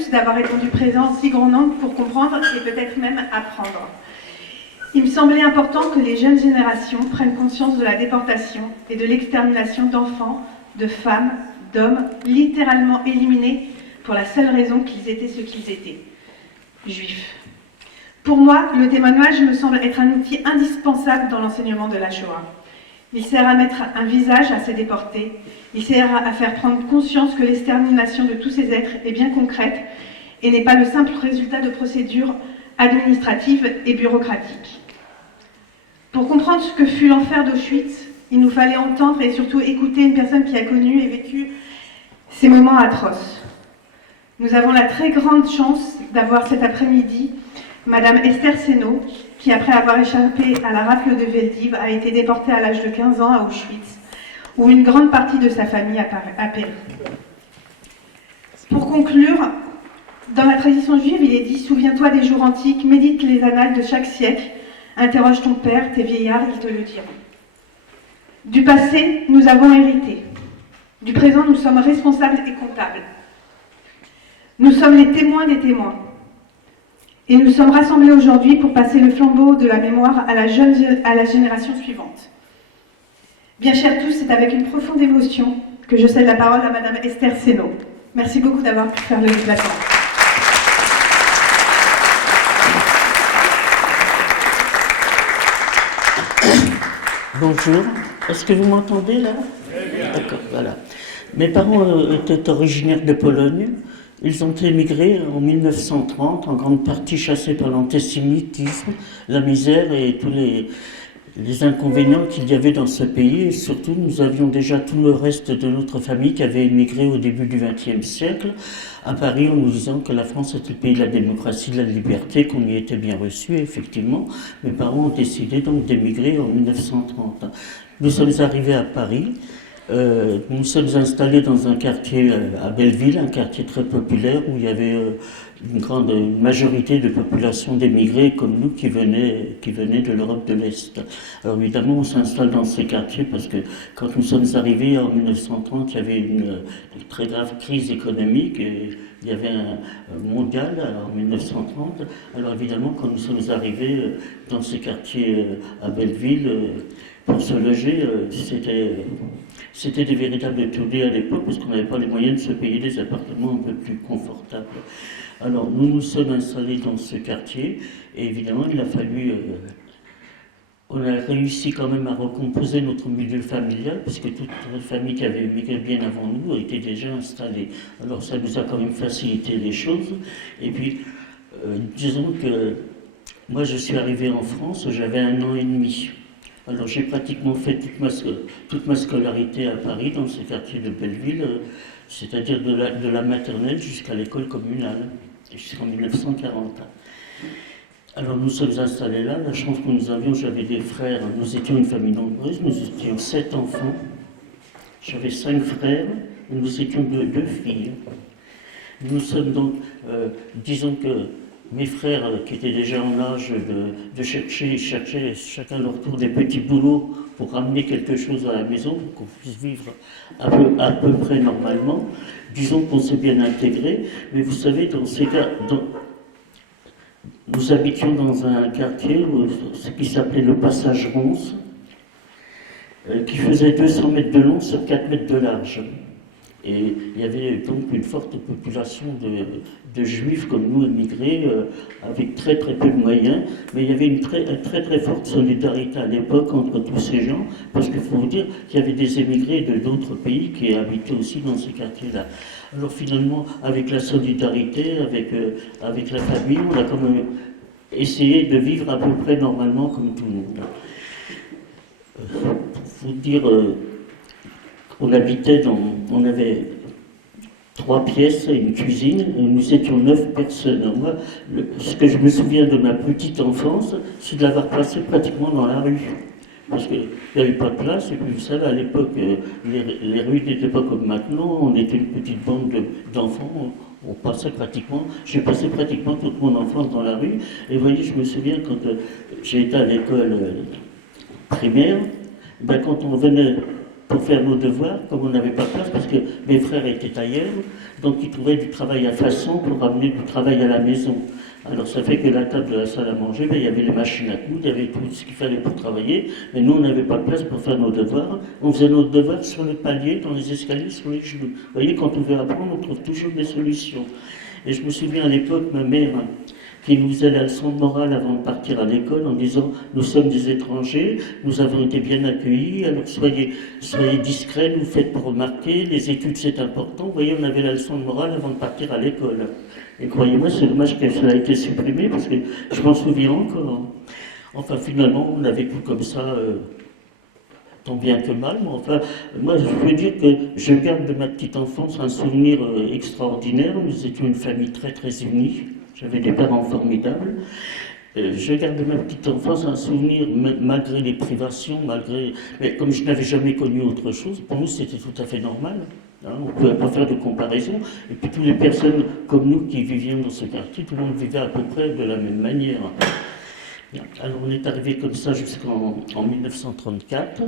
tous d'avoir répondu présent en si grand nombre pour comprendre et peut-être même apprendre. Il me semblait important que les jeunes générations prennent conscience de la déportation et de l'extermination d'enfants, de femmes, d'hommes, littéralement éliminés pour la seule raison qu'ils étaient ce qu'ils étaient, juifs. Pour moi, le témoignage me semble être un outil indispensable dans l'enseignement de la Shoah. Il sert à mettre un visage à ces déportés, il sert à faire prendre conscience que l'extermination de tous ces êtres est bien concrète et n'est pas le simple résultat de procédures administratives et bureaucratiques. Pour comprendre ce que fut l'enfer d'Auschwitz, il nous fallait entendre et surtout écouter une personne qui a connu et vécu ces moments atroces. Nous avons la très grande chance d'avoir cet après-midi Madame Esther Seno, qui après avoir échappé à la rafle de Veldiv a été déportée à l'âge de 15 ans à Auschwitz, où une grande partie de sa famille a péri. Pour conclure, dans la tradition juive, il est dit « Souviens-toi des jours antiques, médite les annales de chaque siècle, interroge ton père, tes vieillards, ils te le diront. » Du passé, nous avons hérité. Du présent, nous sommes responsables et comptables. Nous sommes les témoins des témoins. Et nous sommes rassemblés aujourd'hui pour passer le flambeau de la mémoire à la génération suivante. Bien chers tous, c'est avec une profonde émotion que je cède la parole à Madame Esther Seno. Merci beaucoup d'avoir pu faire le déplacement. Bonjour, est-ce que vous m'entendez là? D'accord, voilà. Mes parents étaient originaires de Pologne. Ils ont émigré en 1930, en grande partie chassés par l'antisémitisme, la misère et tous les inconvénients qu'il y avait dans ce pays. Et surtout, nous avions déjà tout le reste de notre famille qui avait émigré au début du XXe siècle à Paris en nous disant que la France était le pays de la démocratie, de la liberté, qu'on y était bien reçu. Effectivement, mes parents ont décidé donc d'émigrer en 1930. Nous sommes arrivés à Paris. Nous nous sommes installés dans un quartier à Belleville, un quartier très populaire où il y avait une grande majorité de population d'émigrés comme nous qui venaient de l'Europe de l'Est. Alors évidemment, on s'installe dans ces quartiers parce que quand nous sommes arrivés en 1930, il y avait une très grave crise économique et il y avait un mondial en 1930. Alors évidemment, quand nous sommes arrivés dans ces quartiers à Belleville, pour se loger, c'était des véritables tournées à l'époque parce qu'on n'avait pas les moyens de se payer des appartements un peu plus confortables. Alors nous nous sommes installés dans ce quartier et évidemment il a fallu... on a réussi quand même à recomposer notre milieu familial parce que toute la famille qui avait émigré bien avant nous était déjà installée. Alors ça nous a quand même facilité les choses. Et puis disons que moi je suis arrivé en France, j'avais 1 an et demi. Alors j'ai pratiquement fait toute ma scolarité à Paris, dans ce quartier de Belleville, c'est-à-dire de la maternelle jusqu'à l'école communale, jusqu'en 1940. Alors nous sommes installés là, la chance que nous avions, j'avais des frères, nous étions une famille nombreuse, nous étions 7 enfants, j'avais 5 frères, et nous étions 2 filles. Nous sommes donc, disons que mes frères, qui étaient déjà en âge de chercher chacun leur tour des petits boulots pour ramener quelque chose à la maison, pour qu'on puisse vivre à peu près normalement, disons qu'on s'est bien intégré, mais vous savez, dans ces cas, nous habitions dans un quartier, ce qui s'appelait le Passage Ronce, qui faisait 200 mètres de long sur 4 mètres de large. Et il y avait donc une forte population de juifs comme nous émigrés, avec très très peu de moyens, mais il y avait une très forte solidarité à l'époque entre tous ces gens, parce qu'il faut vous dire qu'il y avait des émigrés de d'autres pays qui habitaient aussi dans ces quartiers-là. Alors finalement, avec la solidarité, avec la famille, on a quand même essayé de vivre à peu près normalement comme tout le monde. Pour vous dire... on avait 3 pièces et une cuisine, et nous étions 9 personnes. Alors moi, ce que je me souviens de ma petite enfance, c'est de l'avoir passé pratiquement dans la rue. Parce qu'il n'y avait pas de place, et puis vous savez, à l'époque, les rues n'étaient pas comme maintenant, on était une petite bande d'enfants, j'ai passé pratiquement toute mon enfance dans la rue, et vous voyez, je me souviens quand j'ai été à l'école primaire, quand on venait pour faire nos devoirs, comme on n'avait pas de place, parce que mes frères étaient ailleurs, donc ils trouvaient du travail à façon pour ramener du travail à la maison. Alors ça fait que la table de la salle à manger, ben, il y avait les machines à coudre, il y avait tout ce qu'il fallait pour travailler, mais nous on n'avait pas de place pour faire nos devoirs. On faisait nos devoirs sur le palier, dans les escaliers, sur les genoux. Vous voyez, quand on veut apprendre, on trouve toujours des solutions. Et je me souviens à l'époque, ma mère, qui nous faisait la leçon de morale avant de partir à l'école en disant « Nous sommes des étrangers, nous avons été bien accueillis, alors soyez discrets, nous faites pour remarquer, les études c'est important. » Vous voyez, on avait la leçon de morale avant de partir à l'école. Et croyez-moi, c'est dommage que cela a été supprimé, parce que je m'en souviens encore. Enfin, finalement, on a vécu comme ça, tant bien que mal. Mais enfin, moi, je veux dire que je garde de ma petite enfance un souvenir extraordinaire. Nous étions une famille très, très unie. J'avais des parents formidables. Je garde de ma petite enfance un souvenir, malgré les privations, mais comme je n'avais jamais connu autre chose, pour nous, c'était tout à fait normal. Hein, on ne pouvait pas faire de comparaison. Et puis toutes les personnes comme nous qui vivions dans ce quartier, tout le monde vivait à peu près de la même manière. Alors on est arrivé comme ça jusqu'en 1934.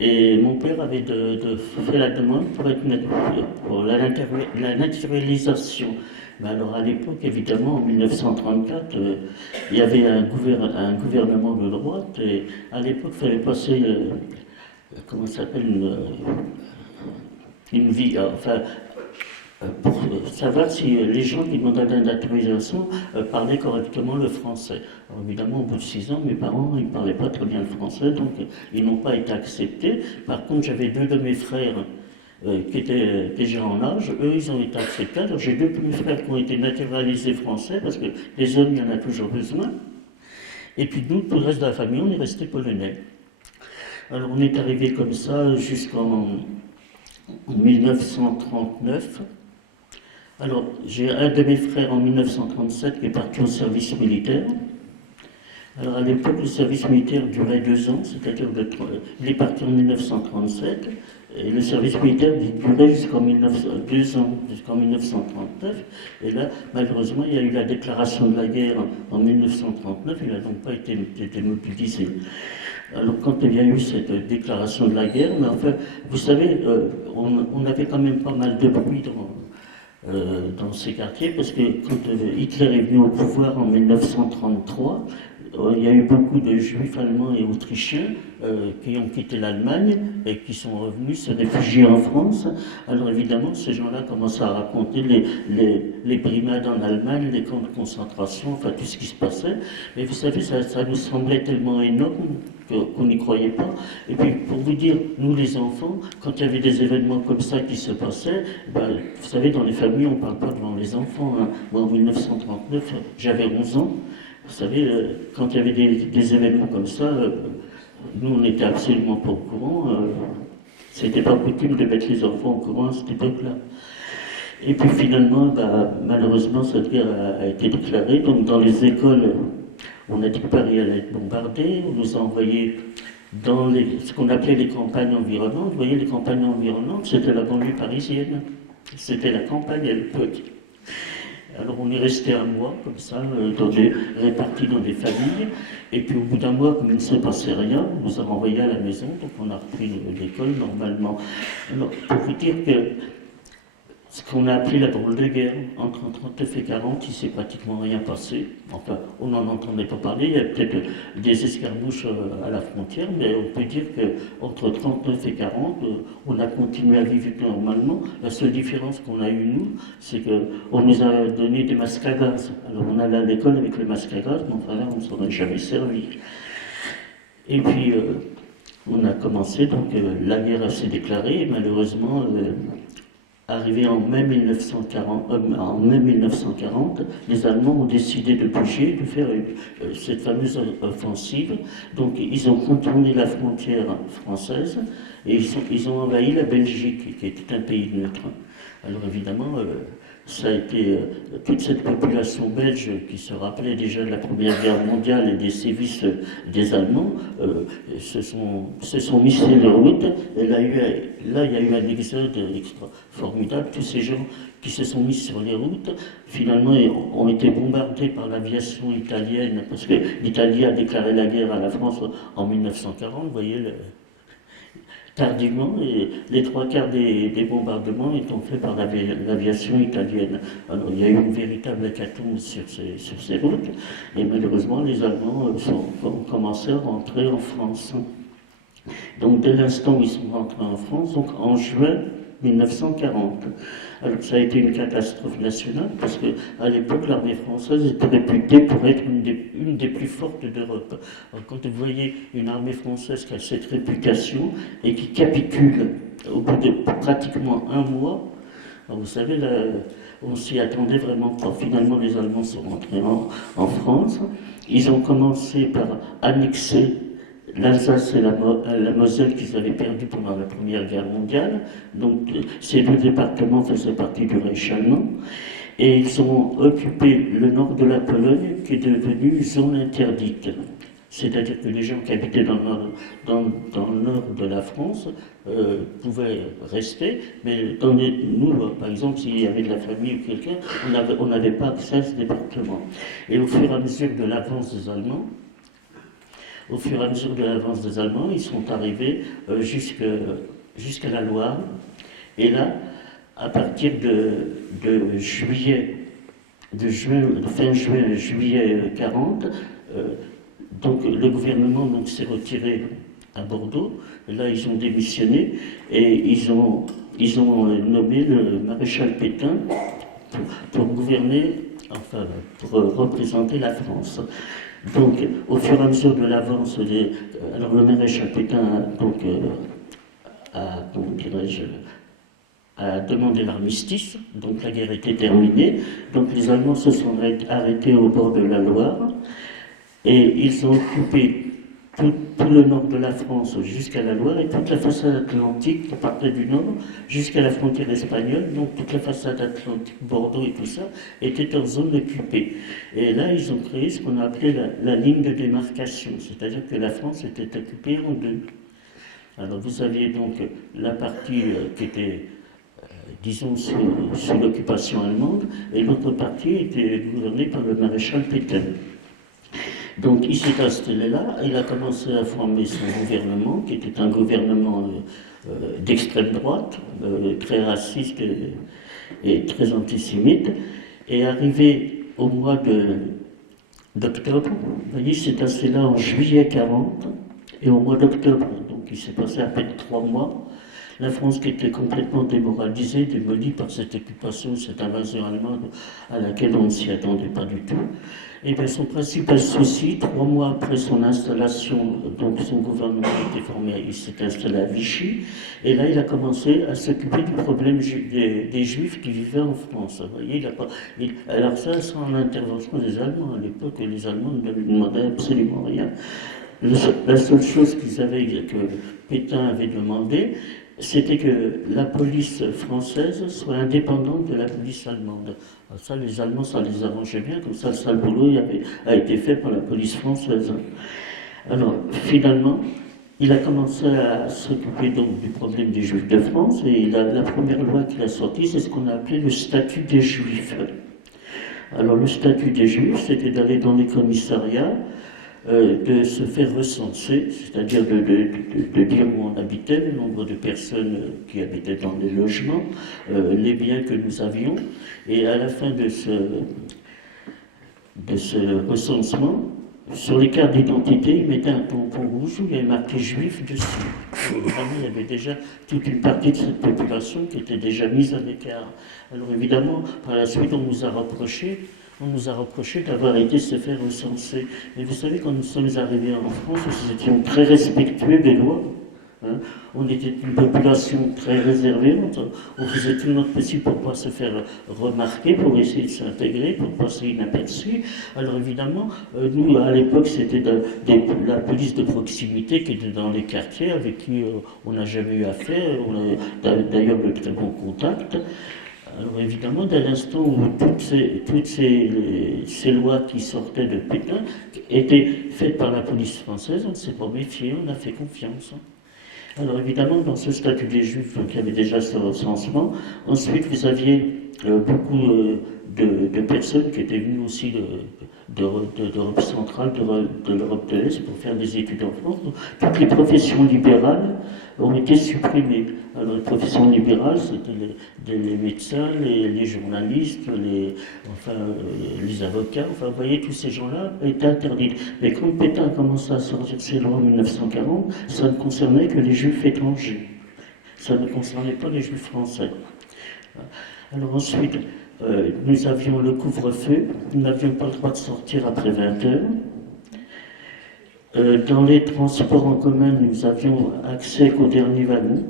Et mon père avait fait la demande pour la naturalisation. Mais alors à l'époque, évidemment, en 1934, il y avait un gouvernement de droite. Et à l'époque, il fallait passer, comment ça s'appelle, une vie, enfin, pour savoir si les gens qui demandaient la naturalisation parlaient correctement le français. Alors évidemment, au bout de 6 ans, mes parents, ils ne parlaient pas très bien le français, donc ils n'ont pas été acceptés. Par contre, j'avais 2 de mes frères qui étaient déjà en âge, eux, ils ont été acceptés. Alors j'ai 2 de mes frères qui ont été naturalisés français, parce que les hommes, il y en a toujours besoin. Et puis nous, tout le reste de la famille, on est resté polonais. Alors on est arrivé comme ça jusqu'en 1939. Alors, j'ai un de mes frères en 1937 qui est parti au service militaire. Alors, à l'époque, le service militaire durait 2 ans, c'est-à-dire il est parti en 1937, et le service militaire durait jusqu'en 1939. Et là, malheureusement, il y a eu la déclaration de la guerre en 1939, il n'a donc pas été démobilisé. Alors quand il y a eu cette déclaration de la guerre, mais enfin, vous savez, on avait quand même pas mal de bruit dans ces quartiers, parce que quand Hitler est venu au pouvoir en 1933, il y a eu beaucoup de juifs allemands et autrichiens qui ont quitté l'Allemagne et qui sont revenus se réfugier en France. Alors évidemment, ces gens-là commencent à raconter les brimades en Allemagne, les camps de concentration, enfin tout ce qui se passait. Mais vous savez, ça nous semblait tellement énorme qu'on n'y croyait pas. Et puis, pour vous dire, nous les enfants, quand il y avait des événements comme ça qui se passaient, ben, vous savez, dans les familles, on ne parle pas devant les enfants. Hein. Moi, en 1939, j'avais 11 ans. Vous savez, quand il y avait des événements comme ça, nous, on n'était absolument pas au courant. C'était pas coutume de mettre les enfants au courant à cette époque-là. Et puis finalement, bah, malheureusement, cette guerre a été déclarée. Donc dans les écoles, on a dit que Paris allait être bombardé. On nous a envoyés dans ce qu'on appelait les campagnes environnantes. Vous voyez, les campagnes environnantes, c'était la banlieue parisienne. C'était la campagne à l'époque. Alors on est resté 1 mois comme ça, répartis dans des familles. Et puis au bout d'1 mois, comme il ne se passait rien, on nous a renvoyés à la maison, donc on a repris l'école normalement. Alors pour vous dire que ce qu'on a appelé la drôle de guerre, entre 1939 et 1940, il ne s'est pratiquement rien passé. Enfin, on n'en entendait pas parler, il y a peut-être des escarmouches à la frontière, mais on peut dire qu'entre 1939 et 1940, on a continué à vivre normalement. La seule différence qu'on a eue, nous, c'est qu'on nous a donné des masques à gaz. Alors on allait à l'école avec les masques à gaz, mais enfin là, on ne s'en est jamais servi. Et puis, on a commencé, donc la guerre s'est déclarée, et malheureusement, arrivé en mai 1940, les Allemands ont décidé de bouger, de faire cette fameuse offensive. Donc ils ont contourné la frontière française et ils ont envahi la Belgique, qui était un pays neutre. Alors évidemment, ça a été toute cette population belge qui se rappelait déjà de la Première Guerre mondiale et des sévices des Allemands, se sont mis sur les routes. Et là, il y a eu un exode formidable. Tous ces gens qui se sont mis sur les routes, finalement, ont été bombardés par l'aviation italienne, parce que l'Italie a déclaré la guerre à la France en 1940. Vous voyez, tardivement, et les 3/4 des bombardements étant faits par l'aviation italienne. Alors il y a eu une véritable hécatombe sur ces routes, et malheureusement les Allemands ont commencé à rentrer en France. Donc dès l'instant où ils sont rentrés en France, donc en juin 1940. Alors ça a été une catastrophe nationale parce qu'à l'époque l'armée française était réputée pour être une des plus fortes d'Europe. Alors quand vous voyez une armée française qui a cette réputation et qui capitule au bout de pratiquement un mois, alors vous savez, là, on s'y attendait vraiment pas. Finalement les Allemands sont rentrés en France. Ils ont commencé par annexer l'Alsace et la Moselle qu'ils avaient perdu pendant la Première Guerre mondiale. Donc ces deux départements faisaient partie du Reich allemand. Et ils ont occupé le nord de la Pologne qui est devenue zone interdite. C'est-à-dire que les gens qui habitaient dans le nord de la France pouvaient rester, mais nous, par exemple, s'il y avait de la famille ou quelqu'un, on n'avait pas accès à ce département. Et au fur et à mesure de l'avance des Allemands, ils sont arrivés jusqu'à la Loire. Et là, à partir de fin juillet 40, donc le gouvernement s'est retiré à Bordeaux. Là, ils ont démissionné et ils ont nommé le maréchal Pétain pour gouverner, enfin, pour représenter la France. Donc, au fur et à mesure de l'avance, alors le maréchal Pétain a demandé l'armistice, donc la guerre était terminée. Donc les Allemands se sont arrêtés au bord de la Loire et ils ont occupé tout le nord de la France jusqu'à la Loire et toute la façade atlantique qui partait du nord jusqu'à la frontière espagnole. Donc toute la façade atlantique, Bordeaux et tout ça, était en zone occupée. Et là, ils ont créé ce qu'on a appelé la ligne de démarcation, c'est-à-dire que la France était occupée en deux. Alors vous aviez donc la partie qui était, disons, sous l'occupation allemande, et l'autre partie était gouvernée par le maréchal Pétain. Donc il s'est installé là, il a commencé à former son gouvernement, qui était un gouvernement d'extrême droite, très raciste et très antisémite, et arrivé au mois d'octobre, vous voyez, il s'est installé là en juillet 40, et au mois d'octobre, donc il s'est passé à peine 3 mois, la France qui était complètement démoralisée, démolie par cette occupation, cette invasion allemande à laquelle on ne s'y attendait pas du tout. Et bien son principal souci, 3 mois après son installation, donc son gouvernement était formé, il s'est installé à Vichy, et là il a commencé à s'occuper du problème des Juifs qui vivaient en France. Vous voyez, alors ça, sans l'intervention des Allemands, à l'époque, les Allemands ne lui demandaient absolument rien. La seule chose que Pétain avait demandé, c'était que la police française soit indépendante de la police allemande. Alors ça, les Allemands, ça les arrangeait bien, comme ça, le sale boulot a été fait par la police française. Alors, finalement, il a commencé à s'occuper donc du problème des Juifs de France, et la première loi qu'il a sortie, c'est ce qu'on a appelé le statut des Juifs. Alors, le statut des Juifs, c'était d'aller dans les commissariats, de se faire recenser, c'est-à-dire de dire où on habitait, le nombre de personnes qui habitaient dans les logements, les biens que nous avions, et à la fin de ce recensement, sur les cartes d'identité, ils mettaient un tampon rouge où il y avait marqué juif dessus. Vraiment, il y avait déjà toute une partie de cette population qui était déjà mise à l'écart. Alors évidemment, par la suite, on nous a reproché d'avoir été se faire recenser. Et vous savez, quand nous sommes arrivés en France, nous étions très respectueux des lois. Hein. On était une population très réservée, on faisait tout notre possible pour ne pas se faire remarquer, pour essayer de s'intégrer, pour passer inaperçu. Alors évidemment, nous, à l'époque, c'était la police de proximité qui était dans les quartiers, avec qui on n'a jamais eu affaire, on a d'ailleurs de très bons contacts. Alors évidemment, dès l'instant où toutes ces lois qui sortaient de Pétain étaient faites par la police française, on ne s'est pas méfié, on a fait confiance. Alors évidemment, dans ce statut des Juifs, donc, il y avait déjà ce recensement. Ensuite, vous aviez beaucoup de personnes qui étaient venues aussi d'Europe centrale, de l'Europe de l'Est pour faire des études en France. Donc, toutes les professions libérales ont été supprimées. Alors les professions libérales, c'était les médecins, les journalistes, les avocats, enfin vous voyez, tous ces gens-là étaient interdits. Mais quand Pétain a commencé à sortir ses lois en 1940, ça ne concernait que les juifs étrangers. Ça ne concernait pas les juifs français. Alors ensuite, nous avions le couvre-feu, nous n'avions pas le droit de sortir après 20 heures. Dans les transports en commun, nous avions accès qu'au dernier wagon.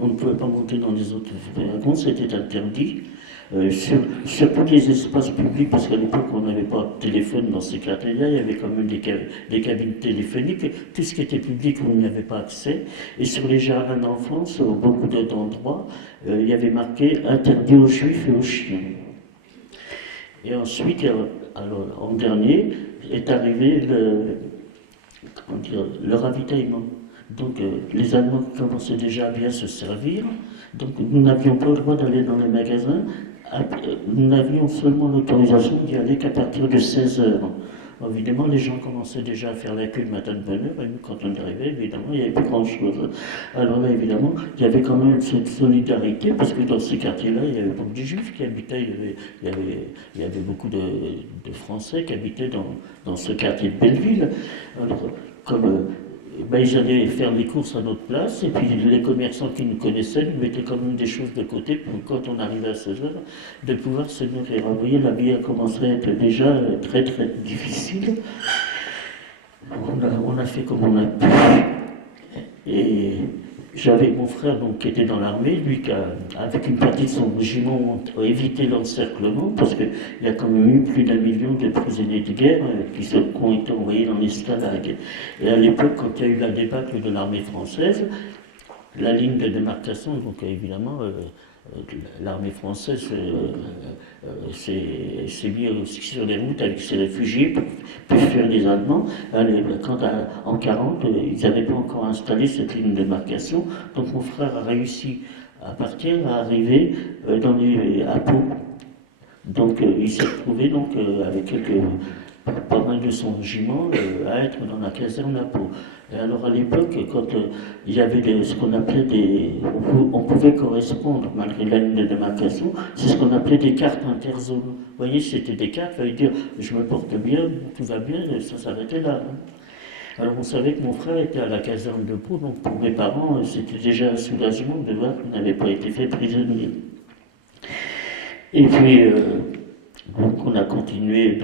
On ne pouvait pas monter dans les autres wagons, c'était interdit. Sur tous les espaces publics, parce qu'à l'époque on n'avait pas de téléphone dans ces quartiers-là, il y avait quand même des cabines téléphoniques, tout ce qui était public on n'y avait pas accès. Et sur les jardins d'enfants, sur beaucoup d'endroits, il y avait marqué interdit aux juifs et aux chiens. Et ensuite, alors, en dernier, est arrivé le ravitaillement. Donc les Allemands commençaient déjà à bien se servir, donc nous n'avions pas le droit d'aller dans les magasins, nous n'avions seulement l'autorisation d'y aller qu'à partir de 16 heures. Évidemment, les gens commençaient déjà à faire la queue le matin de bonne heure, et nous, quand on arrivait, évidemment, il n'y avait plus grand-chose. Alors là, évidemment, il y avait quand même cette solidarité, parce que dans ces quartiers-là, il y avait beaucoup de juifs qui habitaient, il y avait beaucoup de Français qui habitaient dans ce quartier de Belleville. Alors, comme ils allaient faire les courses à notre place, et puis les commerçants qui nous connaissaient nous mettaient quand même des choses de côté pour quand on arrivait à 16 heures, de pouvoir se nourrir. Vous voyez, la vie a commencé à être déjà très très difficile. On a fait comme on a pu. Et j'avais mon frère donc, qui était dans l'armée, lui qui avec une partie de son régiment a évité l'encerclement, parce qu'il y a quand même eu plus d'1 million de prisonniers de guerre qui ont été envoyés dans l'esclavage. Et à l'époque, quand il y a eu la débâcle de l'armée française, la ligne de démarcation, donc évidemment, l'armée française s'est mise aussi sur les routes avec ses réfugiés pour fuir les Allemands. En 1940, ils n'avaient pas encore installé cette ligne de démarcation. Donc mon frère a réussi à partir, à arriver à Pau. Donc il s'est retrouvé donc, avec pas mal de son régiment à être dans la caserne à Pau. Et alors à l'époque, quand il y avait ce qu'on appelait on pouvait correspondre malgré la ligne de démarcation, c'est ce qu'on appelait des cartes interzones. Vous voyez, c'était des cartes, ça veut dire je me porte bien, tout va bien, ça s'arrêtait là. Alors on savait que mon frère était à la caserne de Pau, donc pour mes parents, c'était déjà un soulagement de voir qu'il n'avait pas été fait prisonnier. Et puis, donc on a continué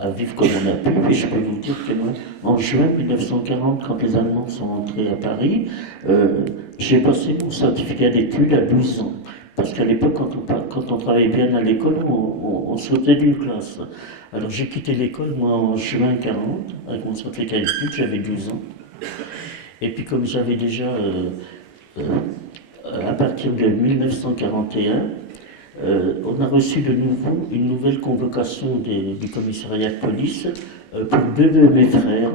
à vivre comme on a pu, et je peux vous dire que moi, en juin 1940, quand les Allemands sont entrés à Paris, j'ai passé mon certificat d'études à 12 ans. Parce qu'à l'époque, quand on travaillait bien à l'école, on sautait d'une classe. Alors j'ai quitté l'école, moi, en juin 40, avec mon certificat d'études, j'avais 12 ans. Et puis comme j'avais déjà, à partir de 1941, on a reçu de nouveau une nouvelle convocation du commissariat de police pour 2 de mes frères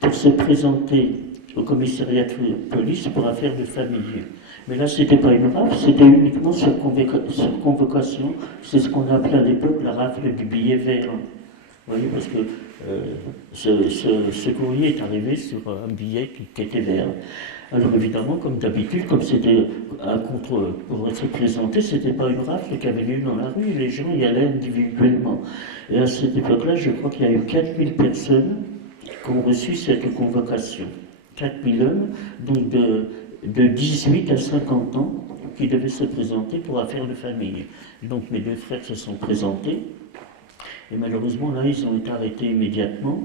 pour se présenter au commissariat de police pour affaires de famille. Mais là, c'était pas une rafle, c'était uniquement sur convocation. C'est ce qu'on appelait à l'époque la rafle du billet vert. Vous voyez, parce que ce courrier est arrivé sur un billet qui était vert. Alors évidemment, comme d'habitude, comme c'était un contrôle pour se présenter, c'était pas une rafle qui avait lieu dans la rue, les gens y allaient individuellement. Et à cette époque-là, je crois qu'il y a eu 4000 personnes qui ont reçu cette convocation. 4000 hommes, donc de 18 à 50 ans, qui devaient se présenter pour affaires de famille. Donc mes 2 frères se sont présentés, et malheureusement là, ils ont été arrêtés immédiatement.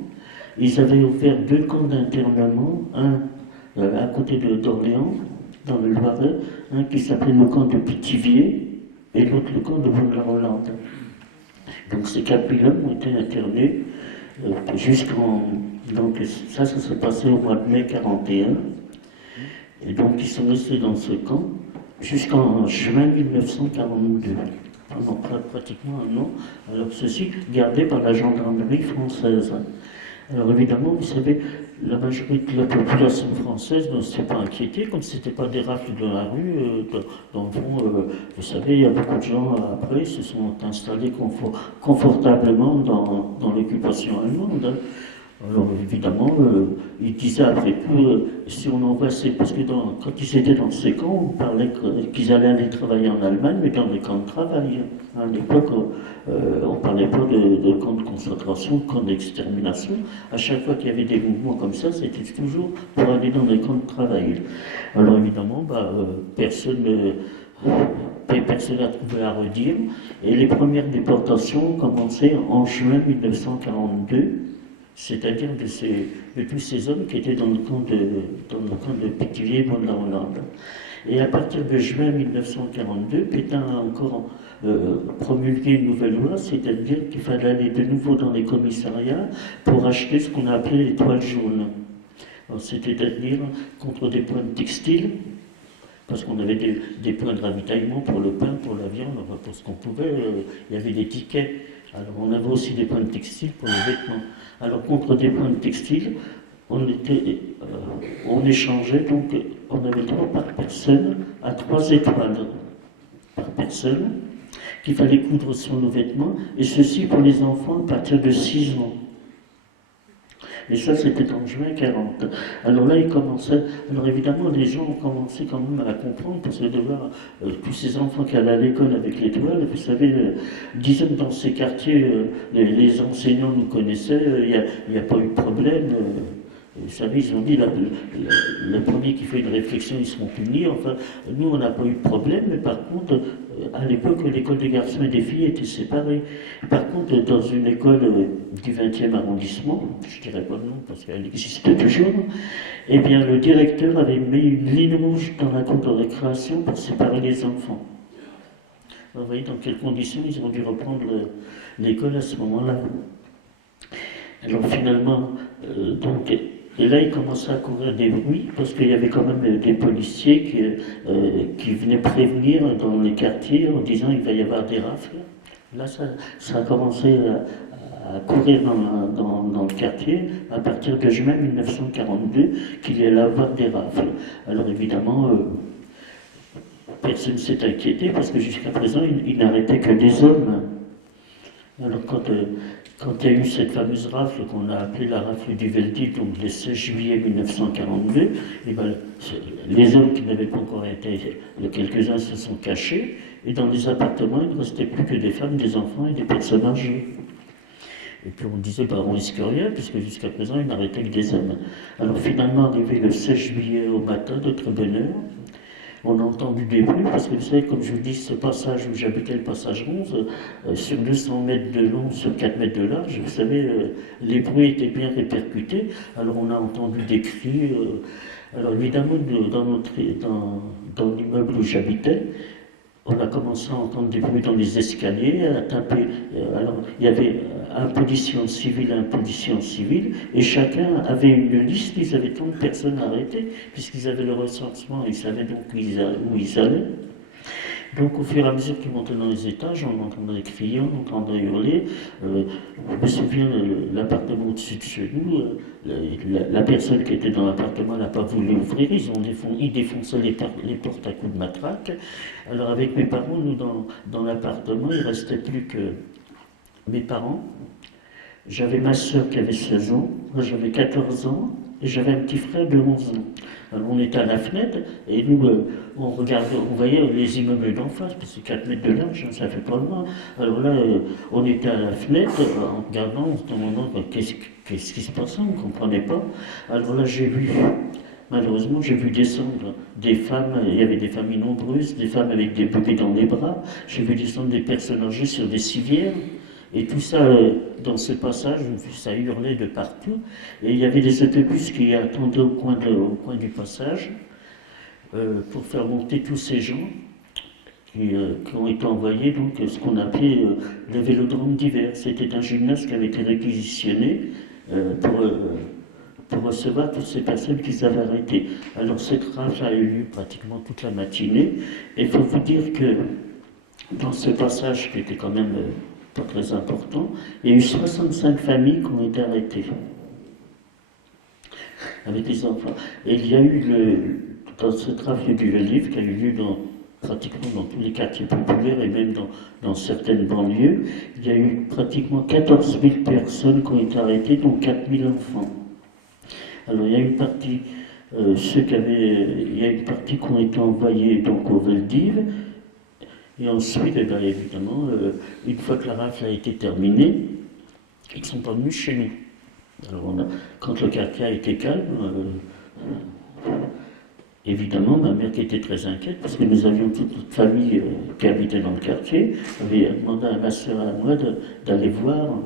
Ils avaient ouvert 2 camps d'internement, un à côté d'Orléans, dans le Loiret, un qui s'appelait le camp de Pithiviers, et l'autre le camp de Vaud-la-Hollande. Donc ces 4000 hommes ont été internés donc ça s'est passé au mois de mai 41. Et donc ils sont restés dans ce camp jusqu'en juin 1942. Pendant pratiquement 1 an. Alors ceci gardé par la gendarmerie française. Alors évidemment, vous savez, la majorité de la population française ne s'est pas inquiétée, comme ce n'était pas des rafles dans la rue. Dans le fond, vous savez, il y a beaucoup de gens après se sont installés confortablement dans l'occupation allemande. Alors évidemment, ils disaient après tout, si on envoie ces... Parce que quand ils étaient dans ces camps, on parlait qu'ils allaient aller travailler en Allemagne, mais dans des camps de travail. À l'époque, on ne parlait pas de camps de concentration, de camps d'extermination. À chaque fois qu'il y avait des mouvements comme ça, c'était toujours pour aller dans des camps de travail. Alors évidemment, personne n'a trouvé à redire. Et les premières déportations ont commencé en juin 1942. C'est-à-dire de tous ces hommes qui étaient dans le camp de Pithiviers, bon, la Hollande. Et à partir de juin 1942, Pétain a encore promulgué une nouvelle loi, c'est-à-dire qu'il fallait aller de nouveau dans les commissariats pour acheter ce qu'on appelait les toiles jaunes. C'est-à-dire contre des points de textile, parce qu'on avait des points de ravitaillement pour le pain, pour la viande, pour ce qu'on pouvait, il y avait des tickets. Alors on avait aussi des points de textile pour les vêtements. Alors contre des points de textile, on échangeait, donc on avait droit par personne à 3 étoiles par personne qu'il fallait coudre sur nos vêtements, et ceci pour les enfants à partir de 6 ans. Et ça, c'était en juin 40. Alors là, alors évidemment, les gens ont commencé quand même à comprendre, parce que de voir tous ces enfants qui allaient à l'école avec l'étoile, vous savez, disons que dans ces quartiers, les enseignants nous connaissaient, il n'y a pas eu de problème. Vous savez, ils ont dit, le premier qui fait une réflexion, ils seront punis. Enfin, nous, on n'a pas eu de problème, mais par contre, à l'époque, l'école des garçons et des filles était séparée. Par contre, dans une école du 20e arrondissement, je ne dirais pas le nom parce qu'elle existe toujours, eh bien, le directeur avait mis une ligne rouge dans la cour de récréation pour séparer les enfants. Vous voyez dans quelles conditions ils ont dû reprendre l'école à ce moment-là. Alors finalement, et là, il commençait à courir des bruits, parce qu'il y avait quand même des policiers qui venaient prévenir dans les quartiers en disant qu'il va y avoir des rafles. Là, ça a commencé à courir dans le quartier à partir de juin 1942 qu'il y allait avoir des rafles. Alors évidemment, personne ne s'est inquiété, parce que jusqu'à présent, il n'arrêtait que des hommes. Alors quand il y a eu cette fameuse rafle qu'on a appelée la rafle du Veldiv, donc le 16 juillet 1942, et ben, les hommes qui n'avaient pas encore été, quelques-uns se sont cachés, et dans les appartements, il ne restait plus que des femmes, des enfants et des personnes âgées. Et puis on disait, on risque rien, puisque jusqu'à présent, il n'arrêtait que des hommes. Alors finalement, arrivé le 16 juillet au matin, de très bonne heure, on a entendu des bruits, parce que vous savez, comme je vous dis, ce passage où j'habitais, le passage 11, sur 200 mètres de long, sur 4 mètres de large, vous savez, les bruits étaient bien répercutés. Alors on a entendu des cris. Alors évidemment, dans l'immeuble où j'habitais, on a commencé à entendre des bruits dans les escaliers, à taper. Alors il y avait un policier en civil, un policier en civil, et chacun avait une liste, ils avaient tant de personnes arrêtées, puisqu'ils avaient le recensement, ils savaient donc où ils allaient. Donc au fur et à mesure qu'ils montaient dans les étages, on entendait crier, on entendait hurler. Je me souviens, l'appartement au-dessus de chez nous, la personne qui était dans l'appartement n'a pas voulu ouvrir, ils défonçaient les portes à coups de matraque. Alors avec mes parents, nous dans l'appartement, il ne restait plus que mes parents. J'avais ma soeur qui avait 16 ans, moi j'avais 14 ans, et j'avais un petit frère de 11 ans. Alors on était à la fenêtre, et nous, on regardait, on voyait les immeubles d'en face, parce que c'est 4 mètres de large, ça fait pas loin. Alors là, on était à la fenêtre, en regardant, en se demandant qu'est-ce qui se passait, on ne comprenait pas. Alors là, malheureusement, j'ai vu descendre des femmes, il y avait des familles nombreuses, des femmes avec des bébés dans les bras, j'ai vu descendre des personnes âgées sur des civières. Et tout ça, dans ce passage, ça hurlait de partout. Et il y avait des autobus qui attendaient au coin du passage pour faire monter tous ces gens qui ont été envoyés, donc ce qu'on appelait le vélodrome d'hiver. C'était un gymnase qui avait été réquisitionné pour recevoir toutes ces personnes qu'ils avaient arrêtées. Alors cette rafle a eu lieu pratiquement toute la matinée. Et il faut vous dire que dans ce passage, qui était quand même pas très important, il y a eu 65 familles qui ont été arrêtées avec des enfants. Et il y a eu dans ce trafic du Veldiv qui a eu lieu pratiquement dans tous les quartiers populaires et même dans certaines banlieues. Il y a eu pratiquement 14 000 personnes qui ont été arrêtées, dont 4 000 enfants. Alors il y a une partie, il y a une partie qui ont été envoyés donc aux Veldives. Et ensuite, eh bien, évidemment, une fois que la rafle a été terminée, ils sont pas venus chez nous. Alors quand le quartier a été calme, évidemment, ma mère qui était très inquiète, parce que nous avions toute notre famille qui habitait dans le quartier, avait demandé à ma soeur et à moi d'aller voir,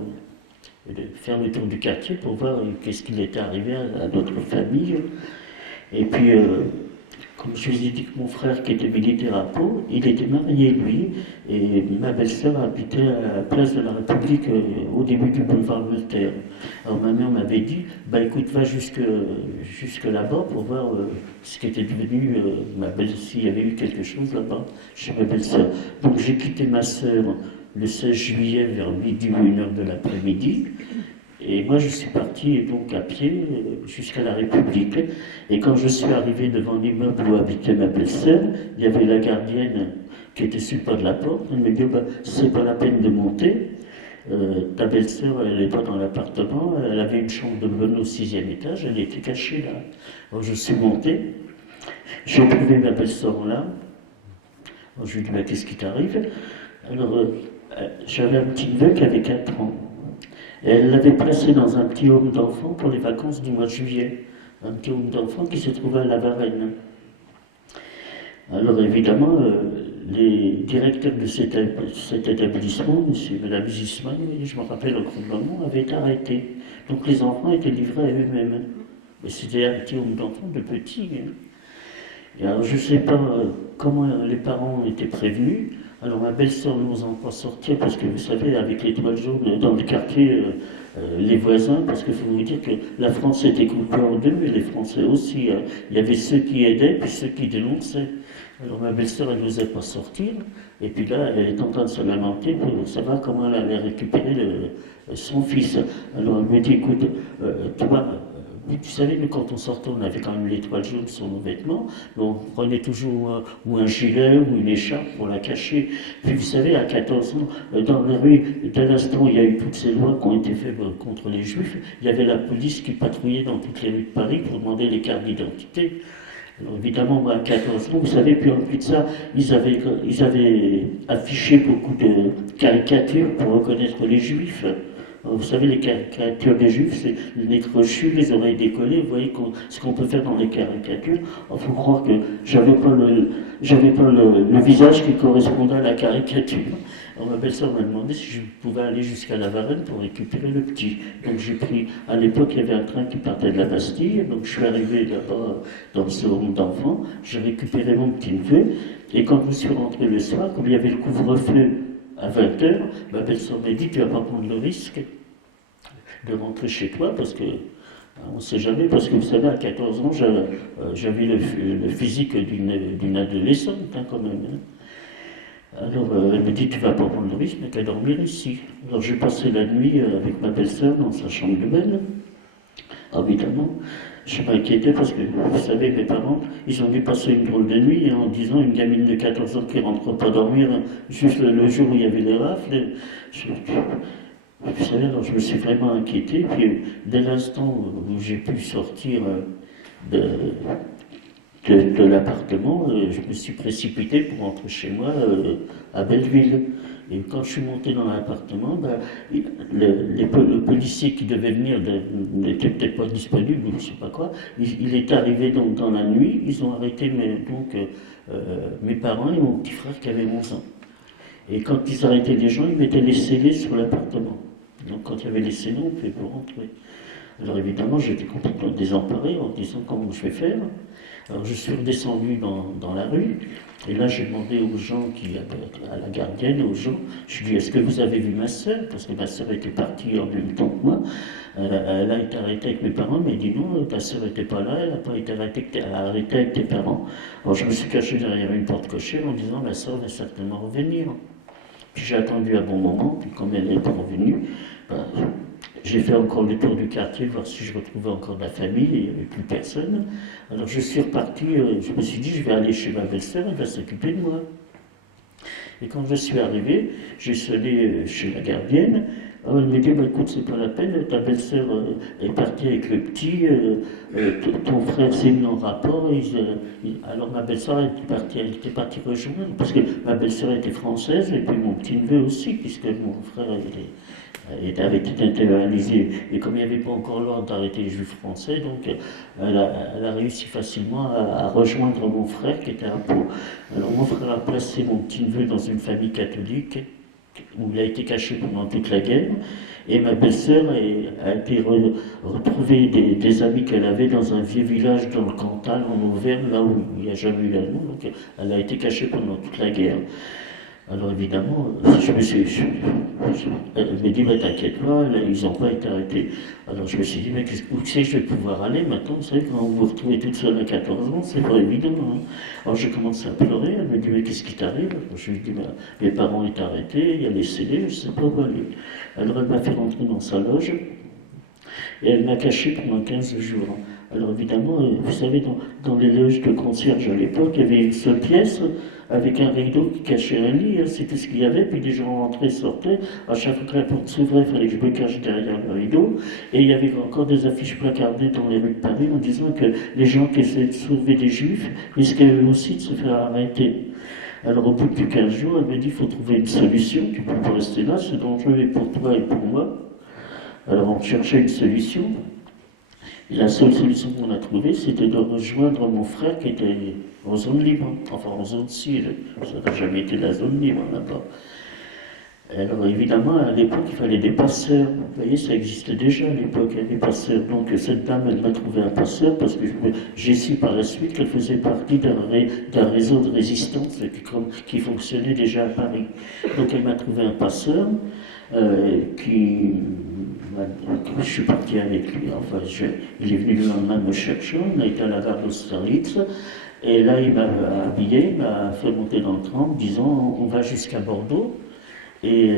de faire le tour du quartier pour voir qu'est-ce qu'il était arrivé à notre famille. Et puis, comme je vous ai dit que mon frère qui était militaire à Pau, il était marié lui, et ma belle-sœur habitait à la place de la République au début du boulevard Voltaire. Alors ma mère m'avait dit, bah écoute, va jusque là-bas pour voir ce qui était devenu ma belle, s'il y avait eu quelque chose là-bas chez ma belle-sœur. Donc j'ai quitté ma sœur le 16 juillet vers midi ou 1h de l'après-midi. Et moi, je suis parti donc à pied jusqu'à la République. Et quand je suis arrivé devant l'immeuble où habitait ma belle-sœur, il y avait la gardienne qui était sur le pas de la porte. Elle me dit, bah, c'est pas la peine de monter. Ta belle-sœur, elle n'est pas dans l'appartement. Elle avait une chambre de bonne au 6e étage. Elle était cachée là. Alors je suis monté. J'ai trouvé ma belle-sœur là. Alors, je lui ai dit, bah, qu'est-ce qui t'arrive? Alors, j'avais un petit neveu qui avait 4 ans. Et elle l'avait placé dans un petit home d'enfants pour les vacances du mois de juillet. Un petit home d'enfants qui se trouvait à La Varenne. Alors évidemment, les directeurs de cet établissement, M. et Mme Zisman, je me rappelle encore de leur nom, avaient été arrêtés. Donc les enfants étaient livrés à eux-mêmes. Mais c'était un petit home d'enfants de petits. Et alors je ne sais pas comment les parents ont été prévenus. Alors ma belle-sœur n'osant pas sortir, parce que vous savez, avec l'étoile jaune dans le quartier, les voisins, parce qu'il faut vous dire que la France était coupée en deux, et les Français aussi. Hein. Il y avait ceux qui aidaient, puis ceux qui dénonçaient. Alors ma belle-sœur, elle n'osait pas sortir, et puis là, elle est en train de se lamenter pour savoir comment elle allait récupérer son fils. Alors elle me dit, écoute, toi, tu savez, nous, quand on sortait, on avait quand même l'étoile jaune sur nos vêtements, mais on prenait toujours ou un gilet ou une écharpe pour la cacher. Puis vous savez, à 14 ans, dans la rue, dès l'instant où il y a eu toutes ces lois qui ont été faites contre les Juifs, il y avait la police qui patrouillait dans toutes les rues de Paris pour demander les cartes d'identité. Alors évidemment, moi, à 14 ans, vous savez, puis en plus de ça, ils avaient affiché beaucoup de caricatures pour reconnaître les Juifs. Vous savez, les caricatures des Juifs, c'est le nez crochu, les oreilles décollées. Vous voyez ce qu'on peut faire dans les caricatures. Il faut croire que j'avais pas le visage qui correspondait à la caricature. Alors ma belle-sœur m'a demandé si je pouvais aller jusqu'à la Varenne pour récupérer le petit. Donc j'ai pris, à l'époque il y avait un train qui partait de la Bastille, donc je suis arrivé là-bas dans ce home d'enfants, j'ai récupéré mon petit neveu, et quand je suis rentré le soir, comme il y avait le couvre-feu à 20h, ma belle-sœur m'a dit, tu vas pas prendre le risque de rentrer chez toi, parce que on ne sait jamais, parce que vous savez, à 14 ans, j'avais le physique d'une adolescente, hein, quand même. Hein. Alors, elle me dit, tu vas pas prendre le risque, mais qu'à dormir ici. Alors, j'ai passé la nuit avec ma belle-sœur dans sa chambre de belle. Évidemment, je m'inquiétais parce que, vous savez, mes parents, ils ont dû passer une drôle de nuit en disant une gamine de 14 ans qui ne rentre pas dormir juste le jour où il y avait les rafles. Vous savez, alors je me suis vraiment inquiété. Puis, dès l'instant où j'ai pu sortir de l'appartement, je me suis précipité pour rentrer chez moi à Belleville. Et quand je suis monté dans l'appartement, le policier qui devait venir n'était peut-être pas disponible, ou je ne sais pas quoi. Il est arrivé donc dans la nuit, ils ont arrêté mes parents et mon petit frère qui avait 11 ans. Et quand ils arrêtaient les gens, ils mettaient les scellés sur l'appartement. Donc quand il y avait les scellés, on ne pouvait pas rentrer. Alors évidemment, j'étais complètement désemparé en disant comment je vais faire. Alors je suis redescendu dans la rue, et là j'ai demandé aux gens, à la gardienne, aux gens, je lui ai dit, est-ce que vous avez vu ma sœur? Parce que ma sœur était partie en même temps que moi. Elle a été arrêtée avec mes parents, mais elle dit non, ta sœur n'était pas là, elle n'a pas été arrêtée, elle a arrêté avec tes parents. Alors je me suis caché derrière une porte cochère en disant, ma sœur va certainement revenir. Puis j'ai attendu un bon moment, puis comme elle n'est pas revenue, j'ai fait encore le tour du quartier, voir si je retrouvais encore de la famille, et il n'y avait plus personne. Alors je suis reparti, je me suis dit, je vais aller chez ma belle-sœur, elle va s'occuper de moi. Et quand je suis arrivé, j'ai sonné chez la gardienne. Alors elle me dit, bah, écoute, c'est pas la peine, ta belle-sœur est partie avec le petit, ton frère s'est mis en rapport. Alors ma belle-sœur elle était partie rejoindre, parce que ma belle-sœur était française, et puis mon petit-neveu aussi, puisque mon frère avait été internalisé. Et comme il n'y avait pas encore l'ordre d'arrêter les juifs français, donc elle a réussi facilement à rejoindre mon frère qui était à Pau. Alors mon frère a placé mon petit-neveu dans une famille catholique, où il a été caché pendant toute la guerre, et ma belle-sœur a été retrouver des amis qu'elle avait dans un vieux village dans le Cantal, en Auvergne, là où il n'y a jamais eu l'amour, donc elle a été cachée pendant toute la guerre. Alors évidemment, elle me dit, mais t'inquiète pas, ils n'ont pas été arrêtés. Alors je me suis dit, mais où c'est que je vais pouvoir aller maintenant? Vous savez, quand vous vous retrouvez toute seule à 14 ans, c'est pas évident. Hein. Alors j'ai commencé à pleurer, elle me dit, mais qu'est-ce qui t'arrive? Je lui ai dit, mes parents étaient arrêtés, il y a les scellés, je ne sais pas où aller. Alors elle m'a fait rentrer dans sa loge, et elle m'a caché pendant 15 jours. Alors évidemment, vous savez, dans les loges de concierge à l'époque, il y avait une seule pièce, avec un rideau qui cachait un lit, hein, c'est tout ce qu'il y avait, puis des gens rentraient, sortaient, à chaque fois que la porte s'ouvrait, il fallait que je me cache derrière le rideau, et il y avait encore des affiches placardées dans les rues de Paris en disant que les gens qui essaient de sauver des juifs risquaient eux aussi de se faire arrêter. Alors au bout de 15 jours, elle me dit, il faut trouver une solution, tu ne peux pas rester là, c'est dangereux et pour toi et pour moi. Alors on cherchait une solution. Et la seule solution qu'on a trouvée, c'était de rejoindre mon frère qui était en zone libre, enfin en zone civile. Ça n'a jamais été la zone libre là-bas. Alors évidemment, à l'époque, il fallait des passeurs. Vous voyez, ça existait déjà à l'époque, il y avait des passeurs. Donc cette dame, elle m'a trouvé un passeur parce que j'ai su par la suite qu'elle faisait partie d'un réseau de résistance qui fonctionnait déjà à Paris. Donc elle m'a trouvé un passeur je suis parti avec lui, enfin, il est venu le lendemain me chercher, on a été à la gare d'Austerlitz, et là il m'a habillé, il m'a fait monter dans le tram, disant on va jusqu'à Bordeaux, et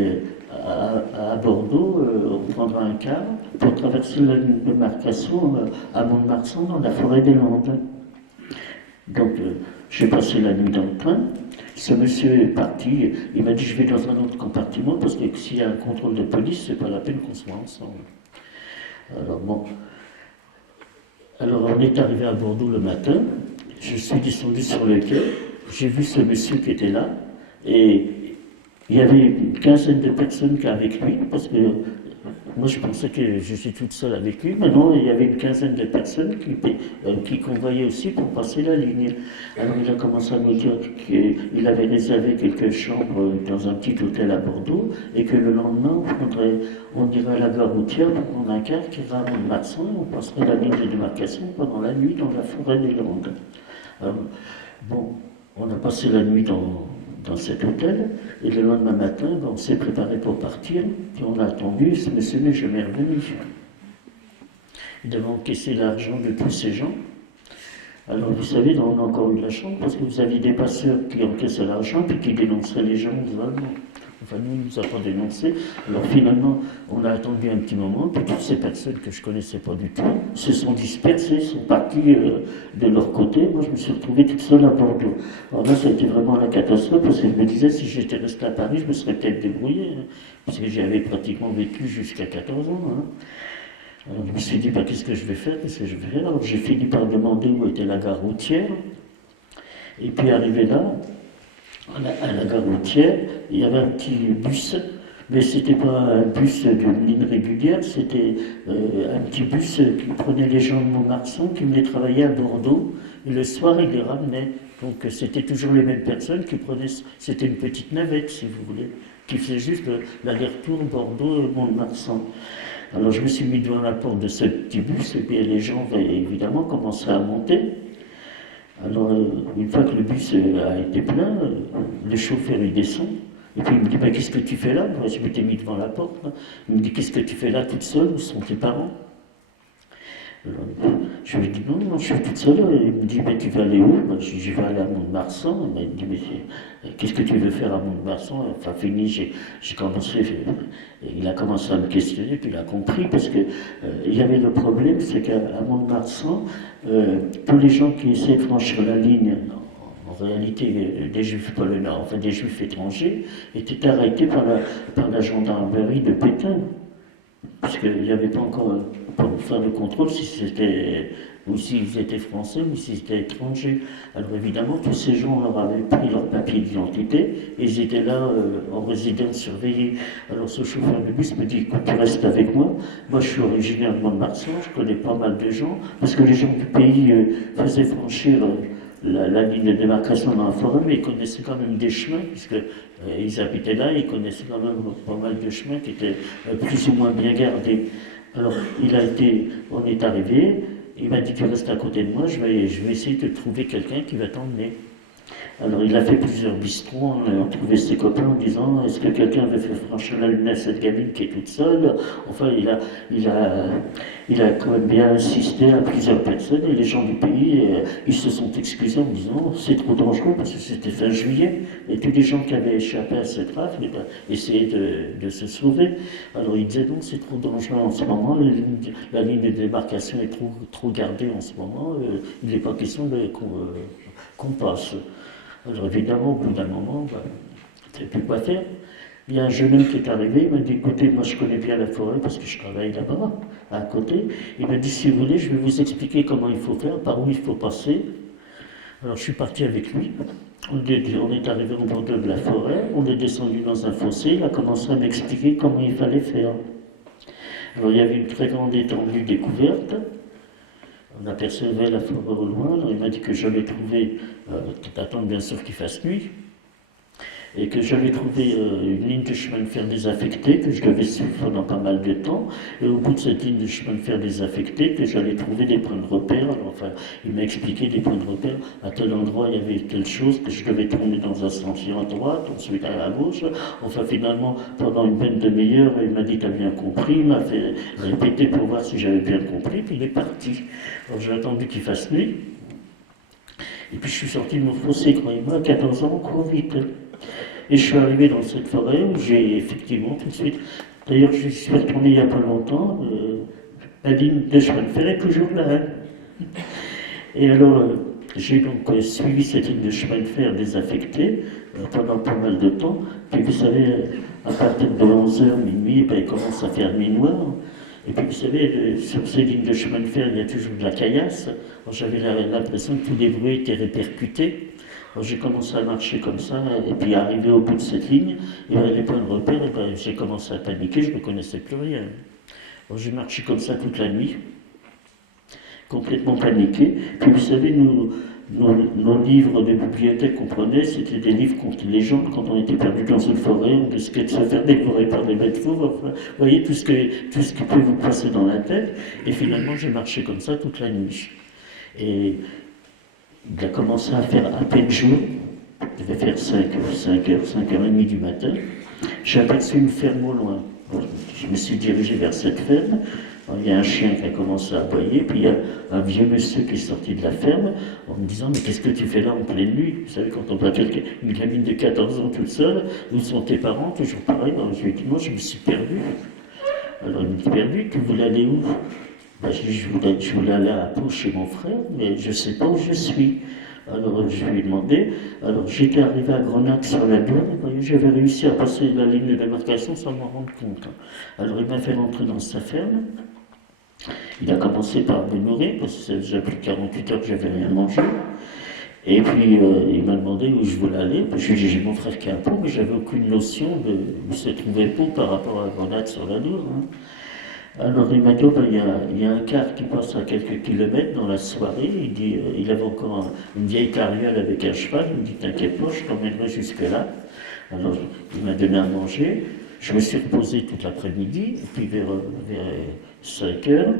à Bordeaux, on prendra un car pour traverser la ligne de démarcation à Mont-de-Marsan dans la forêt des Landes. Donc j'ai passé la nuit dans le train. Ce monsieur est parti, il m'a dit je vais dans un autre compartiment parce que s'il y a un contrôle de police, c'est pas la peine qu'on soit ensemble. Alors bon, alors on est arrivé à Bordeaux le matin, je suis descendu sur le quai, j'ai vu ce monsieur qui était là, et il y avait une quinzaine de personnes avec lui, parce que moi je pensais que je suis toute seule avec lui, mais non, il y avait une quinzaine de personnes qui convoyaient aussi pour passer la ligne. Alors il a commencé à nous dire qu'il avait réservé quelques chambres dans un petit hôtel à Bordeaux, et que le lendemain on irait à la gare routière pour prendre un car qui ira à Mont-de-Marsan, et on passerait la ligne de démarcation pendant la nuit dans la forêt des Landes. Alors, bon, on a passé la nuit dans cet hôtel, et le lendemain matin, on s'est préparé pour partir, puis on a attendu, ce monsieur n'est jamais revenu. Il devait encaisser l'argent de tous ces gens. Alors vous savez, on a encore eu de la chance, parce que vous aviez des passeurs qui encaissaient l'argent, puis qui dénonceraient les gens aux Allemands. Enfin, nous, il ne nous a pas dénoncé. Alors finalement, on a attendu un petit moment, puis toutes ces personnes que je ne connaissais pas du tout se sont dispersées, sont parties de leur côté. Moi, je me suis retrouvé toute seule à Bordeaux. Alors là, ça a été vraiment la catastrophe, parce que je me disais, si j'étais resté à Paris, je me serais peut-être débrouillé, hein, parce que j'y avais pratiquement vécu jusqu'à 14 ans. Hein. Alors je me suis dit, qu'est-ce que je vais faire, qu'est-ce que je vais faire? Alors j'ai fini par demander où était la gare routière, et puis arrivé là, à la gare routière, il y avait un petit bus, mais c'était pas un bus d'une ligne régulière, c'était un petit bus qui prenait les gens de Mont-de-Marsan, qui venaient travailler à Bordeaux, et le soir ils les ramenaient. Donc c'était toujours les mêmes personnes qui prenaient, c'était une petite navette si vous voulez, qui faisait juste l'aller-retour Bordeaux-Mont-de-Marsan. Alors je me suis mis devant la porte de ce petit bus, et puis les gens évidemment commençaient à monter. Alors, une fois que le bus a été plein, le chauffeur il descend, et puis il me dit, qu'est-ce que tu fais là? Moi, je m'étais mis devant la porte, là. Il me dit, qu'est-ce que tu fais là toute seule? Où sont tes parents? Alors, je lui dis non, je suis toute seule. Il me dit, mais tu vas aller où? Moi, je vais aller à Mont-de-Marsan. Il me dit, mais qu'est-ce que tu veux faire à Mont-de-Marsan? Enfin, fini, j'ai commencé, il a commencé à me questionner, puis il a compris, parce que il y avait le problème, c'est qu'à Mont-de-Marsan, tous les gens qui essaient de franchir la ligne, en réalité des juifs polonais, enfin des juifs étrangers, étaient arrêtés par la gendarmerie de Pétain. Parce qu'il n'y avait pas encore pour faire le contrôle si c'était ou s'ils étaient français ou s'ils étaient étrangers. Alors évidemment, tous ces gens leur avaient pris leur papier d'identité et ils étaient là en résidence surveillée. Alors ce chauffeur de bus me dit, écoute, tu restes avec moi. Moi, je suis originaire de Mont-de-Marsan, je connais pas mal de gens, parce que les gens du pays faisaient franchir la ligne de démarcation dans la forêt, mais ils connaissaient quand même des chemins, puisque ils habitaient là, ils connaissaient quand même pas mal de chemins qui étaient plus ou moins bien gardés. Alors, on est arrivé, il m'a dit, tu restes à côté de moi, je vais essayer de trouver quelqu'un qui va t'emmener. Alors il a fait plusieurs bistrots, on a trouvé ses copains en disant, est-ce que quelqu'un veut faire franchir la lune à cette gamine qui est toute seule? Enfin, il a quand même bien insisté à plusieurs personnes, et les gens du pays, ils se sont excusés en disant, c'est trop dangereux, parce que c'était fin juillet, et tous les gens qui avaient échappé à cette rafle essayaient de se sauver. Alors ils disaient, non, c'est trop dangereux en ce moment, la ligne de démarcation est trop gardée en ce moment, il n'est pas question qu'on passe. Alors évidemment, au bout d'un moment, tu ne sais plus quoi faire. Il y a un jeune homme qui est arrivé, il m'a dit, écoutez, moi je connais bien la forêt parce que je travaille là-bas, à côté. Il m'a dit, si vous voulez, je vais vous expliquer comment il faut faire, par où il faut passer. Alors je suis parti avec lui. On est arrivé au bord de la forêt, on est descendu dans un fossé, il a commencé à m'expliquer comment il fallait faire. Alors il y avait une très grande étendue découverte. On apercevait la forêt au loin, alors il m'a dit que j'allais trouver, attendre bien sûr qu'il fasse nuit, et que j'allais trouver une ligne de chemin de fer désaffectée, que je devais suivre pendant pas mal de temps, et au bout de cette ligne de chemin de fer désaffectée, que j'allais trouver des points de repère. Alors, enfin, il m'a expliqué des points de repère, à tel endroit il y avait telle chose, que je devais tourner dans un sentier à droite, ensuite à la gauche. Enfin, finalement, pendant une bonne demi-heure, il m'a dit, t'as bien compris, il m'a fait répéter pour voir si j'avais bien compris, puis il est parti. Alors j'ai attendu qu'il fasse nuit, et puis je suis sorti de mon fossé, croyez-moi, à 14 ans, on court vite. Et je suis arrivé dans cette forêt où j'ai effectivement tout de suite, d'ailleurs je suis retourné il n'y a pas longtemps, la ligne de chemin de fer est toujours là. Hein. Et alors j'ai donc suivi cette ligne de chemin de fer désaffectée pendant pas mal de temps. Puis vous savez, à partir de 11h, minuit, il commence à faire nuit noire. Et puis vous savez, sur ces lignes de chemin de fer, il y a toujours de la caillasse. J'avais l'impression que tous les bruits étaient répercutés. Alors j'ai commencé à marcher comme ça, et puis arrivé au bout de cette ligne, il y avait les points de repère, et j'ai commencé à paniquer, je ne connaissais plus rien. Alors j'ai marché comme ça toute la nuit, complètement paniqué. Puis vous savez, nos livres de bibliothèque qu'on prenait, c'était des livres contre les gens. Quand on était perdu dans une forêt, on risquait de se faire dévorer par des bêtes fauves. Enfin, vous voyez tout ce qui peut vous passer dans la tête. Et finalement, j'ai marché comme ça toute la nuit. Et il a commencé à faire à peine jour. Il devait faire 5h30 du matin. J'ai aperçu une ferme au loin. Je me suis dirigé vers cette ferme. Il y a un chien qui a commencé à aboyer, puis il y a un vieux monsieur qui est sorti de la ferme en me disant, mais qu'est-ce que tu fais là en pleine nuit? Vous savez, quand on voit une gamine de 14 ans toute seule, où sont tes parents? Toujours pareil. Alors, je lui ai dit, moi je me suis perdu. Alors il me dit, perdu, tu voulais aller où? Je voulais aller à Pau chez mon frère, mais je ne sais pas où je suis. Alors je lui ai demandé, alors j'étais arrivé à Grenac sur la douane, j'avais réussi à passer la ligne de démarcation sans m'en rendre compte. Alors il m'a fait rentrer dans sa ferme, il a commencé par me nourrir, parce que ça faisait déjà plus de 48 heures que j'avais rien mangé. Et puis il m'a demandé où je voulais aller, puis je lui ai dit, j'ai mon frère qui est à Pau, mais j'avais aucune notion de où se trouvait Pau par rapport à Grenac sur la douane. Hein. Alors il m'a dit, il y a un car qui passe à quelques kilomètres dans la soirée. Il dit, il avait encore une vieille carriole avec un cheval. Il me dit, t'inquiète pas, je t'emmènerai jusque-là. Alors il m'a donné à manger. Je me suis reposé toute l'après-midi. Et puis vers 5 heures,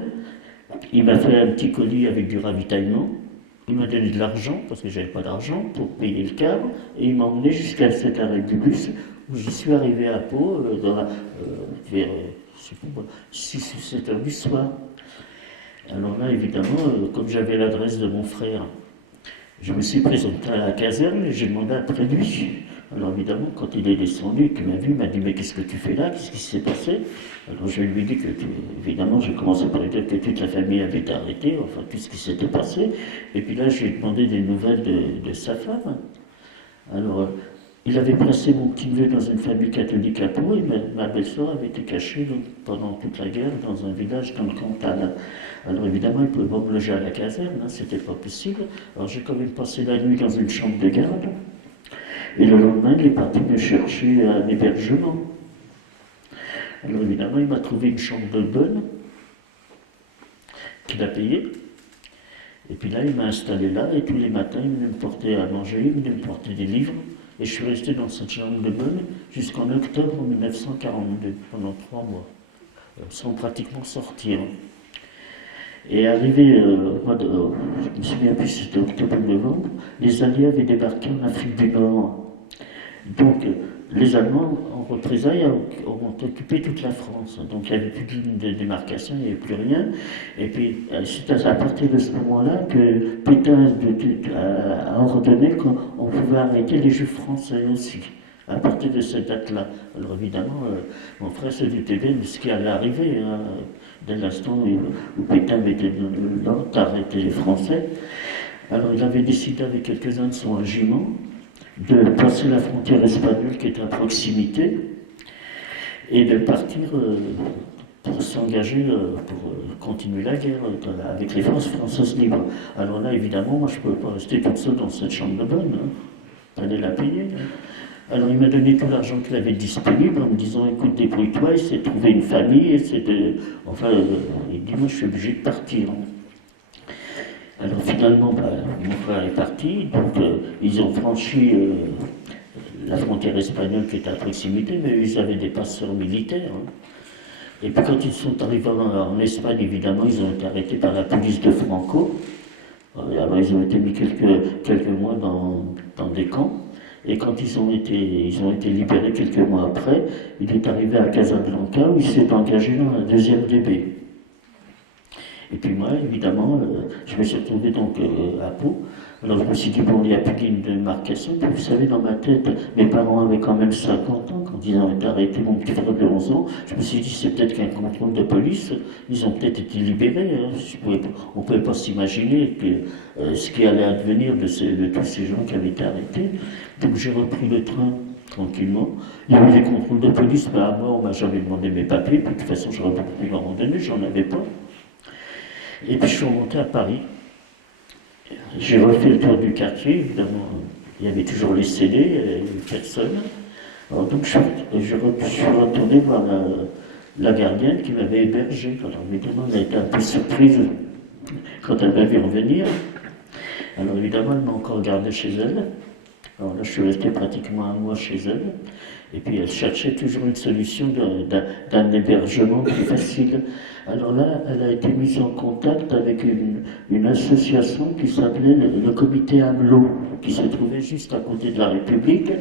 il m'a fait un petit colis avec du ravitaillement. Il m'a donné de l'argent, parce que j'avais pas d'argent, pour payer le car. Et il m'a emmené jusqu'à cet arrêt du bus, où j'y suis arrivé à Pau, vers 6 ou 7 heures du soir. Alors là, évidemment, comme j'avais l'adresse de mon frère, je me suis présenté à la caserne et j'ai demandé après lui. Alors évidemment, quand il est descendu, qu'il m'a vu, il m'a dit mais qu'est-ce que tu fais là? Qu'est-ce qui s'est passé? Alors je lui ai dit que, évidemment, j'ai commencé par lui dire que toute la famille avait été arrêtée, enfin tout ce qui s'était passé. Et puis là, j'ai demandé des nouvelles de sa femme. Alors, il avait placé mon petit-neveu dans une famille catholique à Pau et ma belle-sœur avait été cachée donc, pendant toute la guerre dans un village dans le Cantal. Alors évidemment, il ne pouvait pas me loger à la caserne, hein, c'était pas possible. Alors j'ai quand même passé la nuit dans une chambre de garde. Et le lendemain, il est parti me chercher un hébergement. Alors évidemment, il m'a trouvé une chambre de bonne qu'il a payée. Et puis là, il m'a installé là, et tous les matins, il venait me porter à manger, il venait me porter des livres. Et je suis resté dans cette chambre de bonne jusqu'en octobre 1942, pendant 3 mois, sans pratiquement sortir. Et arrivé au mois de, je me souviens plus si c'était octobre ou novembre, les Alliés avaient débarqué en Afrique du Nord. Donc les Allemands, en représailles, ont occupé toute la France. Donc il n'y avait plus de ligne de démarcation, il n'y avait plus rien. Et puis c'est à partir de ce moment-là que Pétain a ordonné qu'on pouvait arrêter les Juifs français aussi. À partir de cette date-là. Alors évidemment, mon frère se doutait bien de ce qui allait arriver. Hein, dès l'instant où Pétain mettait l'ordre d'arrêter les Français. Alors il avait décidé avec quelques-uns de son régiment de passer la frontière espagnole qui était à proximité et de partir pour s'engager, pour continuer la guerre avec les forces françaises libres. Alors là, évidemment, moi je ne pouvais pas rester toute seule dans cette chambre de bonne. Hein. Fallait la payer. Hein. Alors il m'a donné tout l'argent qu'il avait disponible en me disant écoute, débrouille-toi, essaie de trouver une famille, enfin, il dit moi je suis obligé de partir. Alors finalement, mon frère est parti, donc ils ont franchi la frontière espagnole qui était à proximité, mais ils avaient des passeurs militaires. Hein. Et puis quand ils sont arrivés en Espagne, évidemment, ils ont été arrêtés par la police de Franco. Alors ils ont été mis quelques mois dans des camps. Et quand ils ont été libérés quelques mois après, il est arrivé à Casablanca où il s'est engagé dans la 2e DB. Et puis moi, évidemment, je me suis retrouvé donc à Pau. Alors je me suis dit, bon, il n'y a plus de ligne de démarcation. Puis vous savez, dans ma tête, mes parents avaient quand même 50 ans quand ils ont été arrêtés, mon petit frère de 11 ans. Je me suis dit, c'est peut-être qu'un contrôle de police, ils ont peut-être été libérés. Hein. On ne pouvait pas s'imaginer ce qui allait advenir de tous ces gens qui avaient été arrêtés. Donc j'ai repris le train tranquillement. Il y avait des contrôles de police, mais à moi, on ne m'a jamais demandé mes papiers. Puis de toute façon, j'aurais beaucoup pu m'en donner, j'en avais pas. Et puis je suis remonté à Paris. J'ai refait le tour du quartier, évidemment, il y avait toujours les CD, il n'y avait personne. Alors donc je suis retourné voir la gardienne qui m'avait hébergé. Alors évidemment, elle a été un peu surprise quand elle m'a vu revenir. Alors évidemment, elle m'a encore gardé chez elle. Alors là, je suis resté pratiquement 1 mois chez elle. Et puis elle cherchait toujours une solution d'un hébergement plus facile. Alors là, elle a été mise en contact avec une association qui s'appelait le comité AMLO, qui se trouvait juste à côté de la République.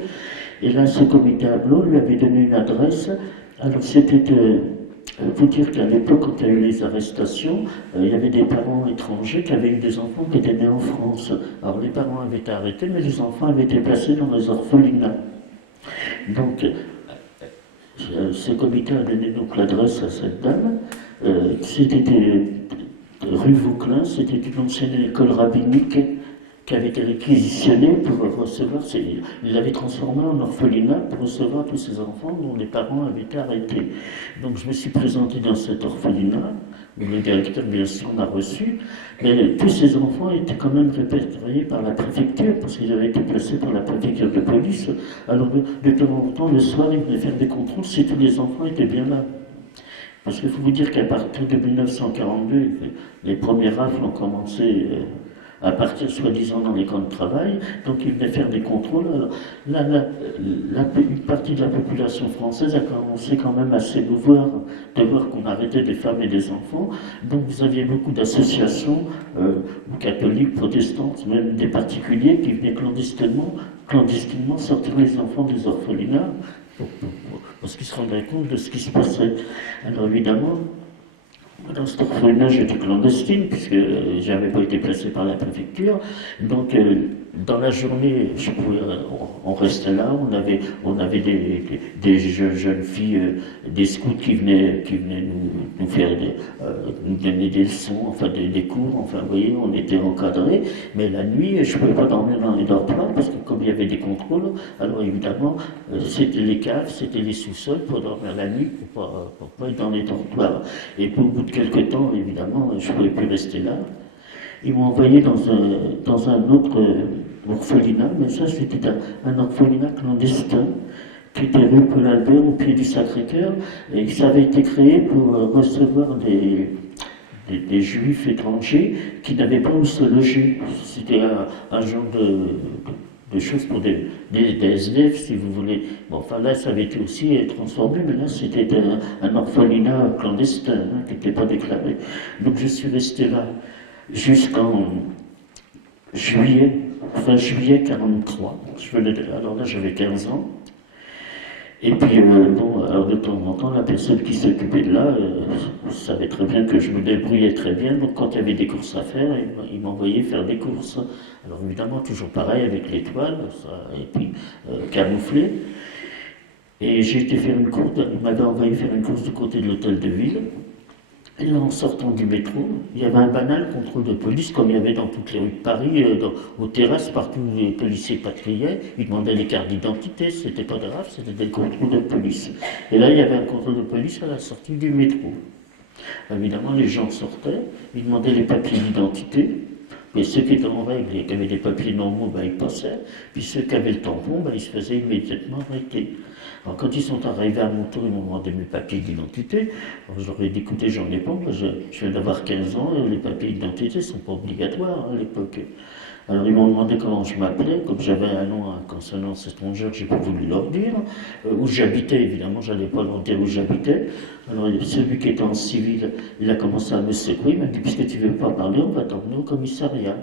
Et là, ce comité AMLO lui avait donné une adresse. Alors c'était vous dire qu'à l'époque, quand il y a eu les arrestations, il y avait des parents étrangers qui avaient eu des enfants qui étaient nés en France. Alors les parents avaient été arrêtés, mais les enfants avaient été placés dans les orphelinats. Donc, ce comité a donné donc l'adresse à cette dame. C'était rue Vauclin, c'était une ancienne école rabbinique qui avait été réquisitionnée pour recevoir, il l'avait transformée en orphelinat pour recevoir tous ces enfants dont les parents avaient été arrêtés. Donc je me suis présenté dans cet orphelinat, où le directeur bien sûr m'a reçu, mais tous ces enfants étaient quand même répertoriés par la préfecture, parce qu'ils avaient été placés par la préfecture de police. Alors de temps en temps, le soir, ils venaient faire des contrôles si tous les enfants étaient bien là. Parce qu'il faut vous dire qu'à partir de 1942, les premiers rafles ont commencé à partir soi-disant dans les camps de travail, donc ils venaient faire des contrôles. Alors, une partie de la population française a commencé quand même à s'émouvoir de voir qu'on arrêtait des femmes et des enfants. Donc vous aviez beaucoup d'associations catholiques, protestantes, même des particuliers qui venaient clandestinement sortir les enfants des orphelinats parce qu'ils se rendaient compte de ce qui se passait. Alors évidemment, Dans cet orphelinat, j'étais clandestine, puisque je n'avais pas été placé par la préfecture. Donc, dans la journée, on restait là. On avait des jeunes filles, des scouts qui venaient nous faire nous donner des leçons, enfin des cours. Enfin, vous voyez, on était encadrés. Mais la nuit, je ne pouvais pas dormir dans les dortoirs, parce que comme il y avait des contrôles, alors évidemment, c'était les caves, c'était les sous-sols pour dormir la nuit, pour pas être dans les dortoirs. Et puis, au bout de quelques temps, évidemment, je ne pouvais plus rester là. Ils m'ont envoyé dans un autre orphelinat, mais ça c'était un orphelinat clandestin qui était rue Paul Albert au pied du Sacré-Cœur, et ça avait été créé pour recevoir des juifs étrangers qui n'avaient pas où se loger. C'était un genre de choses pour des SDF, si vous voulez. Bon, enfin là, ça avait été aussi transformé, mais là, c'était un orphelinat clandestin, hein, qui n'était pas déclaré. Donc je suis resté là jusqu'en fin juillet 43. Alors là, j'avais 15 ans. Et puis, bon, alors de temps en temps, la personne qui s'occupait de là savait très bien que je me débrouillais très bien. Donc, quand il y avait des courses à faire, il m'envoyait faire des courses. Alors, évidemment, toujours pareil avec l'étoile, et puis camouflé. Et j'ai été faire une course, il m'avait envoyé faire une course du côté de l'hôtel de ville. Et là, en sortant du métro, il y avait un banal contrôle de police, comme il y avait dans toutes les rues de Paris, aux terrasses, partout où les policiers patrouillaient. Ils demandaient les cartes d'identité, c'était pas grave, c'était des contrôles de police. Et là, il y avait un contrôle de police à la sortie du métro. Évidemment, les gens sortaient, ils demandaient les papiers d'identité. Et ceux qui étaient en règle et qui avaient des papiers normaux, ils passaient. Puis ceux qui avaient le tampon, ils se faisaient immédiatement arrêter. Alors quand ils sont arrivés à mon tour, ils m'ont demandé mes papiers d'identité. Alors je leur ai dit, écoutez, j'en ai pas, je viens d'avoir 15 ans, et les papiers d'identité ne sont pas obligatoires à l'époque. Alors ils m'ont demandé comment je m'appelais, comme j'avais un nom à consonance étrangère, j'ai pas voulu leur dire. Où j'habitais, évidemment, j'allais pas leur dire où j'habitais. Alors celui qui était en civil, il a commencé à me secouer, il m'a dit, puisque tu ne veux pas parler, on va t'emmener au commissariat.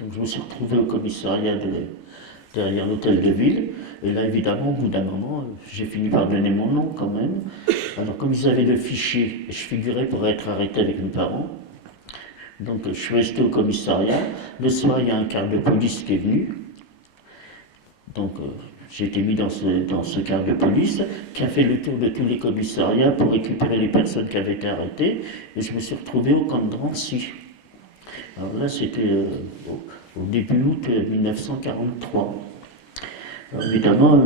Donc je me suis retrouvé au commissariat derrière l'hôtel de ville, et là évidemment, au bout d'un moment, j'ai fini par donner mon nom quand même. Alors comme ils avaient le fichier, je figurais pour être arrêté avec mes parents, donc je suis resté au commissariat. Le soir, il y a un quart de police qui est venu. Donc j'ai été mis dans ce quart de police qui a fait le tour de tous les commissariats pour récupérer les personnes qui avaient été arrêtées. Et je me suis retrouvé au camp de Drancy. Alors là, c'était au début août 1943. Alors évidemment,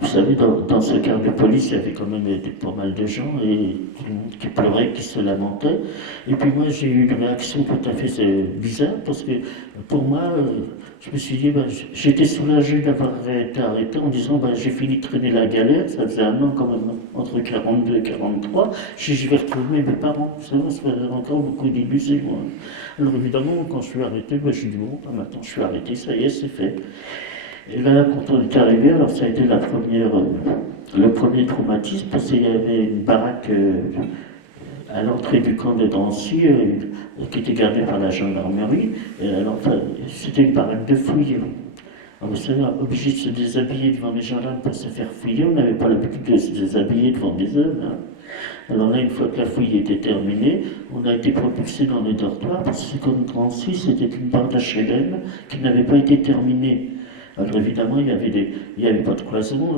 vous savez, dans ce quart de police, il y avait quand même pas mal de gens et tout le monde qui pleurait, qui se lamentait. Et puis moi, j'ai eu une réaction tout à fait bizarre parce que pour moi, je me suis dit, j'étais soulagé d'avoir été arrêté en disant, j'ai fini de traîner la galère, ça faisait un an quand même, entre 42 et 43, je vais retrouver mes parents. Vous savez, ça faisait encore beaucoup d'illusions. Hein. Alors évidemment, quand je suis arrêté, je dis, bon, maintenant je suis arrêté, ça y est, c'est fait. Et là, quand on est arrivé, alors ça a été le premier traumatisme, parce qu'il y avait une baraque à l'entrée du camp de Drancy qui était gardée par la gendarmerie. Et alors, c'était une baraque de fouilles. Alors, vous savez, obligé de se déshabiller devant les gendarmes pour se faire fouiller, on n'avait pas l'habitude de se déshabiller devant des hommes. Hein. Alors là, une fois que la fouille était terminée, on a été propulsé dans les dortoirs, parce que comme Drancy, c'était une bande d'HLM qui n'avait pas été terminée. Alors évidemment, il n'y avait pas de cloison,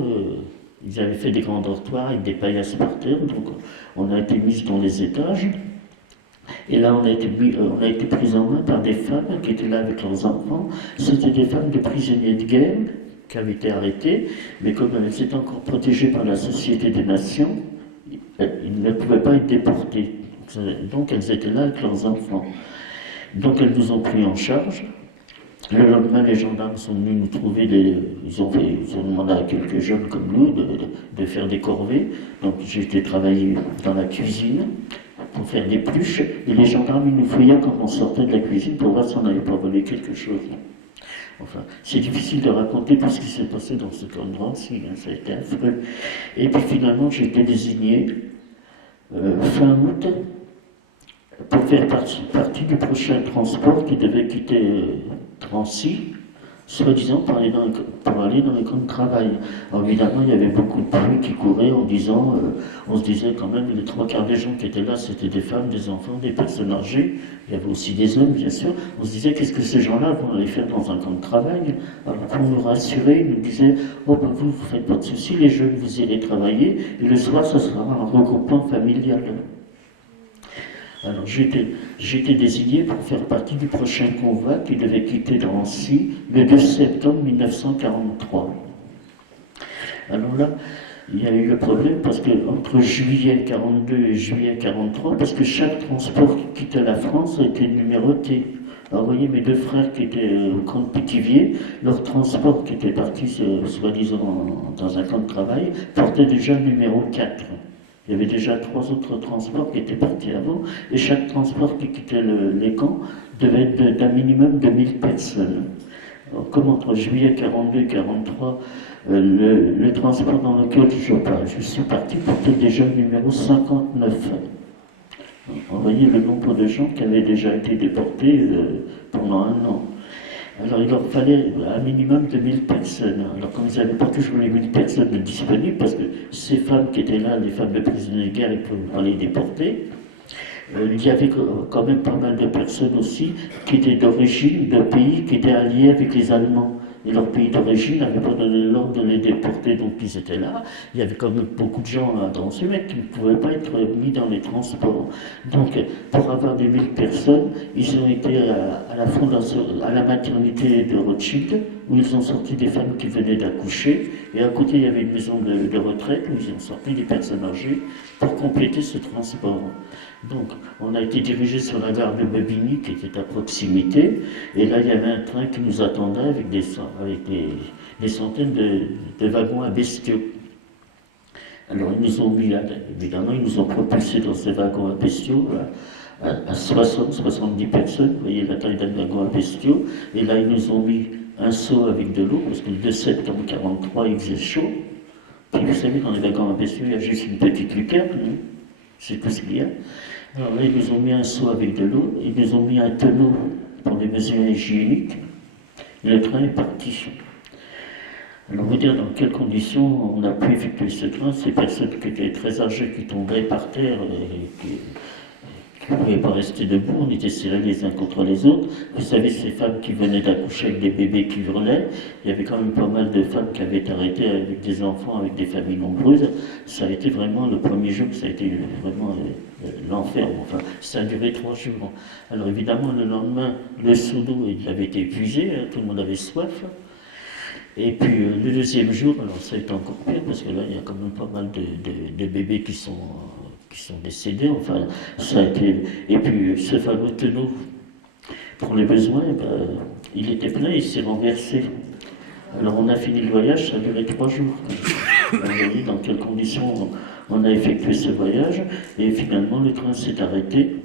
ils avaient fait des grands dortoirs avec des paillasses par terre, donc on a été mis dans les étages. Et là, on a été pris en main par des femmes qui étaient là avec leurs enfants. C'était des femmes de prisonniers de guerre qui avaient été arrêtées, mais comme elles étaient encore protégées par la Société des Nations, ils ne pouvaient pas être déportés. Donc elles étaient là avec leurs enfants. Donc elles nous ont pris en charge. Le lendemain, les gendarmes sont venus nous trouver, ils ont demandé à quelques jeunes comme nous de faire des corvées. Donc j'ai été travailler dans la cuisine pour faire des pluches, et les gendarmes ils nous fouillaient quand on sortait de la cuisine pour voir si on n'avait pas volé quelque chose. Enfin, c'est difficile de raconter tout ce qui s'est passé dans ce camp de Drancy, ça a été affreux. Et puis finalement, j'ai été désigné fin août pour faire partie du prochain transport qui devait quitter Drancy, soi-disant pour aller dans les camps de travail. Alors évidemment, il y avait beaucoup de bruit qui courait en disant, on se disait quand même, les trois quarts des gens qui étaient là, c'était des femmes, des enfants, des personnes âgées, il y avait aussi des hommes, bien sûr. On se disait, qu'est-ce que ces gens-là vont aller faire dans un camp de travail? Alors pour nous rassurer, ils nous disaient, oh ben vous faites pas de soucis, les jeunes, vous irez travailler, et le soir, ce sera un regroupement familial. Alors j'ai été désigné pour faire partie du prochain convoi qui devait quitter Drancy le 2 septembre 1943. Alors là, il y a eu le problème parce que entre juillet 42 et juillet 43, parce que chaque transport qui quittait la France a été numéroté. Alors vous voyez, mes deux frères qui étaient au camp de Pithiviers, leur transport qui était parti, soi-disant, dans un camp de travail, portait déjà le numéro 4. Il y avait déjà 3 autres transports qui étaient partis avant, et chaque transport qui quittait les camps devait être d'un minimum de 1000 personnes. Alors, comme entre juillet 42 et 43, le transport dans lequel je suis parti portait déjà le numéro 59. Vous voyez le nombre de gens qui avaient déjà été déportés pendant un an. Alors il leur fallait un minimum de 1000 personnes. Alors comme ils n'avaient pas toujours les 1000 personnes disponibles, parce que ces femmes qui étaient là, les femmes de prisonniers de guerre, ils pouvaient pas les déporter, il y avait quand même pas mal de personnes aussi qui étaient d'origine de pays qui étaient alliés avec les Allemands. Et leur pays d'origine n'avait pas donné l'ordre de les déporter, donc ils étaient là. Il y avait quand même beaucoup de gens à Drancy-Mec qui ne pouvaient pas être mis dans les transports. Donc, pour avoir des 1000 personnes, ils ont été à la fondation, à la maternité de Rothschild, où ils ont sorti des femmes qui venaient d'accoucher. Et à côté, il y avait une maison de retraite où ils ont sorti des personnes âgées pour compléter ce transport. Donc, on a été dirigé sur la gare de Bobigny, qui était à proximité, et là, il y avait un train qui nous attendait avec des centaines de wagons à bestiaux. Alors, ils nous ont mis, évidemment, ils nous ont propulsés dans ces wagons à bestiaux à 60-70 personnes, vous voyez la taille d'un wagon à bestiaux, et là, ils nous ont mis un seau avec de l'eau, parce que le 2 septembre 1943, il faisait chaud. Puis, vous savez, dans les wagons à bestiaux, il y a juste une petite lucarne, hein. C'est tout ce qu'il y a. Alors là, ils nous ont mis un seau avec de l'eau, ils nous ont mis un tonneau pour les mesures hygiéniques, et le train est parti. Alors, vous dire dans quelles conditions on a pu effectuer ce train, ces personnes qui étaient très âgées, qui tombaient par terre et qui ne pouvaient pas rester debout, on était serrés les uns contre les autres. Vous savez, ces femmes qui venaient d'accoucher avec des bébés qui hurlaient, il y avait quand même pas mal de femmes qui avaient été arrêtées avec des enfants, avec des familles nombreuses. Ça a été vraiment, le premier jour, ça a été vraiment l'enfer. Enfin, ça a duré 3 jours. Alors évidemment, le lendemain, le seau d'eau, il avait été épuisé, hein, tout le monde avait soif. Et puis le deuxième jour, alors ça a été encore pire, parce que là, il y a quand même pas mal de bébés qui sont décédés, enfin, ça a été... Et puis, ce fameux tonneau, pour les besoins, il était plein, il s'est renversé. Alors, on a fini le voyage, ça a duré 3 jours. Vous voyez dans quelles conditions on a effectué ce voyage, et finalement, le train s'est arrêté.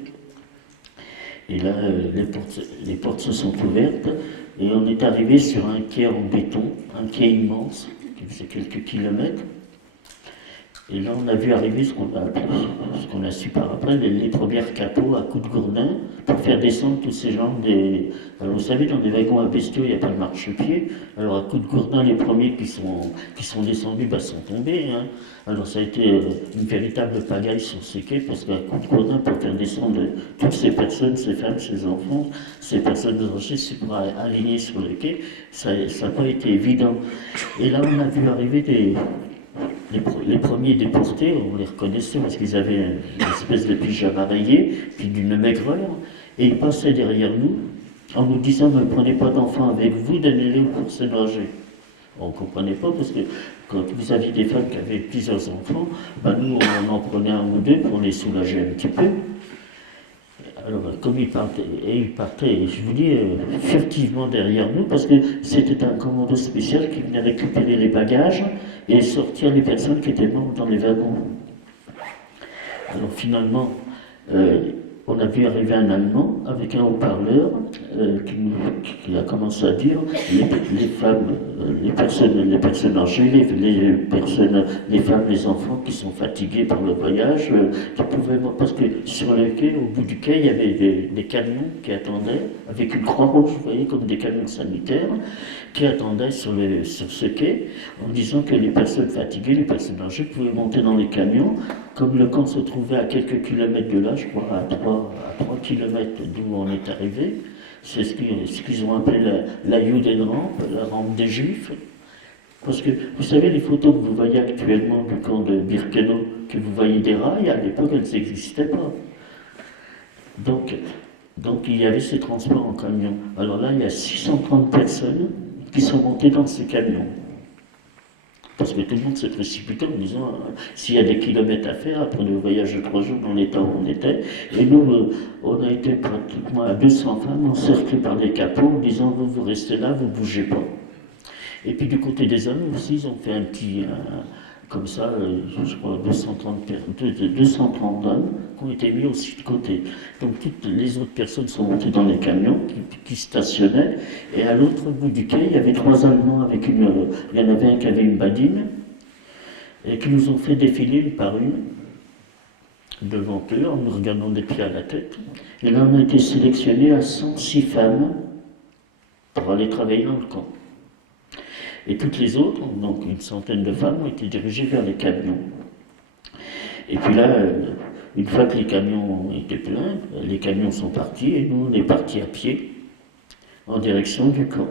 Et là, les portes se sont ouvertes, et on est arrivé sur un quai en béton, un quai immense, qui faisait quelques kilomètres. Et là, on a vu arriver ce qu'on a su par après, les premières capots à coups de gourdin pour faire descendre tous ces gens des... Alors, vous savez, dans des wagons à bestiaux, il n'y a pas de marchepied. Alors, à coups de gourdin, les premiers qui sont descendus sont tombés. Hein. Alors, ça a été une véritable pagaille sur ces quais, parce qu'à coups de gourdin, pour faire descendre toutes ces personnes, ces femmes, ces enfants, ces personnes âgées, c'est pour aligner sur le quai, ça n'a pas été évident. Et là, on a vu arriver les premiers déportés, on les reconnaissait parce qu'ils avaient une espèce de pyjama rayé, puis d'une maigreur, et ils passaient derrière nous en nous disant ne prenez pas d'enfants avec vous, donnez-les aux personnes âgées. On ne comprenait pas parce que quand vous aviez des femmes qui avaient plusieurs enfants, nous on en prenait un ou deux pour les soulager un petit peu. Alors, comme ils partaient, je vous dis, furtivement derrière nous, parce que c'était un commando spécial qui venait récupérer les bagages et sortir les personnes qui étaient mortes dans les wagons. Alors finalement, on a vu arriver un Allemand avec un haut-parleur qui a commencé à dire les femmes, les personnes âgées, les femmes, les enfants qui sont fatigués par le voyage, qui pouvaient, parce que sur le quai, au bout du quai, il y avait des camions qui attendaient, avec une croix rouge, vous voyez, comme des camions sanitaires, qui attendaient sur ce quai, en disant que les personnes fatiguées, les personnes âgées pouvaient monter dans les camions. Comme le camp se trouvait à quelques kilomètres de là, je crois à 3 kilomètres d'où on est arrivé, c'est ce qu'ils ont appelé la Judenrampe, la rampe des Juifs. Parce que vous savez, les photos que vous voyez actuellement du camp de Birkenau, que vous voyez des rails, à l'époque elles n'existaient pas. Donc il y avait ces transports en camion. Alors là, il y a 630 personnes qui sont montées dans ces camions. Parce que tout le monde s'est précipité en disant s'il y a des kilomètres à faire, après le voyage de 3 jours dans l'état où on était, et nous, on a été pratiquement à 200 femmes encerclées par des capots en disant vous restez là, vous bougez pas. Et puis du côté des hommes aussi, ils ont fait un petit, comme ça, je crois 230 hommes qui ont été mis aussi de côté. Donc toutes les autres personnes sont montées dans les camions qui stationnaient, et à l'autre bout du quai, il y avait 3 Allemands avec il y en avait un qui avait une badine, et qui nous ont fait défiler une par une devant eux, en nous regardant des pieds à la tête. Et là, on a été sélectionnés à 106 femmes pour aller travailler dans le camp. Et toutes les autres, donc une centaine de femmes, ont été dirigées vers les camions. Et puis là, une fois que les camions étaient pleins, les camions sont partis et nous, on est partis à pied en direction du camp.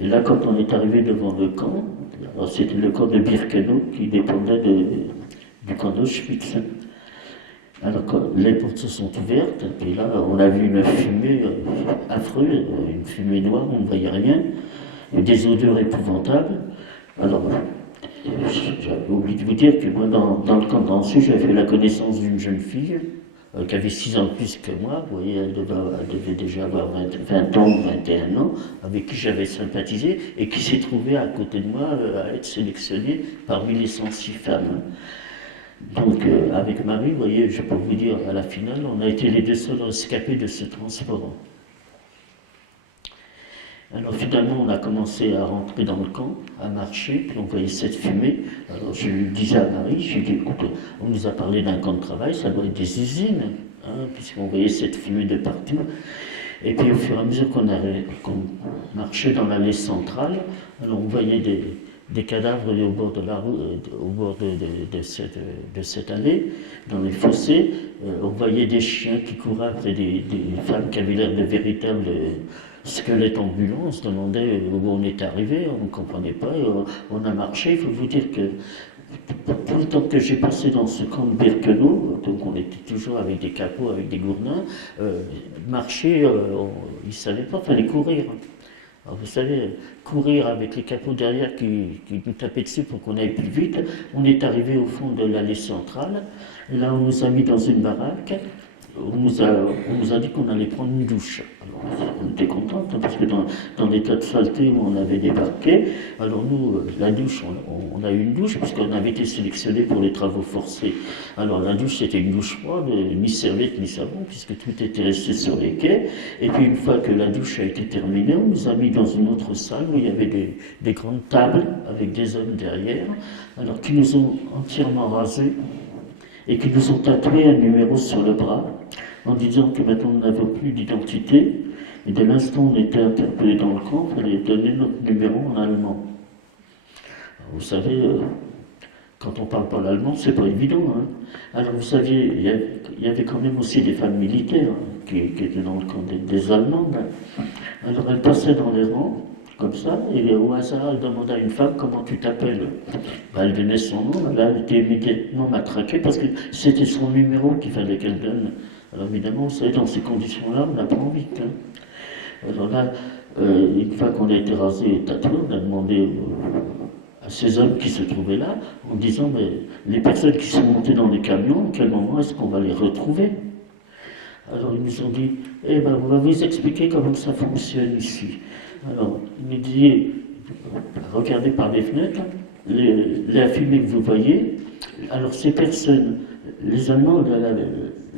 Et là, quand on est arrivé devant le camp, c'était le camp de Birkenau qui dépendait du camp d'Auschwitz. Alors les portes se sont ouvertes, et là, on a vu une fumée affreuse, une fumée noire, on ne voyait rien. Des odeurs épouvantables. Alors, j'avais oublié de vous dire que moi, dans le camp d'Ancy, j'avais fait la connaissance d'une jeune fille qui avait 6 ans de plus que moi. Vous voyez, elle devait déjà avoir 20 ans, 21 ans, avec qui j'avais sympathisé et qui s'est trouvée à côté de moi à être sélectionnée parmi les 106 femmes. Donc, avec Marie, vous voyez, je peux vous dire, à la finale, on a été les 2 seuls rescapés de ce transport. Alors finalement, on a commencé à rentrer dans le camp, à marcher, puis on voyait cette fumée. Alors je lui disais à Marie, j'ai dit, écoute, on nous a parlé d'un camp de travail, ça doit être des usines, puisqu'on voyait cette fumée de partout. Et puis au fur et à mesure qu'on marchait dans l'allée centrale, alors on voyait des cadavres au bord de la route, au bord de cette allée, dans les fossés. On voyait des chiens qui couraient après des femmes qui avaient l'air de véritables squelettes ambulants. On se demandait où on est arrivé, on ne comprenait pas. On a marché. Il faut vous dire que tout le temps que j'ai passé dans ce camp de Birkenau, donc on était toujours avec des capots, avec des gourdins, marcher, ils ne savaient pas, il fallait courir. Alors vous savez, courir avec les capots derrière qui nous tapaient dessus pour qu'on aille plus vite. On est arrivé au fond de l'allée centrale. Et là, on nous a mis dans une baraque. On nous a dit qu'on allait prendre une douche. Alors, on était contents, parce que dans des tas de saleté où on avait débarqué, alors nous, la douche, on a eu une douche, puisqu'on avait été sélectionnés pour les travaux forcés. Alors la douche, c'était une douche froide, ni serviette, ni savon, puisque tout était resté sur les quais. Et puis une fois que la douche a été terminée, on nous a mis dans une autre salle où il y avait des grandes tables, avec des hommes derrière, alors qui nous ont entièrement rasés, et qui nous ont tatoué un numéro sur le bras, en disant que maintenant on n'avait plus d'identité, et dès l'instant où on était interpellé dans le camp, il fallait donner notre numéro en allemand. Alors, vous savez, quand on ne parle pas l'allemand, c'est pas évident. Alors vous saviez, il y avait quand même aussi des femmes militaires qui étaient dans le camp des Allemandes. Alors elles passaient dans les rangs, comme ça, et au hasard, elle demandait à une femme comment tu t'appelles. Elle donnait son nom, elle a été immédiatement matraquée parce que c'était son numéro qu'il fallait qu'elle donne. Alors évidemment, vous savez, dans ces conditions-là, on apprend vite. Alors là, une fois qu'on a été rasé et tatoué, on a demandé à ces hommes qui se trouvaient là, en disant, mais les personnes qui sont montées dans les camions, à quel moment est-ce qu'on va les retrouver? Alors ils nous ont dit, eh ben, on va vous expliquer comment ça fonctionne ici. Alors, il nous dit, regardez par les fenêtres, la fumée que vous voyez. Alors, ces personnes, les Allemands,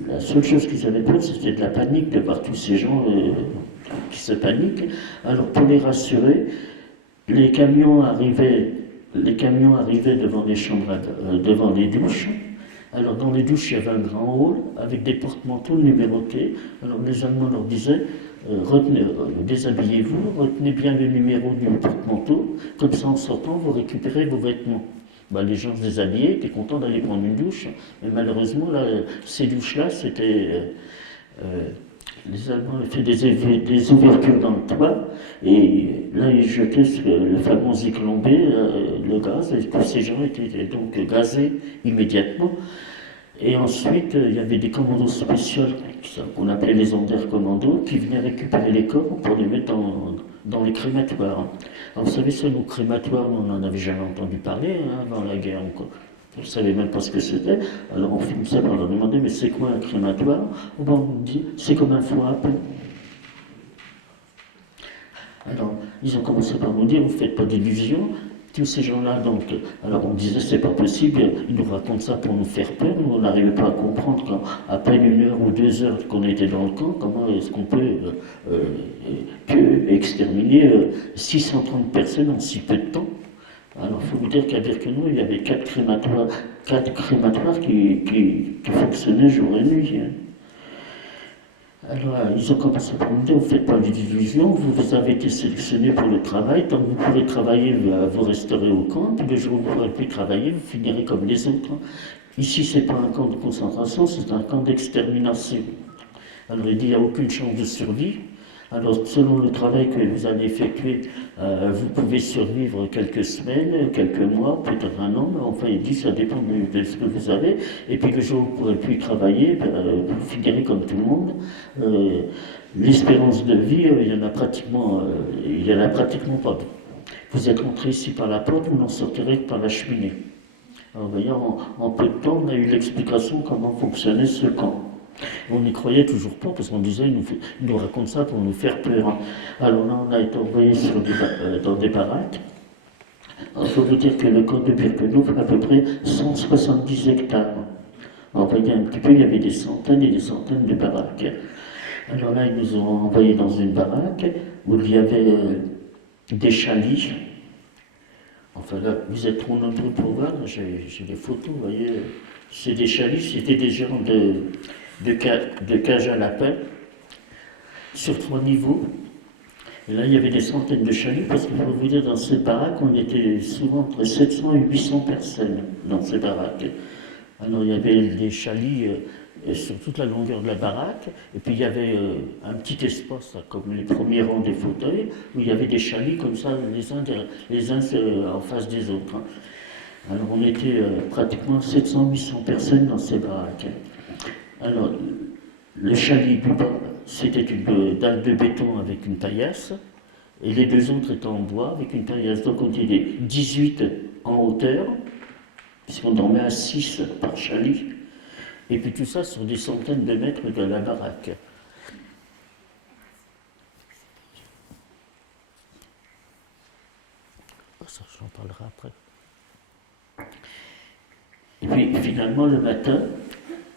La seule chose qu'ils avaient peur, c'était de la panique, de voir tous ces gens qui se paniquent. Alors pour les rassurer, les camions arrivaient devant les chambres, devant les douches. Alors dans les douches, il y avait un grand hall avec des porte-manteaux numérotés. Alors les Allemands leur disaient, déshabillez-vous, retenez bien le numéro du porte-manteau, comme ça en sortant, vous récupérez vos vêtements. Ben, les gens se déshabillaient, étaient contents d'aller prendre une douche, mais malheureusement, là, ces douches-là, c'était... les Allemands avaient fait des ouvertures dans le toit, et là, ils jetaient le fameux Zyklon B, le gaz, et tous ces gens étaient donc gazés immédiatement. Et ensuite, il y avait des commandos spéciaux, qu'on appelait les Sonderkommandos, qui venaient récupérer les corps pour les mettre dans les crématoires. Alors, vous savez, ce mot crématoire, on n'en avait jamais entendu parler avant la guerre. On ne savait même pas ce que c'était. Alors, on finissait par leur demander, mais c'est quoi un crématoire? On nous dit, c'est comme un foie à pain. Alors, ils ont commencé par nous dire, vous ne faites pas d'illusions. Tous ces gens-là, donc, alors on disait c'est pas possible, ils nous racontent ça pour nous faire peur, nous on n'arrivait pas à comprendre qu'à peine 1 heure ou 2 heures qu'on était dans le camp, comment est-ce qu'on peut exterminer 630 personnes en si peu de temps. Alors il faut vous dire qu'à Birkenau, il y avait 4 crématoires qui fonctionnaient jour et nuit. Alors, ils ont commencé par nous dire, vous ne faites pas d'illusions, vous avez été sélectionné pour le travail, tant que vous pourrez travailler, vous resterez au camp, puis le jour où vous ne pourrez plus travailler, vous finirez comme les autres. Ici, ce n'est pas un camp de concentration, c'est un camp d'extermination. Alors, il dit, il n'y a aucune chance de survie. Alors, selon le travail que vous allez effectuer, vous pouvez survivre quelques semaines, quelques mois, peut-être un an, mais enfin, il dit, ça dépend de ce que vous avez. Et puis, le jour où vous ne pourrez plus travailler, vous finirez comme tout le monde. L'espérance de vie, il y en a pratiquement pas. Vous êtes rentré ici par la porte, vous n'en sortirez que par la cheminée. Alors, vous voyez, en peu de temps, on a eu l'explication comment fonctionnait ce camp. On n'y croyait toujours pas parce qu'on disait, ils nous racontent ça pour nous faire peur. Alors là, on a été envoyé dans des baraques. Il faut vous dire que le camp de Birkenau fait à peu près 170 hectares. On voyait un petit peu, il y avait des centaines et des centaines de baraques. Alors là, ils nous ont envoyés dans une baraque où il y avait des chalits. Enfin là, vous êtes trop nombreux pour voir, j'ai des photos, vous voyez. C'est des chalits, c'était des genres de cage à lapin sur 3 niveaux. Et là, il y avait des centaines de chalets, parce qu'il faut vous dire, dans ces baraques, on était souvent entre 700 et 800 personnes dans ces baraques. Alors, il y avait des chalets sur toute la longueur de la baraque, et puis il y avait un petit espace, là, comme les premiers rangs des fauteuils, où il y avait des chalets comme ça, les uns en face des autres. Alors, on était pratiquement 700-800 personnes dans ces baraques. Alors, le chalet du bas, c'était une dalle de béton avec une paillasse, et les 2 autres étaient en bois avec une paillasse. Donc, on était 18 en hauteur, puisqu'on dormait à 6 par chalet, et puis tout ça sur des centaines de mètres de la baraque. Ça, j'en parlerai après. Et puis, finalement, le matin,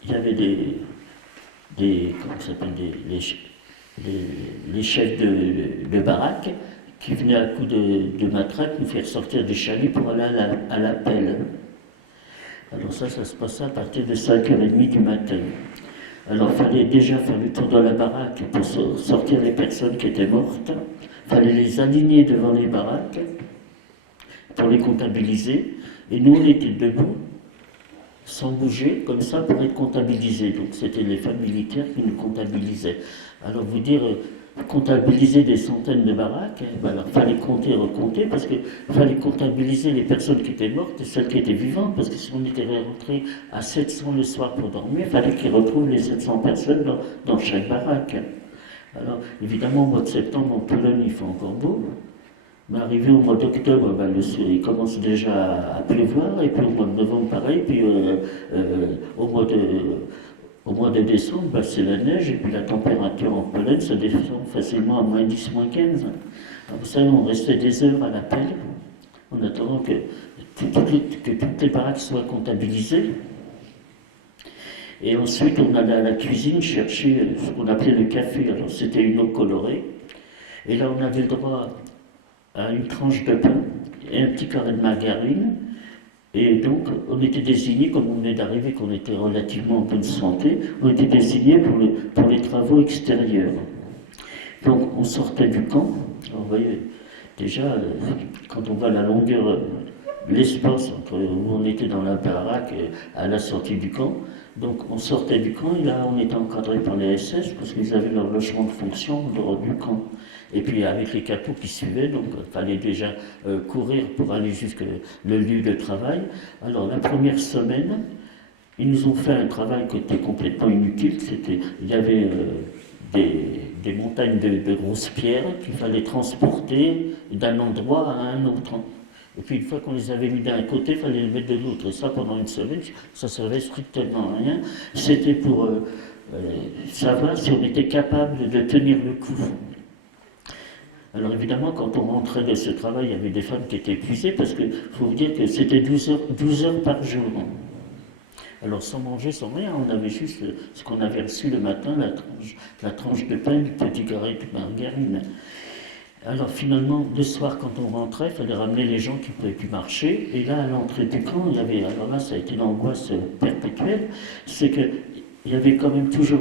il y avait les chefs de baraque qui venaient à coups de matraque nous faire sortir du chalet pour aller à la pelle. Alors ça se passait à partir de 5h30 du matin. Alors il fallait déjà faire le tour de la baraque pour sortir les personnes qui étaient mortes. Il fallait les aligner devant les baraques pour les comptabiliser. Et nous, on était debout, sans bouger, comme ça, pour être comptabilisés. Donc c'était les femmes militaires qui nous comptabilisaient. Alors vous dire, comptabiliser des centaines de baraques, alors il fallait compter et recompter, parce qu'il fallait comptabiliser les personnes qui étaient mortes et celles qui étaient vivantes, parce que si on était rentré à 700 le soir pour dormir, il fallait qu'ils retrouvent les 700 personnes dans chaque baraque. Alors évidemment, au mois de septembre, en Pologne, il fait encore beau. Mais arrivé au mois d'octobre, il commence déjà à pleuvoir, et puis au mois de novembre, pareil, puis au mois de décembre, c'est la neige, et puis la température en Pologne, ça descend facilement à moins 10, moins 15. Alors, vous savez, on restait des heures à la pelle, en attendant que toutes les baraques soient comptabilisées. Et ensuite, on allait à la cuisine chercher ce qu'on appelait le café. Alors, c'était une eau colorée. Et là, on avait le droit à une tranche de pain et un petit carré de margarine. Et donc, on était désignés, comme on venait d'arriver, qu'on était relativement en bonne santé, on était désignés pour les travaux extérieurs. Donc, on sortait du camp. Alors, vous voyez, déjà, quand on voit la longueur, l'espace entre où on était dans la baraque et à la sortie du camp, donc on sortait du camp et là, on était encadré par les SS parce qu'ils avaient leur logement de fonction dehors du camp. Et puis avec les capots qui suivaient, donc il fallait déjà courir pour aller jusqu'au lieu de travail. Alors la première semaine, ils nous ont fait un travail qui était complètement inutile. Il y avait des montagnes de grosses pierres qu'il fallait transporter d'un endroit à un autre. Et puis une fois qu'on les avait mis d'un côté, il fallait les mettre de l'autre. Et ça, pendant une semaine, ça servait strictement à rien. C'était pour savoir si on était capable de tenir le coup. Alors évidemment, quand on rentrait de ce travail, il y avait des femmes qui étaient épuisées parce qu'il faut vous dire que c'était 12 heures par jour. Alors sans manger, sans rien, on avait juste ce qu'on avait reçu le matin, la tranche de pain, du petit carré de margarine. Alors finalement, le soir, quand on rentrait, il fallait ramener les gens qui ne pouvaient plus marcher. Et là, à l'entrée du camp, il y avait, alors là, ça a été l'angoisse perpétuelle, c'est qu'il y avait quand même toujours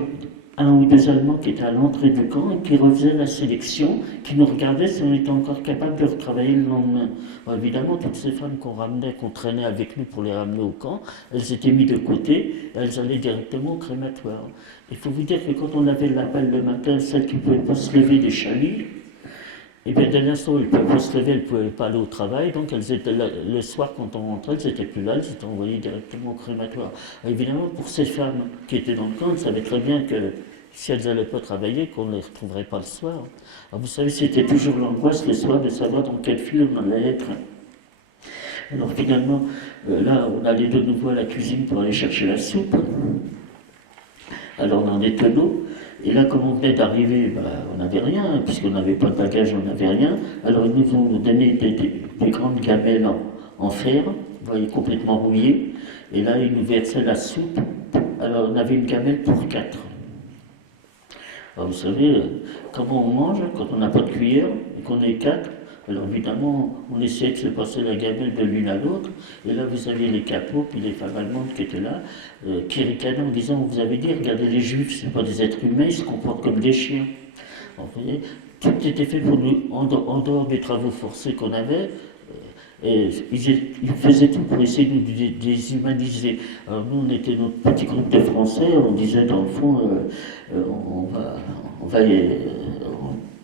un ou deux Allemands qui étaient à l'entrée du camp et qui refaisaient la sélection, qui nous regardaient si on était encore capable de retravailler le lendemain. Alors évidemment, toutes ces femmes qu'on ramenait, qu'on traînait avec nous pour les ramener au camp, elles étaient mises de côté, elles allaient directement au crématoire. Il faut vous dire que quand on avait l'appel le matin, celles qui ne pouvaient pas se lever des chalets, et bien dès l'instant où elles ne pouvaient pas se lever, elles ne pouvaient pas aller au travail, donc elles étaient là, le soir quand on rentrait, elles n'étaient plus là, elles étaient envoyées directement au crématoire. Alors évidemment, pour ces femmes qui étaient dans le camp, elles savaient très bien que si elles n'allaient pas travailler, qu'on ne les retrouverait pas le soir. Alors vous savez, c'était toujours l'angoisse le soir de savoir dans quelle file on allait être. Alors finalement, là, on allait de nouveau à la cuisine pour aller chercher la soupe. Alors dans des tonneaux. Et là, comme on venait d'arriver, on n'avait rien, puisqu'on n'avait pas de bagages, on n'avait rien. Alors ils nous ont donné des grandes gamelles en fer, vous voyez, complètement rouillées. Et là, ils nous versaient la soupe. Alors on avait une gamelle pour 4. Alors vous savez, comment on mange quand on n'a pas de cuillère et qu'on est 4. Alors évidemment, on essayait de se passer la gamelle de l'une à l'autre. Et là, vous aviez les capots, puis les femmes allemandes qui étaient là, qui ricanaient en disant, vous avez dit, regardez les juifs, ce ne sont pas des êtres humains, ils se comportent comme des chiens. Alors, vous voyez, tout était fait pour nous, en dehors des travaux forcés qu'on avait. Et ils faisaient tout pour essayer de nous déshumaniser. Alors nous, on était notre petit groupe de Français, on disait dans le fond, on va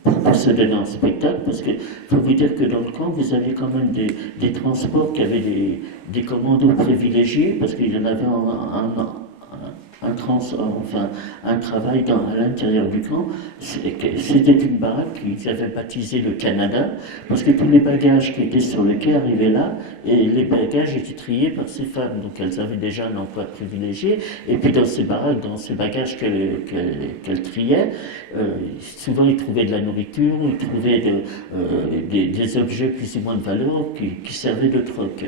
pour se donner un spectacle, parce qu'il faut vous dire que dans le camp, vous aviez quand même des transports qui avaient des commandos privilégiés, parce qu'il y en avait un travail à l'intérieur du camp. C'était une baraque qu'ils avaient baptisée le Canada, parce que tous les bagages qui étaient sur le quai arrivaient là, et les bagages étaient triés par ces femmes. Donc elles avaient déjà un emploi privilégié, et puis dans ces baraques, dans ces bagages qu'elles triaient, souvent ils trouvaient de la nourriture, ils trouvaient des objets plus ou moins de valeur qui servaient de troc.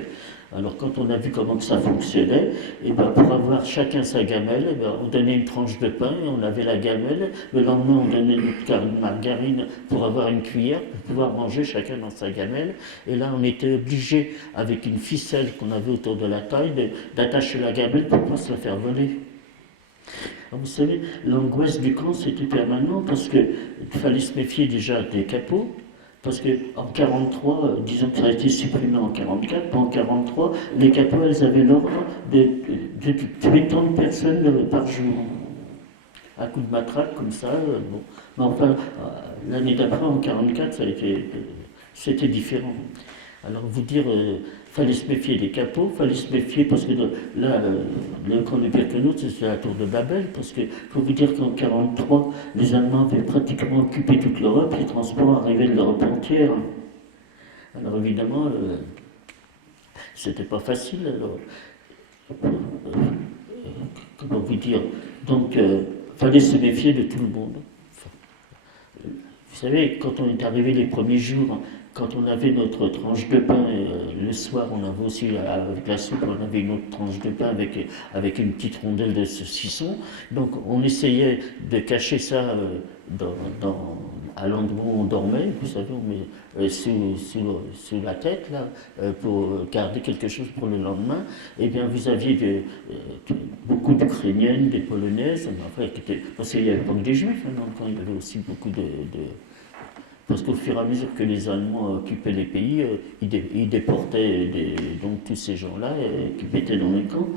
Alors quand on a vu comment que ça fonctionnait, et ben pour avoir chacun sa gamelle, on donnait une tranche de pain et on avait la gamelle. Le lendemain, on donnait notre carré de margarine pour avoir une cuillère, pour pouvoir manger chacun dans sa gamelle. Et là, on était obligé, avec une ficelle qu'on avait autour de la taille, d'attacher la gamelle pour ne pas se la faire voler. Alors, vous savez, l'angoisse du camp, c'était permanent parce qu'il fallait se méfier déjà des capots. Parce qu'en 1943, disons que ça a été supprimé en 1944, mais en 1943, les capots, elles avaient l'ordre de tuer tant de personnes par jour. À coup de matraque, comme ça. Bon. Mais enfin, l'année d'après, en 1944, c'était différent. Alors, vous dire, fallait se méfier des capots, fallait se méfier parce que là, le camp de Birkenau, c'était la tour de Babel, parce que faut vous dire qu'en 1943, les Allemands avaient pratiquement occupé toute l'Europe, les transports arrivaient de l'Europe entière. Alors évidemment, c'était pas facile. Alors, comment vous dire, donc, fallait se méfier de tout le monde. Vous savez, quand on est arrivé les premiers jours, quand on avait notre tranche de pain, le soir, on avait aussi, avec la soupe, on avait une autre tranche de pain avec une petite rondelle de saucisson. Donc on essayait de cacher ça à l'endroit où on dormait. Vous savez, on met sous la tête, là, pour garder quelque chose pour le lendemain. Eh bien, vous aviez beaucoup d'Ukrainiennes, des Polonaises, enfin, parce qu'il n'y avait pas que des Juifs, hein, il y avait aussi beaucoup parce qu'au fur et à mesure que les Allemands occupaient les pays, ils déportaient donc tous ces gens-là qui étaient dans les camps.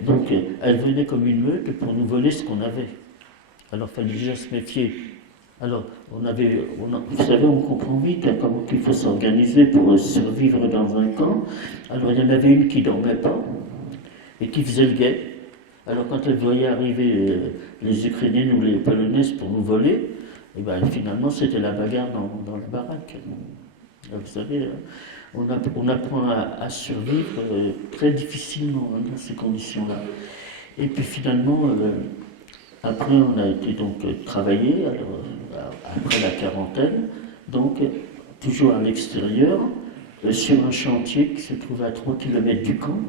Donc elles venaient comme une meute pour nous voler ce qu'on avait. Alors il fallait déjà se méfier. Alors vous savez, on comprend vite hein, comment il faut s'organiser pour survivre dans un camp. Alors il y en avait une qui ne dormait pas et qui faisait le guet. Alors quand elle voyait arriver les Ukrainiennes ou les Polonaises pour nous voler, et bien finalement c'était la bagarre dans le baraque. Vous savez, on apprend à survivre très difficilement hein, dans ces conditions-là. Et puis finalement, après on a été donc travailler, après la quarantaine, donc toujours à l'extérieur, sur un chantier qui se trouve à 3 km du camp.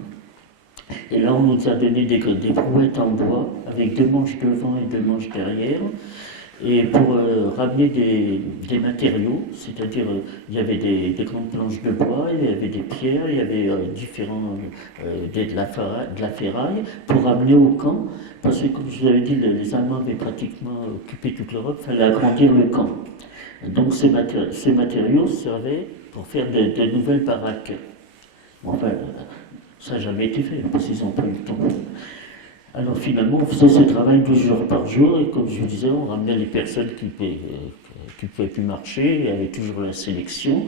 Et là on nous a donné des brouettes en bois avec 2 manches devant et 2 manches derrière. Et pour ramener des matériaux, c'est-à-dire il y avait des grandes planches de bois, il y avait des pierres, il y avait de la ferraille pour ramener au camp, parce que comme je vous avais dit, les Allemands avaient pratiquement occupé toute l'Europe, il fallait agrandir le camp. Donc ces matériaux servaient pour faire de nouvelles baraques. Enfin, ça n'a jamais été fait, parce qu'ils n'ont pas eu le temps. Alors finalement, on faisait ce travail 12 jours par jour, et comme je vous disais, on ramenait les personnes qui ne pouvaient plus marcher, il y avait toujours la sélection.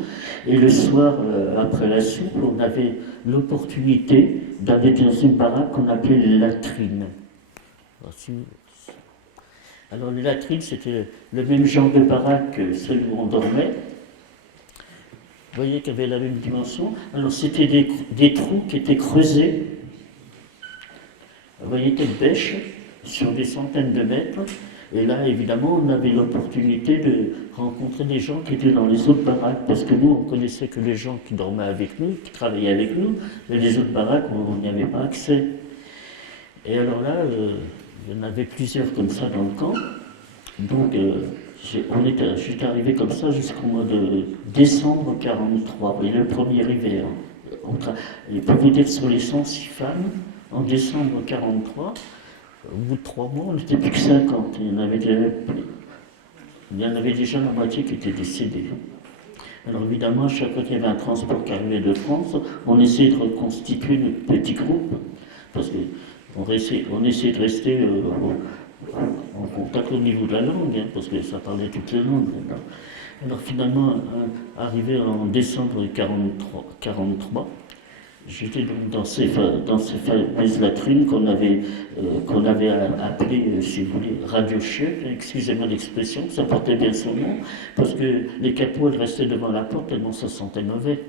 Et le soir, après la soupe, on avait l'opportunité d'aller dans une baraque qu'on appelait les latrines. Alors les latrines, c'était le même genre de baraque que celle où on dormait. Vous voyez qu'il y avait la même dimension. Alors c'était des trous qui étaient creusés. Vous voyez, des bêches sur des centaines de mètres. Et là, évidemment, on avait l'opportunité de rencontrer des gens qui étaient dans les autres baraques. Parce que nous, on connaissait que les gens qui dormaient avec nous, qui travaillaient avec nous. Mais les autres baraques, on n'y avait pas accès. Et alors là, il y en avait plusieurs comme ça dans le camp. Donc, j'étais arrivé comme ça jusqu'au mois de décembre 1943. Et le premier hiver. Et pour vous dire, sur les 106 femmes, en décembre 1943, au bout de 3 mois, on n'était plus que 50. Il y en avait déjà la moitié qui étaient décédés. Alors évidemment, à chaque fois qu'il y avait un transport qui arrivait de France, on essayait de reconstituer notre petit groupe, parce qu'on essayait de rester en contact au niveau de la langue, hein, parce que ça parlait toutes les langues. Alors finalement, arrivé en décembre 1943, j'étais donc dans ces fameuses latrines qu'on avait appelées, si vous voulez, radio-chiottes, excusez-moi l'expression, ça portait bien son nom, parce que les capots, elles restaient devant la porte tellement ça sentait mauvais.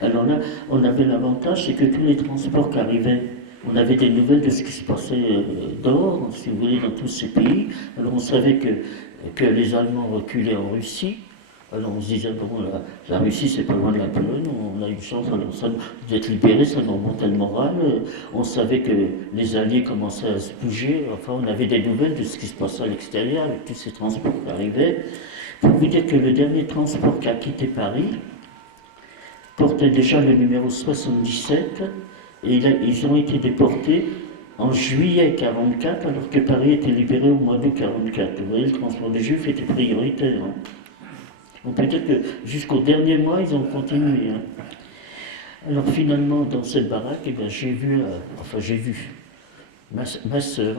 Alors là, on avait l'avantage, c'est que tous les transports qui arrivaient, on avait des nouvelles de ce qui se passait dehors, si vous voulez, dans tous ces pays. Alors on savait que les Allemands reculaient en Russie. Alors on se disait, bon, la Russie c'est pas loin de la Pologne, on a une chance d'être libérés, ça nous remontait le moral. On savait que les Alliés commençaient à se bouger, enfin on avait des nouvelles de ce qui se passait à l'extérieur avec tous ces transports qui arrivaient. Pour vous dire que le dernier transport qui a quitté Paris portait déjà le numéro 77 et ils ont été déportés en juillet 1944 alors que Paris était libéré au mois d'août 1944. Vous voyez, le transport des Juifs était prioritaire. Hein. On peut dire que jusqu'au dernier mois, ils ont continué. Hein. Alors finalement, dans cette baraque, eh bien, j'ai vu ma sœur.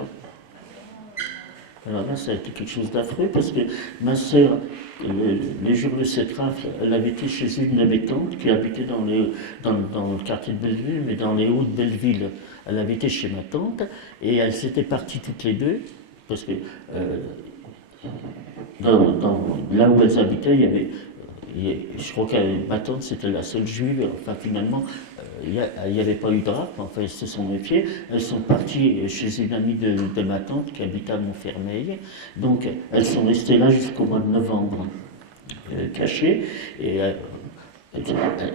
Alors là, ça a été quelque chose d'affreux parce que ma sœur, les jours de cette rafle, elle avait été chez une de mes tantes qui habitait dans le quartier de Belleville, mais dans les hauts de Belleville. Elle avait été chez ma tante et elles s'étaient parties toutes les deux parce que là où elles habitaient, je crois que ma tante c'était la seule juive, enfin finalement il n'y avait pas eu de rafle, enfin elles se sont méfiées, elles sont parties chez une amie de ma tante qui habitait à Montfermeil, donc elles sont restées là jusqu'au mois de novembre. cachés. Et elles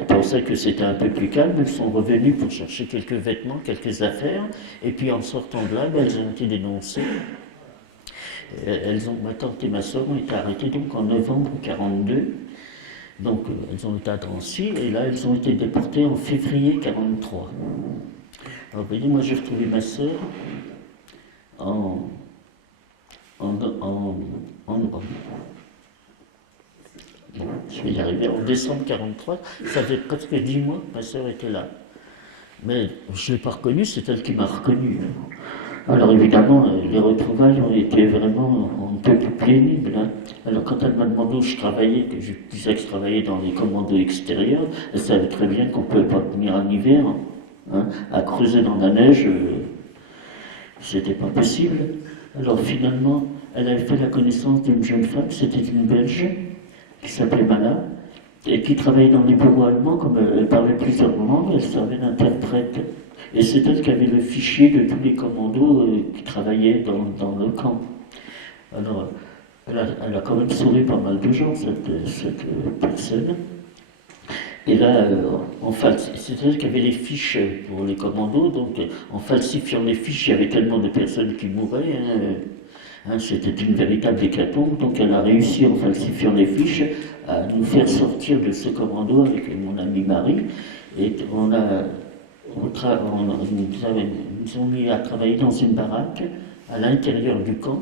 pensaient que c'était un peu plus calme. Elles sont revenues pour chercher quelques vêtements, quelques affaires. Et puis en sortant de là, elles ont été dénoncées. Ma tante et ma soeur ont été arrêtées donc en novembre 1942. Donc elles ont été à Drancy. Et là, elles ont été déportées en février 1943. Alors, vous voyez, moi j'ai retrouvé ma soeur en bon, je vais y arriver. En décembre 1943, ça fait presque 10 mois que ma soeur était là. Mais je ne l'ai pas reconnue, c'est elle qui m'a reconnu. Alors évidemment, les retrouvailles ont été vraiment un peu plus pénibles. Hein. Alors quand elle m'a demandé où je travaillais, que je disais que je travaillais dans les commandos extérieurs, elle savait très bien qu'on ne pouvait pas venir en hiver, hein, à creuser dans la neige, c'était pas possible. Alors finalement, elle avait fait la connaissance d'une jeune femme, c'était une Belge, qui s'appelait Mala, et qui travaillait dans les bureaux allemands, comme elle parlait plusieurs langues, elle servait d'interprète. Et c'est elle qui avait le fichier de tous les commandos qui travaillaient dans le camp. Alors, elle a quand même sauvé pas mal de gens, cette personne. Et là, c'est elle qui avait les fiches pour les commandos, donc en falsifiant les fiches, il y avait tellement de personnes qui mouraient. C'était une véritable hécatombe, donc elle a réussi en falsifiant les fiches à nous faire sortir de ce commando avec mon ami Marie. Et nous ont mis à travailler dans une baraque à l'intérieur du camp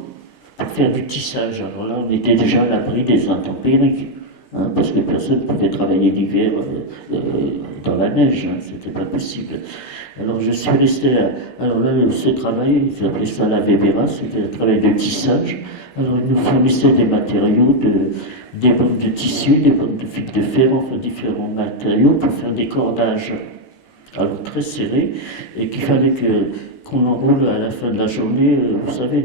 pour faire du tissage. Alors là, on était déjà à l'abri des intempéries. Hein, parce que personne ne pouvait travailler l'hiver dans la neige, hein, c'était pas possible. Alors je suis resté alors là, ce travail, ils appelaient ça la Weberas, c'était le travail de tissage. Alors ils nous fournissaient des matériaux, des bandes de tissu, des bandes de fil de fer, enfin différents matériaux pour faire des cordages. Alors très serrés, et qu'il fallait qu'on enroule à la fin de la journée, vous savez,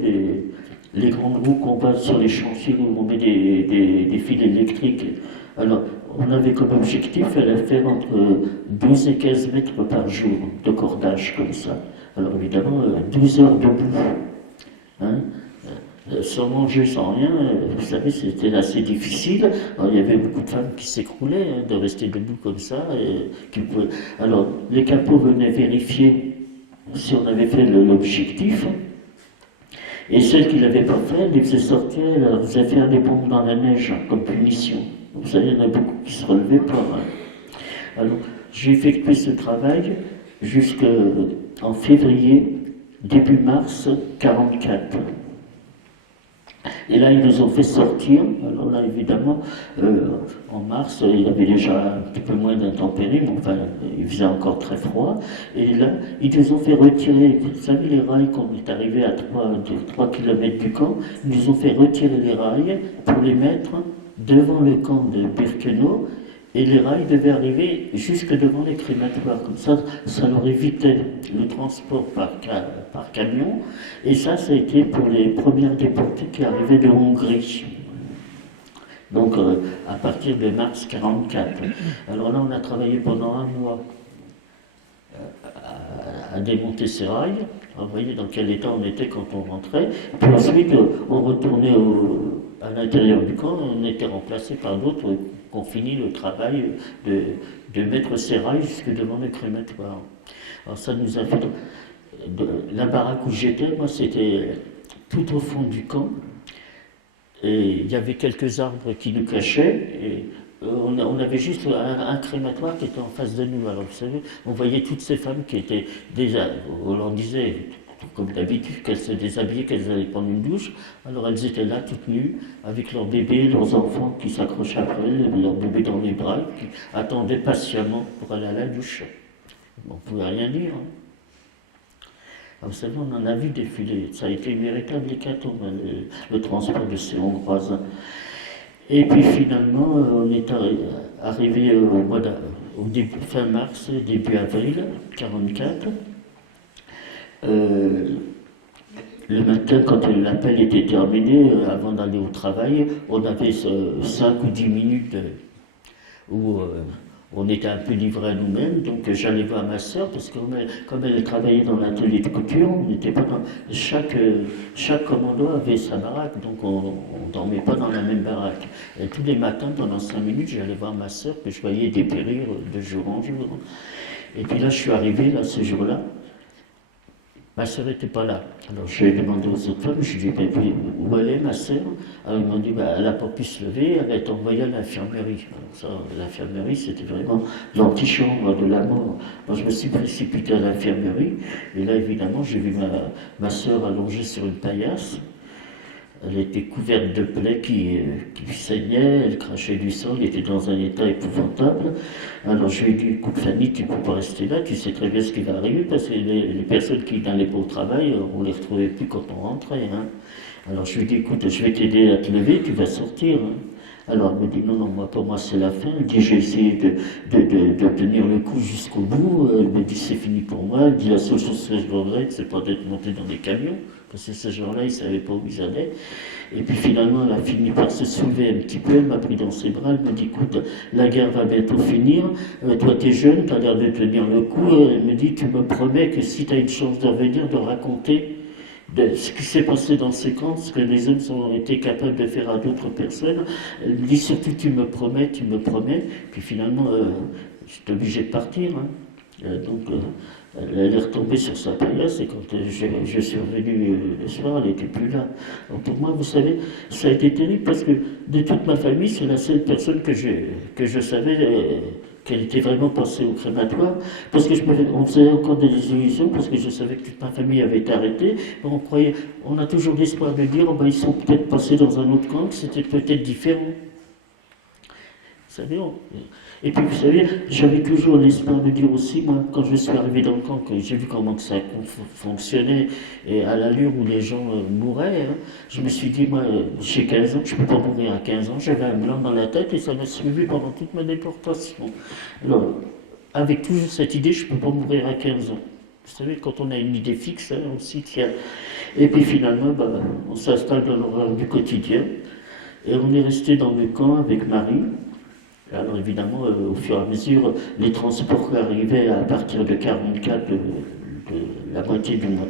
les grandes roues qu'on passe sur les chantiers où on met des fils électriques. Alors, on avait comme objectif de faire entre 12 et 15 mètres par jour de cordage comme ça. Alors évidemment, 12 heures debout, hein, sans manger, sans rien, vous savez, c'était assez difficile. Alors, il y avait beaucoup de femmes qui s'écroulaient de rester debout comme ça. Alors, les capots venaient vérifier si on avait fait l'objectif. Et celles qui ne l'avaient pas fait, elles les faisaient sortir, elles leur faisaient faire des pompes dans la neige, comme punition. Vous savez, il y en a beaucoup qui ne se relevaient pas. Hein. Alors, j'ai effectué ce travail jusqu'en février, début mars 1944. Et là, ils nous ont fait sortir. Alors là, évidemment, en mars, il y avait déjà un petit peu moins d'intempéries, mais enfin, il faisait encore très froid. Et là, ils nous ont fait retirer, vous savez, les rails, quand on est arrivé à 3 km du camp, ils nous ont fait retirer les rails pour les mettre devant le camp de Birkenau. Et les rails devaient arriver jusque devant les crématoires. Comme ça, ça leur évitait le transport par camion. Et ça a été pour les premières déportées qui arrivaient de Hongrie. Donc, à partir de mars 1944. Alors là, on a travaillé pendant un mois à démonter ces rails. Alors, vous voyez dans quel état on était quand on rentrait. Puis ensuite, on retournait à l'intérieur du camp. On était remplacé par d'autres qui ont fini le travail de mettre ces rails jusque devant le crématoire. Alors ça nous a fait... La baraque où j'étais, moi, c'était tout au fond du camp. Et il y avait quelques arbres qui nous cachaient. Et on avait juste un crématoire qui était en face de nous. Alors vous savez, on voyait toutes ces femmes qui étaient déjà... On disait, comme d'habitude, qu'elles se déshabillaient, qu'elles allaient prendre une douche. Alors elles étaient là, toutes nues, avec leurs bébés, leurs enfants qui s'accrochaient après elles, leurs bébés dans les bras, qui attendaient patiemment pour aller à la douche. On ne pouvait rien dire. Hein. Alors, vous savez, on en a vu défiler. Ça a été une véritable hécatombe, le transport de ces Hongroises. Et puis finalement, on est arrivé au début, fin mars, début avril 1944. Le matin, quand l'appel était terminé, avant d'aller au travail, on avait 5 ou 10 minutes où on était un peu livrés à nous-mêmes, donc j'allais voir ma sœur, parce que comme elle travaillait dans l'atelier de couture, on n'était pas dans, chaque commando avait sa baraque, donc on ne dormait pas dans la même baraque. Et tous les matins, pendant 5 minutes, j'allais voir ma sœur, que je voyais dépérir de jour en jour. Et puis là, je suis arrivé, là, ce jour-là, ma sœur n'était pas là. Alors j'ai demandé aux autres femmes, je lui ai dit, où elle est ma sœur? Alors ils m'ont dit, elle n'a pas pu se lever, elle a été envoyée à l'infirmerie. Alors ça, l'infirmerie, c'était vraiment l'antichambre de la mort. Moi je me suis précipité à l'infirmerie, et là évidemment j'ai vu ma sœur allongée sur une paillasse. Elle était couverte de plaies qui saignaient, elle crachait du sang, elle était dans un état épouvantable. Alors je lui ai dit, écoute Fanny, tu ne peux pas rester là, tu sais très bien ce qui va arriver, parce que les personnes qui n'allaient pas au travail, on ne les retrouvait plus quand on rentrait. Hein. Alors je lui ai dit, écoute, je vais t'aider à te lever, tu vas sortir. Hein. Alors elle me dit, non, pour moi c'est la fin. Elle dit, j'ai essayé de tenir le coup jusqu'au bout. Elle me dit, c'est fini pour moi. Elle dit, la seule chose que je regrette, c'est pas d'être monté dans des camions. Parce que ces gens-là, ils ne savaient pas où ils allaient. Et puis finalement, elle a fini par se soulever un petit peu, elle m'a pris dans ses bras, elle me dit, écoute, la guerre va bientôt finir, toi tu es jeune, tu as l'air de tenir le coup, elle me dit, tu me promets que si tu as une chance de revenir, de raconter ce qui s'est passé dans ces camps, ce que les hommes ont été capables de faire à d'autres personnes, elle me dit, surtout tu me promets, puis finalement, j'étais obligé de partir. Hein. Elle est retombée sur sa paillasse et quand je suis revenu le soir, elle n'était plus là. Donc pour moi, vous savez, ça a été terrible parce que de toute ma famille, c'est la seule personne que je savais qu'elle était vraiment passée au crématoire. Parce que on faisait encore des illusions parce que je savais que toute ma famille avait été arrêtée. On a toujours l'espoir de dire, ils sont peut-être passés dans un autre camp, que c'était peut-être différent. Vous savez, et puis vous savez, j'avais toujours l'espoir de dire aussi, moi, quand je suis arrivé dans le camp, que j'ai vu comment que ça fonctionnait, et à l'allure où les gens mouraient, hein, je me suis dit, moi, j'ai 15 ans, je ne peux pas mourir à 15 ans, j'avais un blanc dans la tête et ça m'a suivi pendant toute ma déportation. Alors, avec toujours cette idée, je ne peux pas mourir à 15 ans. Vous savez, quand on a une idée fixe, hein, on s'y tient. Et puis finalement, on s'installe dans l'horreur du quotidien, et on est resté dans le camp avec Marie. Alors évidemment, au fur et à mesure, les transports arrivaient à partir de 44, de la moitié du mois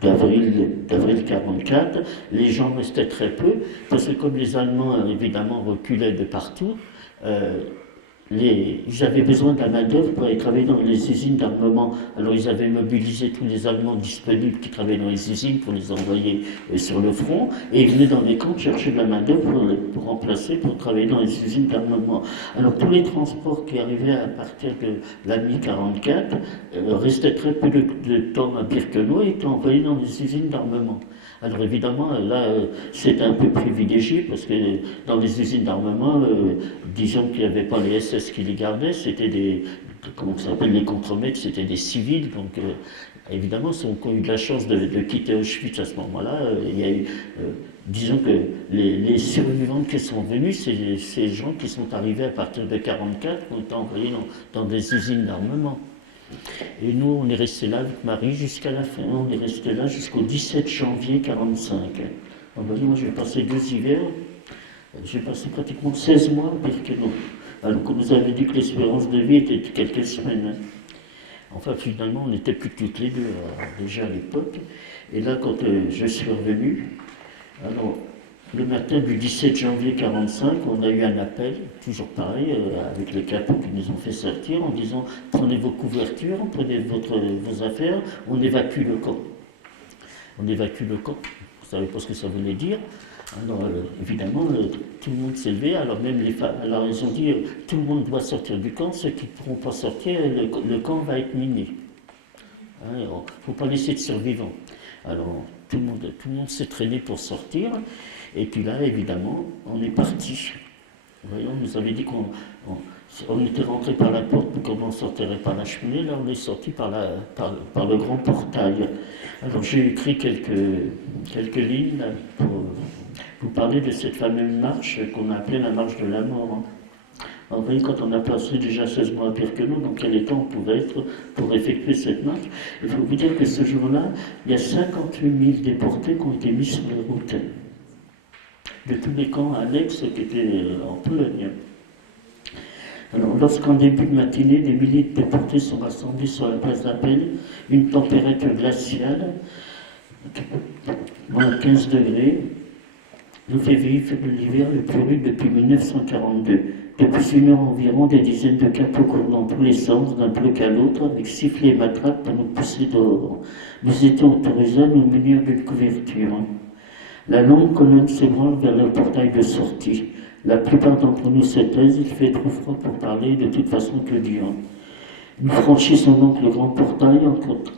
d'avril 44, les gens restaient très peu, parce que comme les Allemands évidemment reculaient de partout, ils avaient besoin de la main-d'œuvre pour aller travailler dans les usines d'armement. Alors ils avaient mobilisé tous les Allemands disponibles qui travaillaient dans les usines pour les envoyer sur le front, et ils venaient dans les camps chercher de la main-d'œuvre pour remplacer, pour travailler dans les usines d'armement. Alors tous les transports qui arrivaient à partir de la mi-44 restaient très peu de temps à Birkenau et étaient envoyés dans les usines d'armement. Alors évidemment, là, c'est un peu privilégié parce que dans les usines d'armement, disons qu'il n'y avait pas les SS qui les gardaient, c'était comment ça s'appelle, les contremaîtres, c'était des civils, donc évidemment, ceux qui ont eu de la chance de quitter Auschwitz à ce moment-là, il y a eu, disons que les survivantes qui sont venues, c'est ces gens qui sont arrivés à partir de 1944, qui ont été envoyés dans des usines d'armement. Et nous, on est resté là avec Marie jusqu'à la fin. On est resté là jusqu'au 17 janvier 1945. Moi, j'ai passé 2 hivers. J'ai passé pratiquement 16 mois à Birkenau. Alors qu'on nous avait dit que l'espérance de vie était de quelques semaines. Enfin, finalement, on n'était plus toutes les deux, déjà à l'époque. Et là, quand je suis revenu, alors, le matin du 17 janvier 1945, on a eu un appel, toujours pareil, avec les capots qui nous ont fait sortir, en disant « Prenez vos couvertures, prenez vos affaires, on évacue le camp. » On évacue le camp. Vous savez pas ce que ça voulait dire. Alors, évidemment, tout le monde s'est levé, alors même les femmes, alors ils ont dit « Tout le monde doit sortir du camp, ceux qui ne pourront pas sortir, le camp va être miné. Hein, il ne faut pas laisser de survivants. » Alors, tout le monde s'est traîné pour sortir. Et puis là, évidemment, on est parti. Vous voyez, on nous avait dit qu'on était rentré par la porte, mais comme on sortirait par la cheminée, là, on est sorti par le grand portail. Alors, j'ai écrit quelques lignes là, pour vous parler de cette fameuse marche qu'on a appelée la marche de la mort. Alors, vous voyez, quand on a passé déjà 16 mois à Birkenau, dans quel état on pouvait être pour effectuer cette marche. Il faut vous dire que ce jour-là, il y a 58 000 déportés qui ont été mis sur les routes de tous les camps annexes qui étaient en Pologne. Alors, lorsqu'en début de matinée, des milliers de déportés sont rassemblés sur la place d'Appel, une température glaciale, moins 15 degrés, nous fait vivre l'hiver le plus rude depuis 1942. Depuis une heure environ, des dizaines de capos courent dans tous les sens, d'un bloc à l'autre, avec sifflets et matraques pour nous pousser dehors. Nous étions autorisés à nous munir d'une couverture. La longue colonne s'ébranle vers le portail de sortie. La plupart d'entre nous se taisent, il fait trop froid pour parler, de toute façon que dire. Nous franchissons donc le grand portail,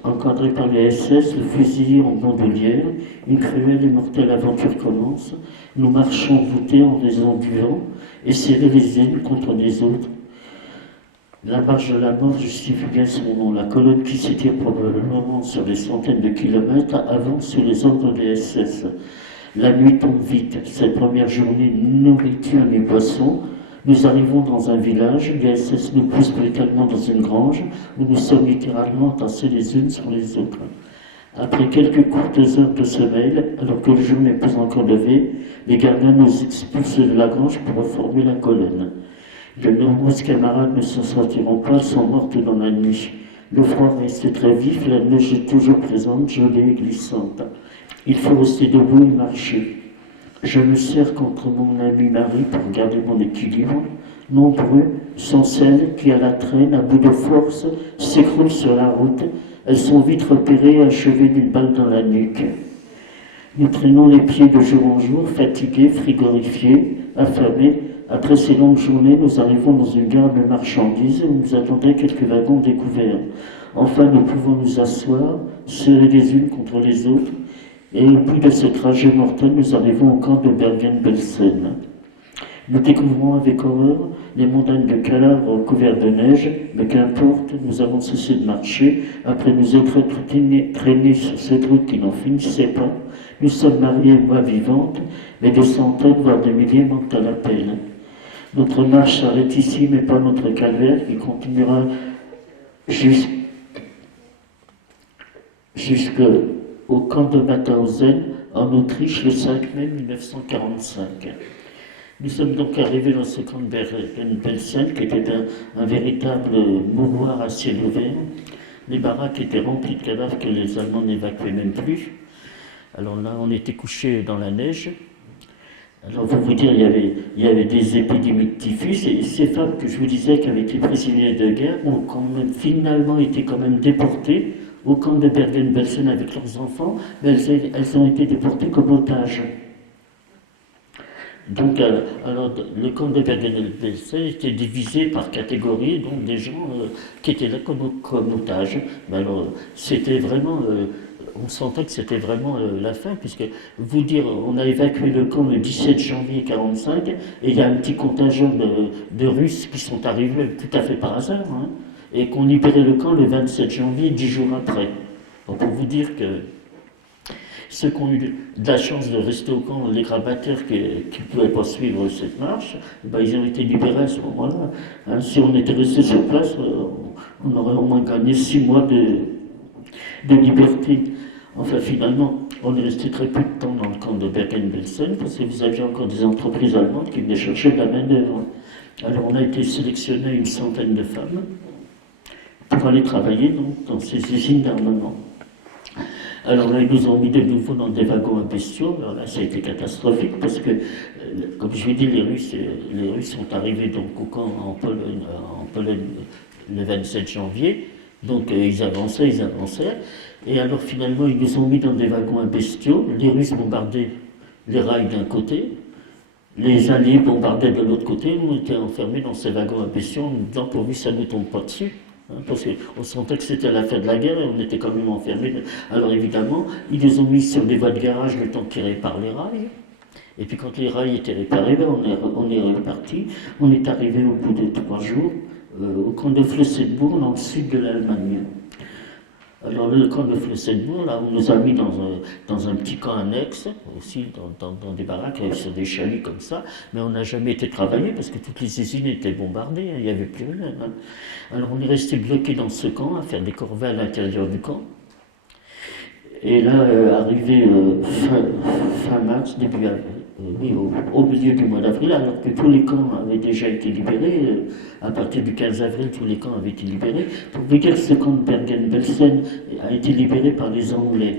encadré par les SS, le fusil en bandoulière. Une cruelle et mortelle aventure commence. Nous marchons voûtés en raison du vent, et serrés les unes contre les autres. La marche de la mort justifie bien son nom. La colonne qui s'étire probablement sur des centaines de kilomètres avance sous les ordres des SS. La nuit tombe vite. Cette première journée, ni nourriture ni boisson. Nous arrivons dans un village, les SS nous poussent brutalement dans une grange où nous sommes littéralement entassés les unes sur les autres. Après quelques courtes heures de sommeil, alors que le jour n'est pas encore levé, les gardiens nous expulsent de la grange pour reformer la colonne. De nombreuses camarades ne s'en sortiront pas, elles sont mortes dans la nuit. Le froid reste très vif, la neige est toujours présente, gelée et glissante. Il faut rester debout et marcher. Je me serre contre mon ami Marie pour garder mon équilibre. Nombreux sont celles qui, à la traîne, à bout de force, s'écroulent sur la route. Elles sont vite repérées et achevées d'une balle dans la nuque. Nous traînons les pieds de jour en jour, fatigués, frigorifiés, affamés. Après ces longues journées, nous arrivons dans une gare de marchandises où nous attendaient quelques wagons découverts. Enfin, nous pouvons nous asseoir, serrés les unes contre les autres. Et au bout de ce trajet mortel, nous arrivons au camp de Bergen-Belsen. Nous découvrons avec horreur les montagnes de cadavres couverts de neige, mais qu'importe, nous avons cessé de marcher, après nous être traînés sur cette route qui n'en finissait pas. Nous sommes mariés, moi vivante, mais des centaines, voire des milliers manquent à l'appel. Notre marche s'arrête ici, mais pas notre calvaire qui continuera jusqu'au camp de Mauthausen, en Autriche, le 5 mai 1945. Nous sommes donc arrivés dans ce camp de Bergen-Belsen, qui était un véritable mouroir à ciel ouvert. Les baraques étaient remplies de cadavres que les Allemands n'évacuaient même plus. Alors là, on était couchés dans la neige. Alors, pour vous dire, il y avait des épidémies de typhus, et ces femmes que je vous disais qui avaient été prisonnières de guerre ont quand même finalement été quand même déportées au camp de Bergen-Belsen avec leurs enfants, mais elles ont été déportées comme otages. Donc, alors, le camp de Bergen-Belsen était divisé par catégories, donc des gens qui étaient là comme otages. Mais alors, c'était vraiment, on sentait que c'était vraiment la fin, puisque, vous dire, on a évacué le camp le 17 janvier 1945, et il y a un petit contingent de Russes qui sont arrivés tout à fait par hasard, hein, et qu'on libérait le camp le 27 janvier, 10 jours après. Donc, pour vous dire que ceux qui ont eu de la chance de rester au camp, les grabataires qui ne pouvaient pas suivre cette marche, ben, ils ont été libérés à ce moment-là. Hein, si on était resté sur place, on aurait au moins gagné 6 mois de liberté. Enfin, finalement, on est resté très peu de temps dans le camp de Bergen-Belsen, parce que vous aviez encore des entreprises allemandes qui venaient chercher de la main-d'œuvre. Alors, on a été sélectionné une centaine de femmes pour aller travailler donc, dans ces usines d'armement. Alors là, ils nous ont mis de nouveau dans des wagons à bestiaux. Alors là, ça a été catastrophique parce que, comme je l'ai dit, les Russes sont arrivés donc au camp en Pologne le 27 janvier. Donc ils avançaient. Et alors finalement, ils nous ont mis dans des wagons à bestiaux. Les Russes bombardaient les rails d'un côté. Les Alliés bombardaient de l'autre côté. Nous, on était enfermés dans ces wagons à bestiaux en nous disant pourvu que ça ne nous tombe pas dessus. Parce qu'on sentait que c'était la fin de la guerre et on était quand même enfermés. Alors évidemment, ils nous ont mis sur des voies de garage le temps qu'ils réparent les rails. Et puis quand les rails étaient réparés, ben on est reparti. On est arrivé au bout de 3 jours au camp de Flossenburg, dans le sud de l'Allemagne. Alors le camp de Flossenburg, là, on nous a mis dans un petit camp annexe, aussi dans des baraques, sur des chalets comme ça, mais on n'a jamais été travaillé parce que toutes les usines étaient bombardées, hein, il n'y avait plus rien. Hein. Alors on est resté bloqué dans ce camp, à faire des corvées à l'intérieur du camp. Et là, arrivé fin mars, oui, au milieu du mois d'avril, alors que tous les camps avaient déjà été libérés. À partir du 15 avril, tous les camps avaient été libérés. Pour vous dire, ce camp de Bergen-Belsen a été libéré par les Anglais.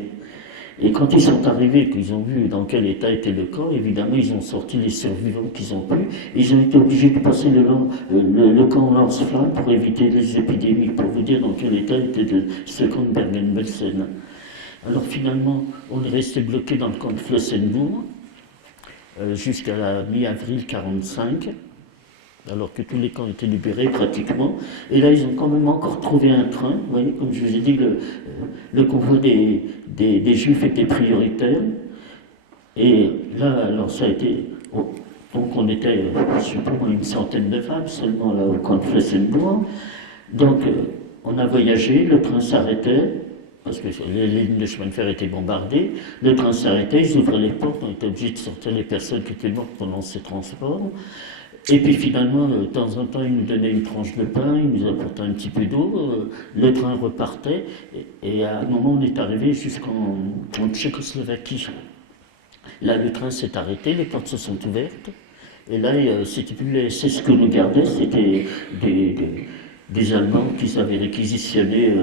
Et quand ils sont arrivés, qu'ils ont vu dans quel état était le camp, évidemment, ils ont sorti les survivants qu'ils ont pu. Ils ont été obligés de passer le camp lance-flammes pour éviter les épidémies, pour vous dire dans quel état était ce camp de Bergen-Belsen. Alors finalement, on est resté bloqué dans le camp de Flossenbourg jusqu'à la mi-avril 1945, alors que tous les camps étaient libérés pratiquement. Et là, ils ont quand même encore trouvé un train. Vous voyez, comme je vous ai dit, le convoi des Juifs était prioritaire. Et là, alors ça a été... Donc on était, je sais pas, une centaine de femmes seulement là au camp de Flossenbourg. Donc on a voyagé, le train s'arrêtait, parce que les lignes de chemin de fer étaient bombardées. Le train s'arrêtait, ils ouvraient les portes, on était obligés de sortir les personnes qui étaient mortes pendant ces transports. Et puis finalement, de temps en temps, ils nous donnaient une tranche de pain, ils nous apportaient un petit peu d'eau, le train repartait, et à un moment, on est arrivé jusqu'en Tchécoslovaquie. Là, le train s'est arrêté, les portes se sont ouvertes, et là, c'était plus les SS que nous gardaient, c'était des Allemands qui s'avaient réquisitionnés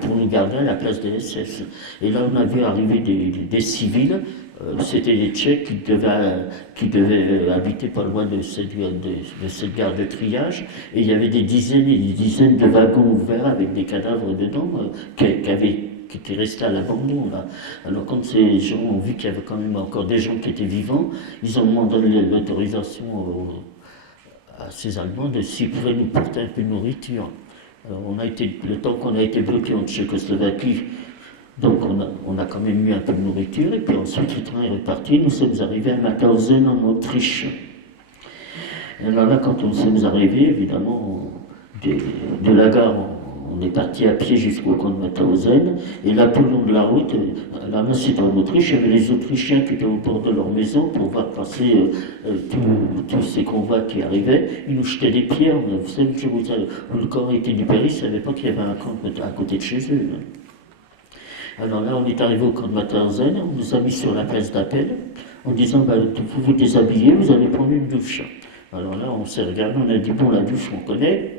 pour nous garder à la place des SS. Et là, on a vu arriver des civils. C'était les Tchèques qui devaient habiter pas loin de cette gare de triage, et il y avait des dizaines et des dizaines de wagons ouverts avec des cadavres dedans qui étaient restés à l'abandon. Là. Alors quand ces gens ont vu qu'il y avait quand même encore des gens qui étaient vivants, ils ont demandé l'autorisation à ces Allemands de s'ils pouvaient nous porter un peu de nourriture. Alors le temps qu'on a été bloqué en Tchécoslovaquie, donc on a quand même eu un peu de nourriture, et puis ensuite le train est reparti, nous sommes arrivés à Mauthausen en Autriche. Et alors là, quand nous sommes arrivés, évidemment, de la gare, on est parti à pied jusqu'au camp de Mauthausen, et là, tout le long de la route, là, c'était en Autriche, il y avait les Autrichiens qui étaient au bord de leur maison pour voir passer tous ces convois qui arrivaient. Ils nous jetaient des pierres. Vous savez, où le camp a été libéré, ils ne savaient pas qu'il y avait un camp à côté de chez eux. Alors là, on est arrivé au camp de Mauthausen, on nous a mis sur la place d'appel, en disant, vous vous déshabillez, vous allez prendre une douche. Alors là, on s'est regardé, on a dit, bon, la douche, on connaît.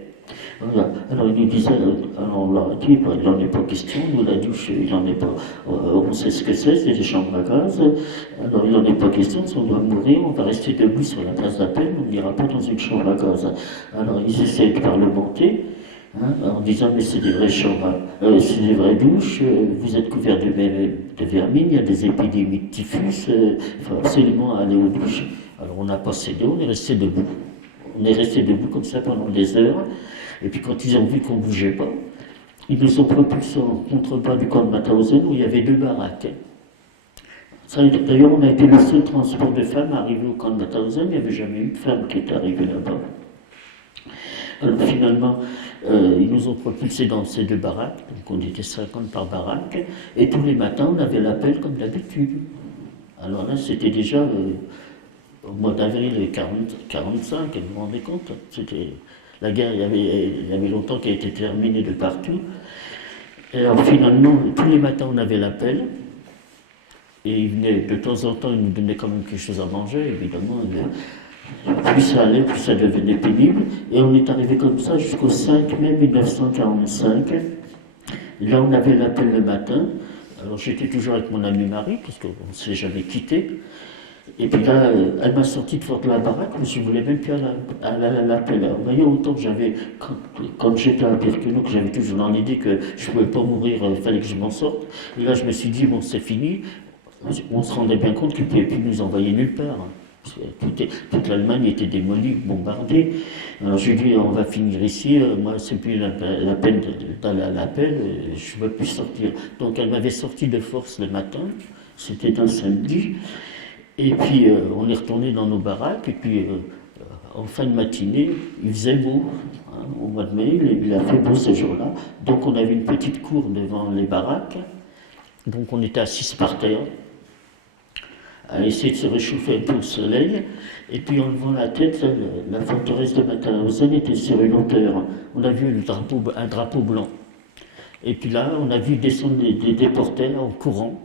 Voilà. Alors il nous disait, alors on leur a dit, il n'en est pas question, nous la douche, il n'en est pas, on sait ce que c'est des chambres à gaz, alors il n'en est pas question, si on doit mourir, on va rester debout sur la place d'appel, on n'ira pas dans une chambre à gaz. Alors ils essaient de parlementer, en disant, mais c'est des vraies chambres, c'est des vraies douches, vous êtes couverts de vermine, il y a des épidémies de typhus, il faut absolument aller aux douches. Alors on n'a pas cédé, on est resté debout. On est resté debout comme ça pendant des heures. Et puis quand ils ont vu qu'on ne bougeait pas, ils nous ont propulsés en contrebas du camp de Mauthausen où il y avait 2 baraques. D'ailleurs, on a été le seul transport de femmes arrivé au camp de Mauthausen. Il n'y avait jamais eu de femme qui était arrivée là-bas. Alors finalement, ils nous ont propulsés dans ces 2 baraques. Donc on était 50 par baraque. Et tous les matins, on avait l'appel comme d'habitude. Alors là, c'était déjà... au mois d'avril 1945, vous vous rendez compte, la guerre, il y avait longtemps qu'elle était terminée de partout. Et alors finalement, tous les matins, on avait l'appel. Et il venait, de temps en temps, il nous donnait quand même quelque chose à manger, évidemment. Plus ça allait, plus ça devenait pénible. Et on est arrivé comme ça jusqu'au 5 mai 1945. Là, on avait l'appel le matin. Alors j'étais toujours avec mon ami Marie, parce qu'on ne s'est jamais quitté. Et puis là, elle m'a sorti de fort de la baraque, mais je ne voulais même plus aller à l'appel. Vous voyez, autant que j'avais, quand j'étais à Birkenau, que j'avais toujours dans l'idée que je ne pouvais pas mourir, il fallait que je m'en sorte. Et là, je me suis dit, bon, c'est fini. On se rendait bien compte qu'ils ne pouvaient plus nous envoyer nulle part. Toute l'Allemagne était démolie, bombardée. Alors je lui ai dit, on va finir ici, moi c'est plus la peine d'aller à l'appel, je ne veux plus sortir. Donc elle m'avait sorti de force le matin, c'était un samedi. Et puis on est retourné dans nos baraques, et puis en fin de matinée, il faisait beau. Au mois de mai, il a fait beau ce jour-là. Donc on avait une petite cour devant les baraques. Donc on était assis par terre, à essayer de se réchauffer un peu au soleil. Et puis en levant la tête, la forteresse de Mauthausen était sur une hauteur. On a vu un drapeau blanc. Et puis là, on a vu descendre des déportés en courant.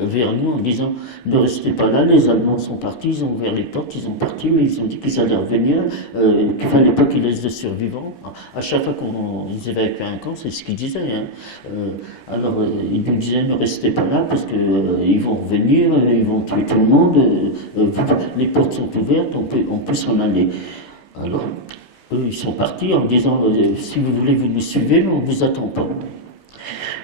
vers nous en disant ne restez pas là, les Allemands sont partis, ils ont ouvert les portes, ils ont parti, mais ils ont dit qu'ils allaient revenir, qu'il ne fallait pas qu'ils laissent de survivants. À chaque fois qu'ils évacuaient un camp, c'est ce qu'ils disaient. Hein. Alors ils nous disaient ne restez pas là parce qu'ils vont revenir, ils vont tuer tout le monde, les portes sont ouvertes, on peut s'en aller. Alors eux, ils sont partis en disant si vous voulez, vous nous suivez, mais on ne vous attend pas.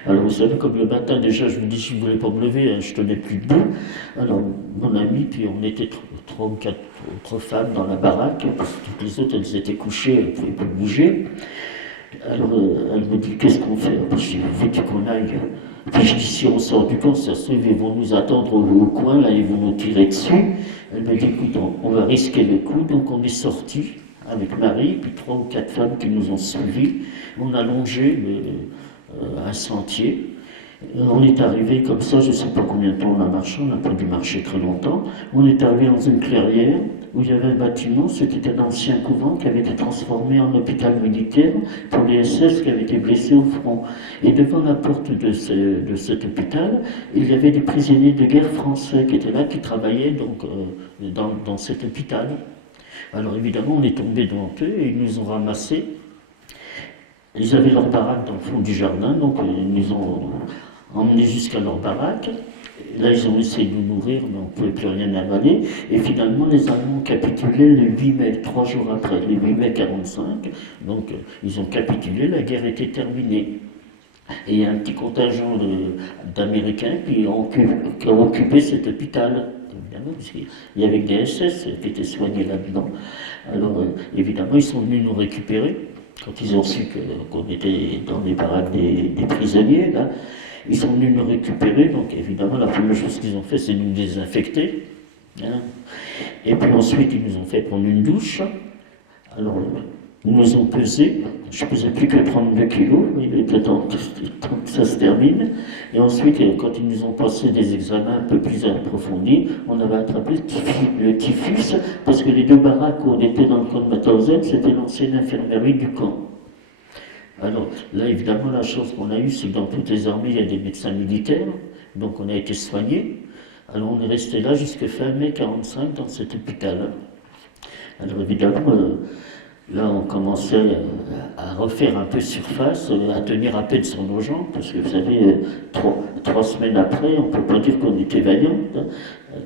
Alors vous savez, comme le matin déjà, je me dis, je ne voulais pas me lever, hein, je tenais plus debout. Alors mon ami, puis on était 3 ou 4 autres femmes dans la baraque, parce que toutes les autres, elles étaient couchées, elles ne pouvaient pas bouger. Alors elle me dit, qu'est-ce qu'on fait? Je dis, veux-tu qu'on aille? Puis je dis, si on sort du camp, ça se trouve, ils vont nous attendre au coin, là, ils vont nous tirer dessus. Elle me dit, écoute, on va risquer le coup, donc on est sortis avec Marie, puis 3 ou 4 femmes qui nous ont suivis. On a longé un sentier. On est arrivé comme ça, je ne sais pas combien de temps on a marché, on n'a pas dû marcher très longtemps. On est arrivé dans une clairière où il y avait un bâtiment, c'était un ancien couvent qui avait été transformé en hôpital militaire pour les SS qui avaient été blessés au front. Et devant la porte de cet hôpital, il y avait des prisonniers de guerre français qui étaient là, qui travaillaient donc, dans cet hôpital. Alors évidemment, on est tombé devant eux et ils nous ont ramassés. Ils avaient leur baraque dans le fond du jardin, donc ils nous ont emmenés jusqu'à leur baraque. Là, ils ont essayé de nous nourrir, mais on ne pouvait plus rien avaler. Et finalement, les Allemands ont capitulé le 8 mai, 3 jours après, le 8 mai 1945. Donc, ils ont capitulé, la guerre était terminée. Et il y a un petit contingent d'Américains qui ont occupé cet hôpital. Évidemment, parce qu'il y avait des SS qui étaient soignés là-dedans. Alors, évidemment, ils sont venus nous récupérer. Quand ils ont su qu'on était dans les baraques des prisonniers, là, ils sont venus nous récupérer. Donc évidemment, la première chose qu'ils ont fait, c'est nous désinfecter. Hein. Et puis ensuite, ils nous ont fait prendre une douche. Alors, ils nous ont pesé. Je ne pesais plus que 32 kilos. Il était temps que ça se termine. Et ensuite, quand ils nous ont passé des examens un peu plus approfondis, on avait attrapé le typhus, parce que les 2 baraques où on était dans le camp de Mauthausen, c'était l'ancienne infirmerie du camp. Alors là, évidemment, la chance qu'on a eue, c'est que dans toutes les armées, il y a des médecins militaires, donc on a été soignés. Alors on est resté là jusqu'à fin mai 1945 dans cet hôpital. Alors évidemment, là, on commençait à refaire un peu surface, à tenir à peine sur nos jambes, parce que vous savez, 3 semaines après, on ne peut pas dire qu'on était vaillants.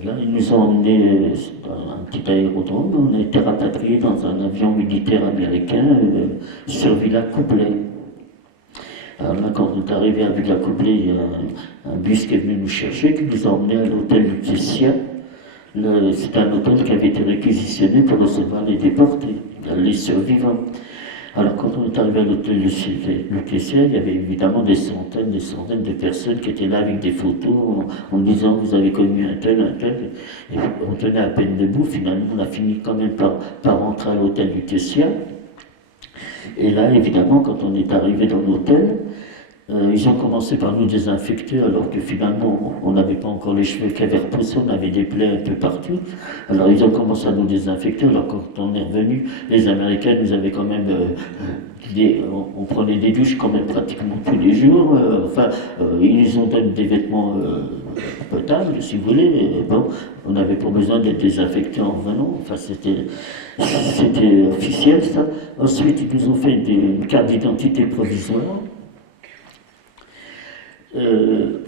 Là, ils nous ont emmenés dans un petit aérodrome, on a été rapatriés dans un avion militaire américain sur Villa Coublay. Alors là, quand on est arrivé à Villa Coublay, il y a un bus qui est venu nous chercher, qui nous a emmenés à l'hôtel Lutetia. C'est un hôtel qui avait été réquisitionné pour recevoir les déportés, les survivants. Alors quand on est arrivé à l'hôtel Lutetia, il y avait évidemment des centaines de personnes qui étaient là avec des photos en disant vous avez connu un tel. Et on tenait à peine debout, finalement on a fini quand même par rentrer à l'hôtel Lutetia. Et là évidemment quand on est arrivé dans l'hôtel, ils ont commencé par nous désinfecter alors que finalement on n'avait pas encore les cheveux qui avaient repoussé, on avait des plaies un peu partout. Alors ils ont commencé à nous désinfecter, alors quand on est revenu, les Américains nous avaient quand même, on prenait des douches quand même pratiquement tous les jours, ils nous ont donné des vêtements potables si vous voulez, mais bon, on n'avait pas besoin d'être désinfecté en revenant, enfin c'était officiel ça. Ensuite ils nous ont fait une carte d'identité provisoire.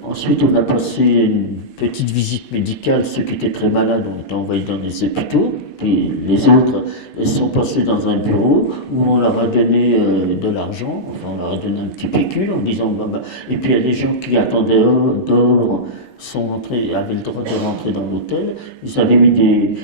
Ensuite, on a passé une petite visite médicale. Ceux qui étaient très malades ont été envoyés dans les hôpitaux. Puis les autres, elles sont passées dans un bureau où on leur a donné de l'argent. Enfin, on leur a donné un petit pécule en disant... Et puis il y a des gens qui attendaient dehors, avaient le droit de rentrer dans l'hôtel. Ils avaient mis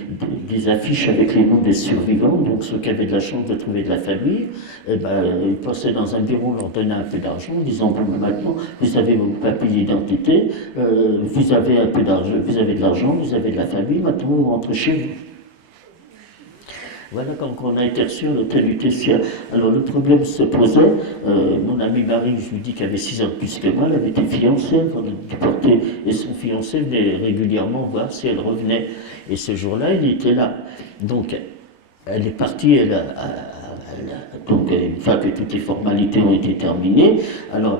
des affiches avec les noms des survivants. Donc ceux qui avaient de la chance de trouver de la famille, ils passaient dans un bureau, on leur donnait un peu d'argent en disant bon, maintenant, vous avez vos papiers d'identité, vous avez un peu d'argent, vous avez de l'argent, vous avez de la famille, maintenant vous rentrez chez vous. Voilà, quand on a été reçu à l'hôtel Lutetia. Alors le problème se posait, mon amie Marie, je lui dis qu'elle avait 6 ans de plus que moi, elle avait été fiancée avant d'être déportée, et son fiancé venait régulièrement voir si elle revenait. Et ce jour-là, il était là. Donc, elle est partie, donc une fois que toutes les formalités ont été terminées, alors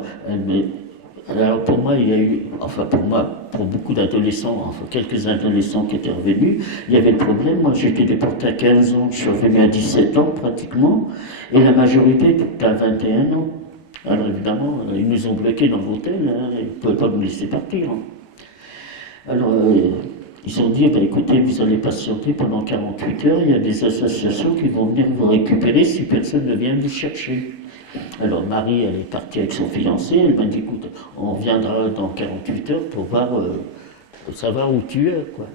pour moi, il y a eu, enfin pour moi, pour beaucoup d'adolescents, enfin quelques adolescents qui étaient revenus, il y avait le problème. Moi, j'ai été déporté à 15 ans, je suis revenu à 17 ans pratiquement, et la majorité était à 21 ans. Alors évidemment, ils nous ont bloqués dans l'hôtel, hein, ils ne pouvaient pas nous laisser partir. Hein. Alors, ils ont dit, écoutez, vous allez patienter pendant 48 heures, il y a des associations qui vont venir vous récupérer si personne ne vient vous chercher. Alors Marie, elle est partie avec son fiancé, elle m'a dit, écoute, on viendra dans 48 heures pour voir, pour savoir où tu es, quoi.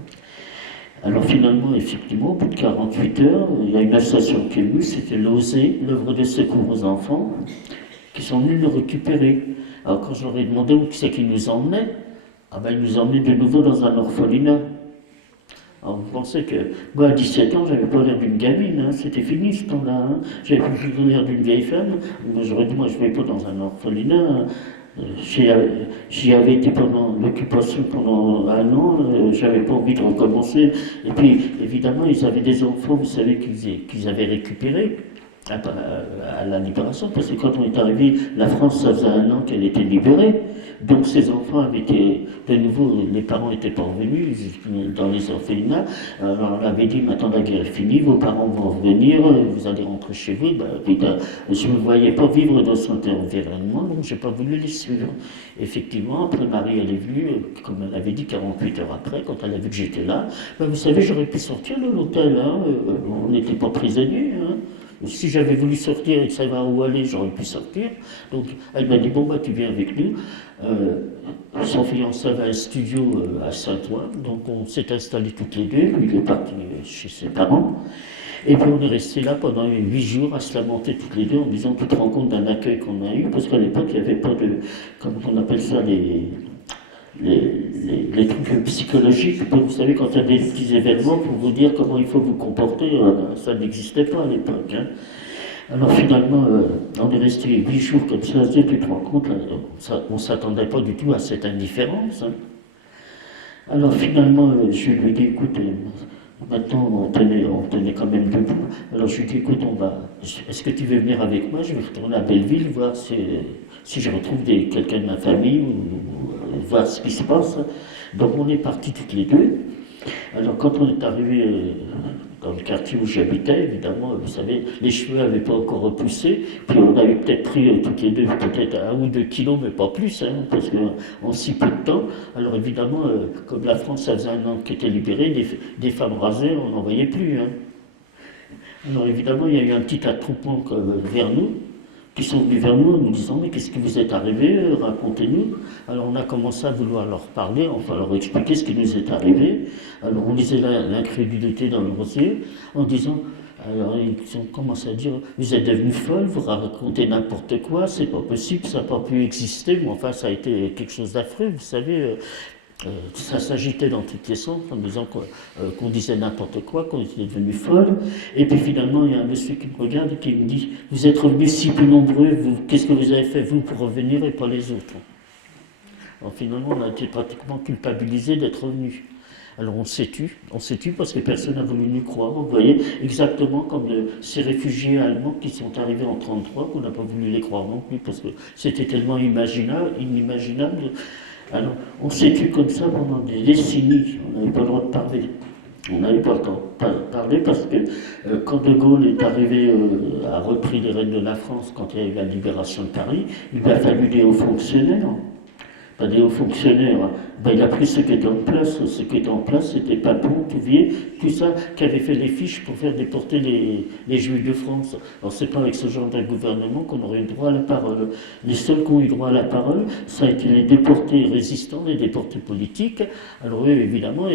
Alors finalement, effectivement, au bout de 48 heures, il y a une association qui est venue, c'était l'OSE, l'œuvre de secours aux enfants, qui sont venus nous récupérer. Alors quand je leur ai demandé où c'est qu'ils nous emmenaient, ils nous emmenaient de nouveau dans un orphelinat. Alors vous pensez que, moi à 17 ans, j'avais pas l'air d'une gamine, hein, c'était fini ce temps-là. Hein. J'avais plutôt l'air d'une vieille femme. J'aurais dit, moi je ne vais pas dans un orphelinat. Hein. J'y avais été pendant l'occupation pendant un an, j'avais pas envie de recommencer. Et puis évidemment, ils avaient des enfants, vous savez, qu'ils avaient récupérés à la libération, parce que quand on est arrivé, la France, ça faisait un an qu'elle était libérée. Donc ces enfants avaient été, de nouveau, les parents n'étaient pas revenus dans les orphelinats. Alors on avait dit, maintenant la guerre est finie, vos parents vont revenir, vous allez rentrer chez vous. Je ne me voyais pas vivre dans cet environnement, donc je n'ai pas voulu les suivre. Effectivement, après Marie, elle est venue, comme elle avait dit 48 heures après, quand elle a vu que j'étais là, vous savez, j'aurais pu sortir de l'hôtel, hein, on n'était pas prisonniers. Hein. Si j'avais voulu sortir et savoir où aller, j'aurais pu sortir. Donc elle m'a dit, bon, tu viens avec nous. Son fiancé avait un studio à Saint-Ouen, donc on s'est installés toutes les deux. Lui, il est parti chez ses parents. Et puis on est resté là pendant 8 jours à se lamenter toutes les deux en disant, tu te rends compte d'un accueil qu'on a eu, parce qu'à l'époque, il n'y avait pas de, comment on appelle ça, les trucs psychologiques, vous savez, quand il y a des petits événements pour vous dire comment il faut vous comporter, ça n'existait pas à l'époque. Hein. Alors finalement, on est resté 8 jours comme ça, tu te rends compte, là, on ne s'attendait pas du tout à cette indifférence. Hein. Alors finalement, je lui ai dit, écoute, maintenant on tenait quand même debout. Alors je lui ai dit, écoute, est-ce que tu veux venir avec moi? Je vais retourner à Belleville, voir si je retrouve quelqu'un de ma famille, ou voir ce qui se passe. Donc on est partis toutes les deux. Alors quand on est arrivé dans le quartier où j'habitais, évidemment, vous savez, les cheveux n'avaient pas encore repoussé, puis on avait peut-être pris toutes les deux peut-être 1 ou 2 kilos, mais pas plus, hein, parce qu'en si peu de temps, alors évidemment, comme la France, ça faisait un an qu'elle était libérée, des femmes rasées, on n'en voyait plus. Hein. Alors évidemment, il y a eu un petit attroupement vers nous, qui sont venus vers nous en nous disant, mais qu'est-ce qui vous est arrivé, racontez-nous. Alors on a commencé à vouloir leur parler, enfin leur expliquer ce qui nous est arrivé. Alors on lisait l'incrédulité dans leurs yeux, en disant, alors ils ont commencé à dire, vous êtes devenus folles, vous racontez n'importe quoi, c'est pas possible, ça n'a pas pu exister, mais enfin ça a été quelque chose d'affreux, vous savez. Ça s'agitait dans tous les sens en disant qu'on disait n'importe quoi, qu'on était devenus folles. Et puis finalement, il y a un monsieur qui me regarde et qui me dit, vous êtes revenus si peu nombreux, qu'est-ce que vous avez fait vous pour revenir et pas les autres? Alors finalement, on a été pratiquement culpabilisés d'être revenus. Alors on s'est tu parce que personne n'a voulu nous croire. Vous voyez, exactement comme ces réfugiés allemands qui sont arrivés en 1933, qu'on n'a pas voulu les croire non plus, parce que c'était tellement inimaginable. Alors, on s'est tué comme ça pendant des décennies, on n'avait pas le droit de parler. On n'avait pas le temps de parler parce que quand De Gaulle est arrivé, a repris les rênes de la France quand il y a eu la libération de Paris, il lui a fallu des hauts fonctionnaires. Pas des hauts fonctionnaires. Il a pris ce qui était en place. Ce qui était en place, c'était Papon, Touvier, tout ça, qui avait fait les fiches pour faire déporter les Juifs de France. Alors c'est pas avec ce genre de gouvernement qu'on aurait eu droit à la parole. Les seuls qui ont eu droit à la parole, ça a été les déportés résistants, les déportés politiques. Alors eux, évidemment,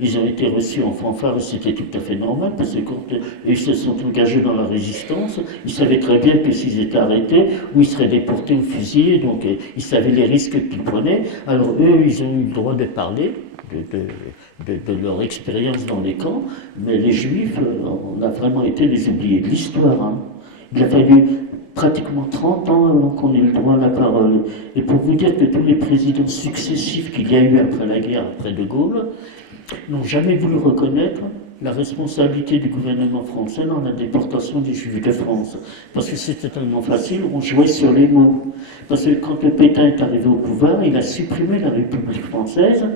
ils ont été reçus en fanfare, et c'était tout à fait normal, parce que quand ils se sont engagés dans la résistance, ils savaient très bien que s'ils étaient arrêtés, ou ils seraient déportés ou fusillés, donc ils savaient les risques qu'ils prenaient. Alors eux, ils ont eu le droit de parler de leur expérience dans les camps, mais les Juifs, on a vraiment été les oubliés de l'histoire. Hein. Il a fallu pratiquement 30 ans avant qu'on ait le droit à la parole. Et pour vous dire que tous les présidents successifs qu'il y a eu après la guerre, après De Gaulle, n'ont jamais voulu reconnaître la responsabilité du gouvernement français dans la déportation des Juifs de France. Parce que c'était tellement facile, on jouait sur les mots. Parce que quand le Pétain est arrivé au pouvoir, il a supprimé la République française,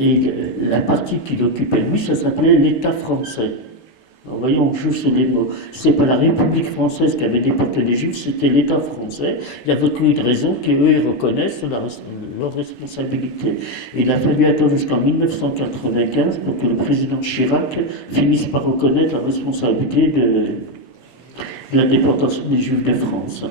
et la partie qu'il occupait lui, ça s'appelait l'État français. Alors, voyez, on joue sur les mots. C'est pas la République française qui avait déporté les Juifs, c'était l'État français. Il y a beaucoup de raisons qu'eux, ils reconnaissent leur responsabilité. Et il a fallu attendre jusqu'en 1995 pour que le président Chirac finisse par reconnaître la responsabilité de la déportation des Juifs de France.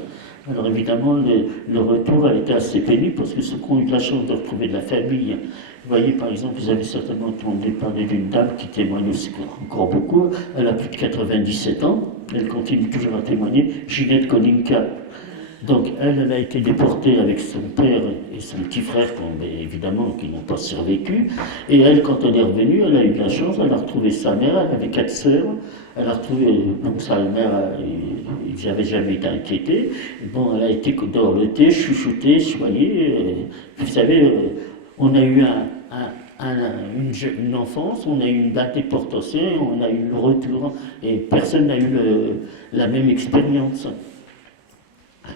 Alors évidemment, le retour a été assez pénible parce que ceux qui ont eu la chance de retrouver de la famille, vous voyez par exemple, vous avez certainement entendu parler d'une dame qui témoigne aussi encore beaucoup, elle a plus de 97 ans, elle continue toujours à témoigner, Ginette Kolinka. Donc elle a été déportée avec son père et son petit frère, évidemment, qui n'ont pas survécu. Et elle, quand elle est revenue, elle a eu de la chance, elle a retrouvé sa mère, elle avait 4 sœurs, elle a retrouvé, donc sa mère, ils n'avaient jamais été inquiétés. Bon, elle a été dorlotée, chouchoutée, soignée. Vous savez, on a eu une enfance, on a eu une date déportation, on a eu le retour, et personne n'a eu la même expérience.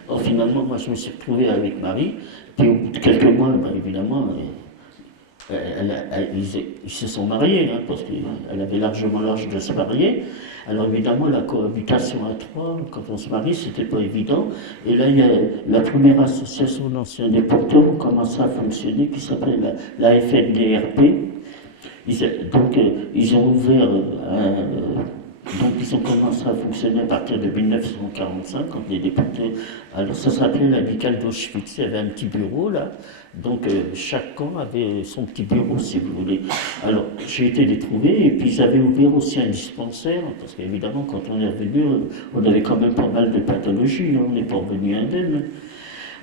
Alors finalement, moi je me suis retrouvé avec Marie, puis au bout de quelques mois, évidemment, ils se sont mariés, hein, parce qu'elle avait largement l'âge de se marier. Alors évidemment, la cohabitation à 3, quand on se marie, c'était pas évident. Et là, il y a la première association d'anciens déportés qui commence à fonctionner, qui s'appelle la FNDRP. Donc, ils ont ouvert donc ils ont commencé à fonctionner à partir de 1945 quand les déportés. Alors ça s'appelait l'amicale d'Auschwitz. Il y avait un petit bureau là. Donc chaque camp avait son petit bureau si vous voulez. Alors j'ai été les trouver et puis ils avaient ouvert aussi un dispensaire parce qu'évidemment quand on est revenu on avait quand même pas mal de pathologies. On n'est pas revenu indemne.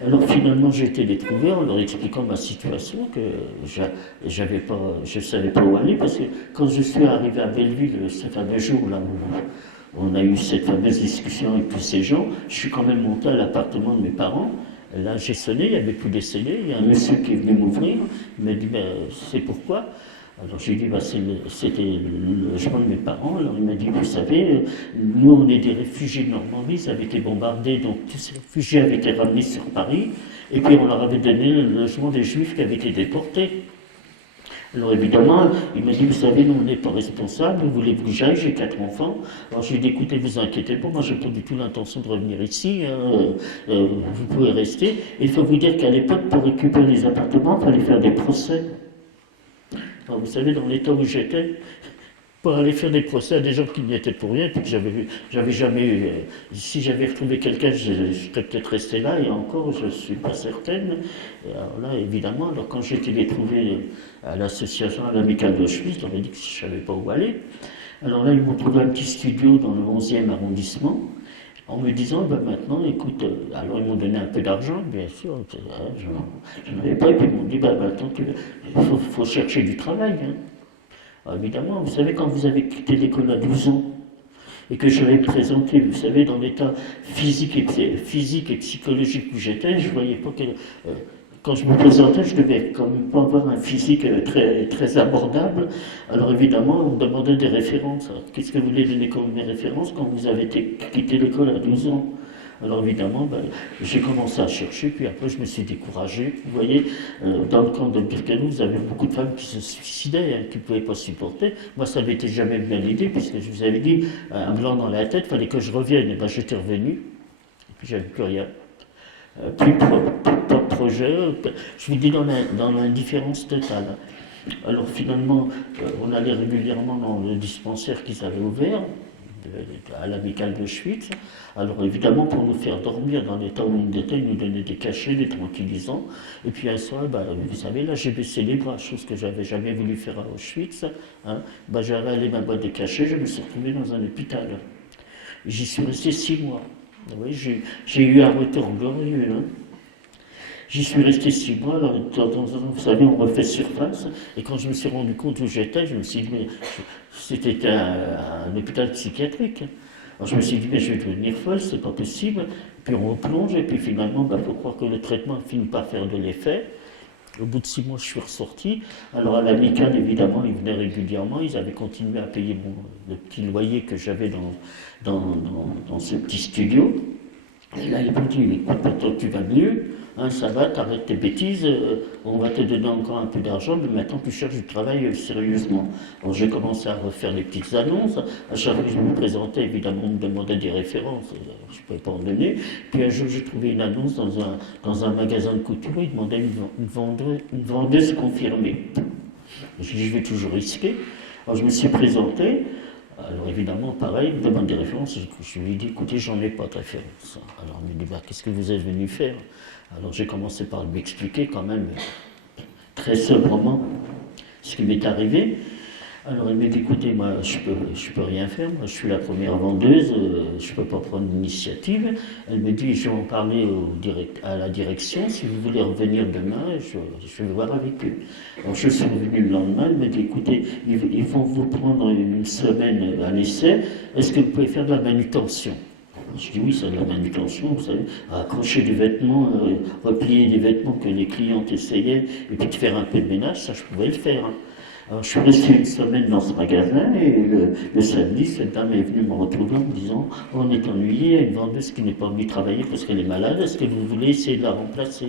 Alors finalement j'ai été les trouver en leur expliquant ma situation, que je ne savais pas où aller, parce que quand je suis arrivé à Belleville, ce fameux jour là où on a eu cette fameuse discussion avec tous ces gens, je suis quand même monté à l'appartement de mes parents. Là j'ai sonné, il n'y avait plus de scellés, il y a un monsieur qui est venu m'ouvrir, il m'a dit c'est pourquoi. Alors j'ai dit, c'était le logement de mes parents. Alors il m'a dit, vous savez, nous on est des réfugiés de Normandie, ça avait été bombardé, donc tous ces réfugiés avaient été ramenés sur Paris, et puis on leur avait donné le logement des Juifs qui avaient été déportés. Alors évidemment, il m'a dit, vous savez, nous on n'est pas responsables, vous voulez que j'aille, j'ai 4 enfants. Alors j'ai dit, écoutez, vous inquiétez pas, moi j'ai pas du tout l'intention de revenir ici, vous pouvez rester. Et il faut vous dire qu'à l'époque, pour récupérer les appartements, il fallait faire des procès. Alors, vous savez, dans l'état où j'étais, pour aller faire des procès à des gens qui n'y étaient pour rien, puis que j'avais jamais eu. Si j'avais retrouvé quelqu'un, je serais peut-être resté là, et encore, je ne suis pas certaine. Et alors là, évidemment, alors quand j'ai été les trouver à l'association, à l'amicale d'Auschwitz, on m'a dit que je ne savais pas où aller. Alors là, ils m'ont trouvé un petit studio dans le 11e arrondissement, en me disant, maintenant, écoute, alors ils m'ont donné un peu d'argent, bien sûr, je n'en avais pas, et puis ils m'ont dit, maintenant, il faut chercher du travail. Hein. Alors, évidemment, vous savez, quand vous avez quitté l'école à 12 ans, et que je l'ai présenté, vous savez, dans l'état physique et psychologique où j'étais, je ne voyais pas que... quand je me présentais, je devais quand même pas avoir un physique très, très abordable. Alors évidemment, on me demandait des références. Qu'est-ce que vous voulez donner comme référence quand vous avez quitté l'école à 12 ans? Alors évidemment, j'ai commencé à chercher, puis après je me suis découragé. Vous voyez, dans le camp de Birkenau, vous avez beaucoup de femmes qui se suicidaient, hein, qui ne pouvaient pas supporter. Moi, ça m'était jamais bien l'idée, puisque je vous avais dit, un blanc dans la tête, il fallait que je revienne. Et j'étais revenu, et puis j'avais plus rien. Plus de projet, je vous dis dans l'indifférence totale. Alors finalement, on allait régulièrement dans le dispensaire qu'ils avaient ouvert, à l'amicale d'Auschwitz. Alors évidemment, pour nous faire dormir dans l'état où on était, ils nous donnaient des cachets, des tranquillisants. Et puis un soir, vous savez, là j'ai baissé les bras, chose que j'avais jamais voulu faire à Auschwitz. Hein. J'ai avalé ma boîte de cachets, je me suis retrouvé dans un hôpital. J'y suis resté 6 mois. Oui, j'ai eu un retour glorieux. Hein. J'y suis resté 6 mois, alors, vous savez, on refait surface, et quand je me suis rendu compte où j'étais, je me suis dit, mais c'était un hôpital psychiatrique. Alors je me suis dit, mais je vais devenir folle, c'est pas possible. Puis on replonge, et puis finalement, il faut croire que le traitement finit par faire de l'effet. Au bout de 6 mois, je suis ressorti. Alors à l'amicale, évidemment, ils venaient régulièrement. Ils avaient continué à payer le petit loyer que j'avais dans ce petit studio. Et là, ils m'ont dit, écoute, maintenant tu vas mieux, hein, ça va, t'arrêtes tes bêtises, on va te donner encore un peu d'argent, mais maintenant tu cherches du travail sérieusement. Alors j'ai commencé à refaire les petites annonces. À chaque fois que je me présentais, évidemment, on me demandait des références, je ne pouvais pas en donner. Puis un jour, j'ai trouvé une annonce dans un magasin de couture, ils demandaient une vendeuse confirmée. Je dis, je vais toujours risquer. Alors je me suis présenté. Alors évidemment, pareil, il me demande des références. Je lui ai dit, écoutez, j'en ai pas de référence. Alors il me dit, bah, qu'est-ce que vous êtes venu faire? Alors j'ai commencé par lui expliquer quand même, très sobrement, ce qui m'est arrivé. Alors il m'a dit, écoutez, moi je peux rien faire, moi je suis la première vendeuse, je ne peux pas prendre l'initiative. Elle me dit, je vais en parler à la direction, si vous voulez revenir demain, je vais voir avec eux. Alors je suis revenu le lendemain, elle me dit, écoutez, ils vont vous prendre une semaine à l'essai, est-ce que vous pouvez faire de la manutention? Je dis oui, c'est de la manutention, vous savez, accrocher des vêtements, replier des vêtements que les clientes essayaient, et puis de faire un peu de ménage, ça je pouvais le faire. Hein. Alors, je suis resté une semaine dans ce magasin et le samedi, cette dame est venue me retrouver en me disant « On est ennuyé, il y a une vendeuse qui n'est pas venue travailler parce qu'elle est malade, est-ce que vous voulez essayer de la remplacer ?»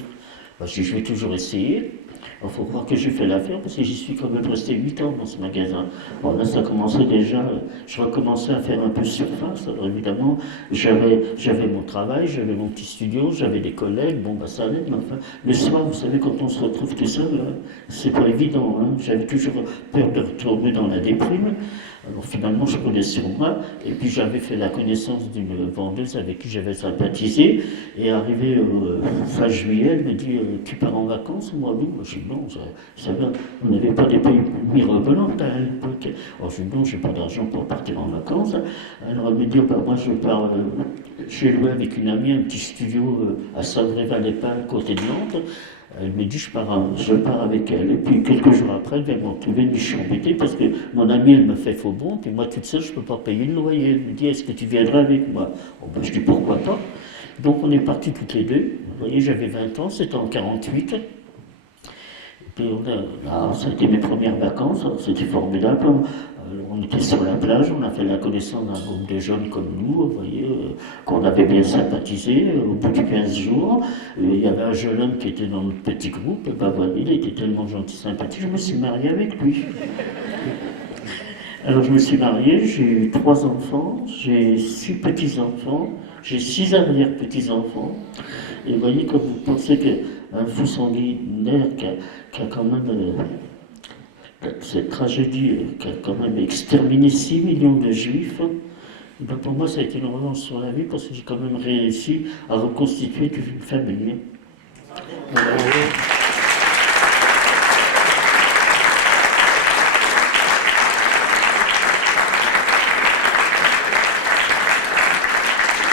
Je dis « Je vais toujours essayer. » Il faut croire que j'ai fait l'affaire parce que j'y suis quand même resté 8 ans dans ce magasin. Bon, là, ça commençait déjà, je recommençais à faire un peu surface. Alors évidemment, j'avais mon travail, j'avais mon petit studio, j'avais des collègues, bon, bah ça allait, mais enfin, le soir, vous savez, quand on se retrouve tout seul, c'est pas évident. Hein. J'avais toujours peur de retourner dans la déprime. Alors finalement, je prenais sur moi, et puis j'avais fait la connaissance d'une vendeuse avec qui j'avais sympathisé, et arrivé fin juillet, elle me dit tu pars en vacances? Moi, oui. Moi, je dis non, ça va, on n'avait pas des pays mirobolantes à l'époque. Alors je dis non, j'ai pas d'argent pour partir en vacances. Alors elle me dit bah, moi je pars, j'ai loué avec une amie un petit studio à Saint-Bréval-les-Pins, côté de Nantes. Elle me dit, je pars avec elle. Et puis quelques jours après, elle vient me retrouver, je suis embêté parce que mon amie, elle me fait faux bon, puis moi toute seule, je ne peux pas payer le loyer. Elle me dit, est-ce que tu viendras avec moi? Ben, je dis, pourquoi pas? Donc on est partis toutes les deux. Vous voyez, j'avais 20 ans, c'était en 48. Et puis ça a été mes premières vacances, c'était formidable. On était sur la plage, on a fait la connaissance d'un groupe de jeunes comme nous, vous voyez, qu'on avait bien sympathisé. Au bout de 15 jours, il y avait un jeune homme qui était dans notre petit groupe, et ben voilà, il était tellement gentil, sympathique, je me suis marié avec lui. Alors je me suis marié, j'ai eu 3 enfants, j'ai 6 petits-enfants, j'ai 6 arrière-petits-enfants. Et vous voyez, quand vous pensez qu'un fou sanguinaire qui a quand même... cette tragédie qui a quand même exterminé 6 millions de juifs, ben pour moi ça a été une revanche sur la vie parce que j'ai quand même réussi à reconstituer toute une famille. Voilà.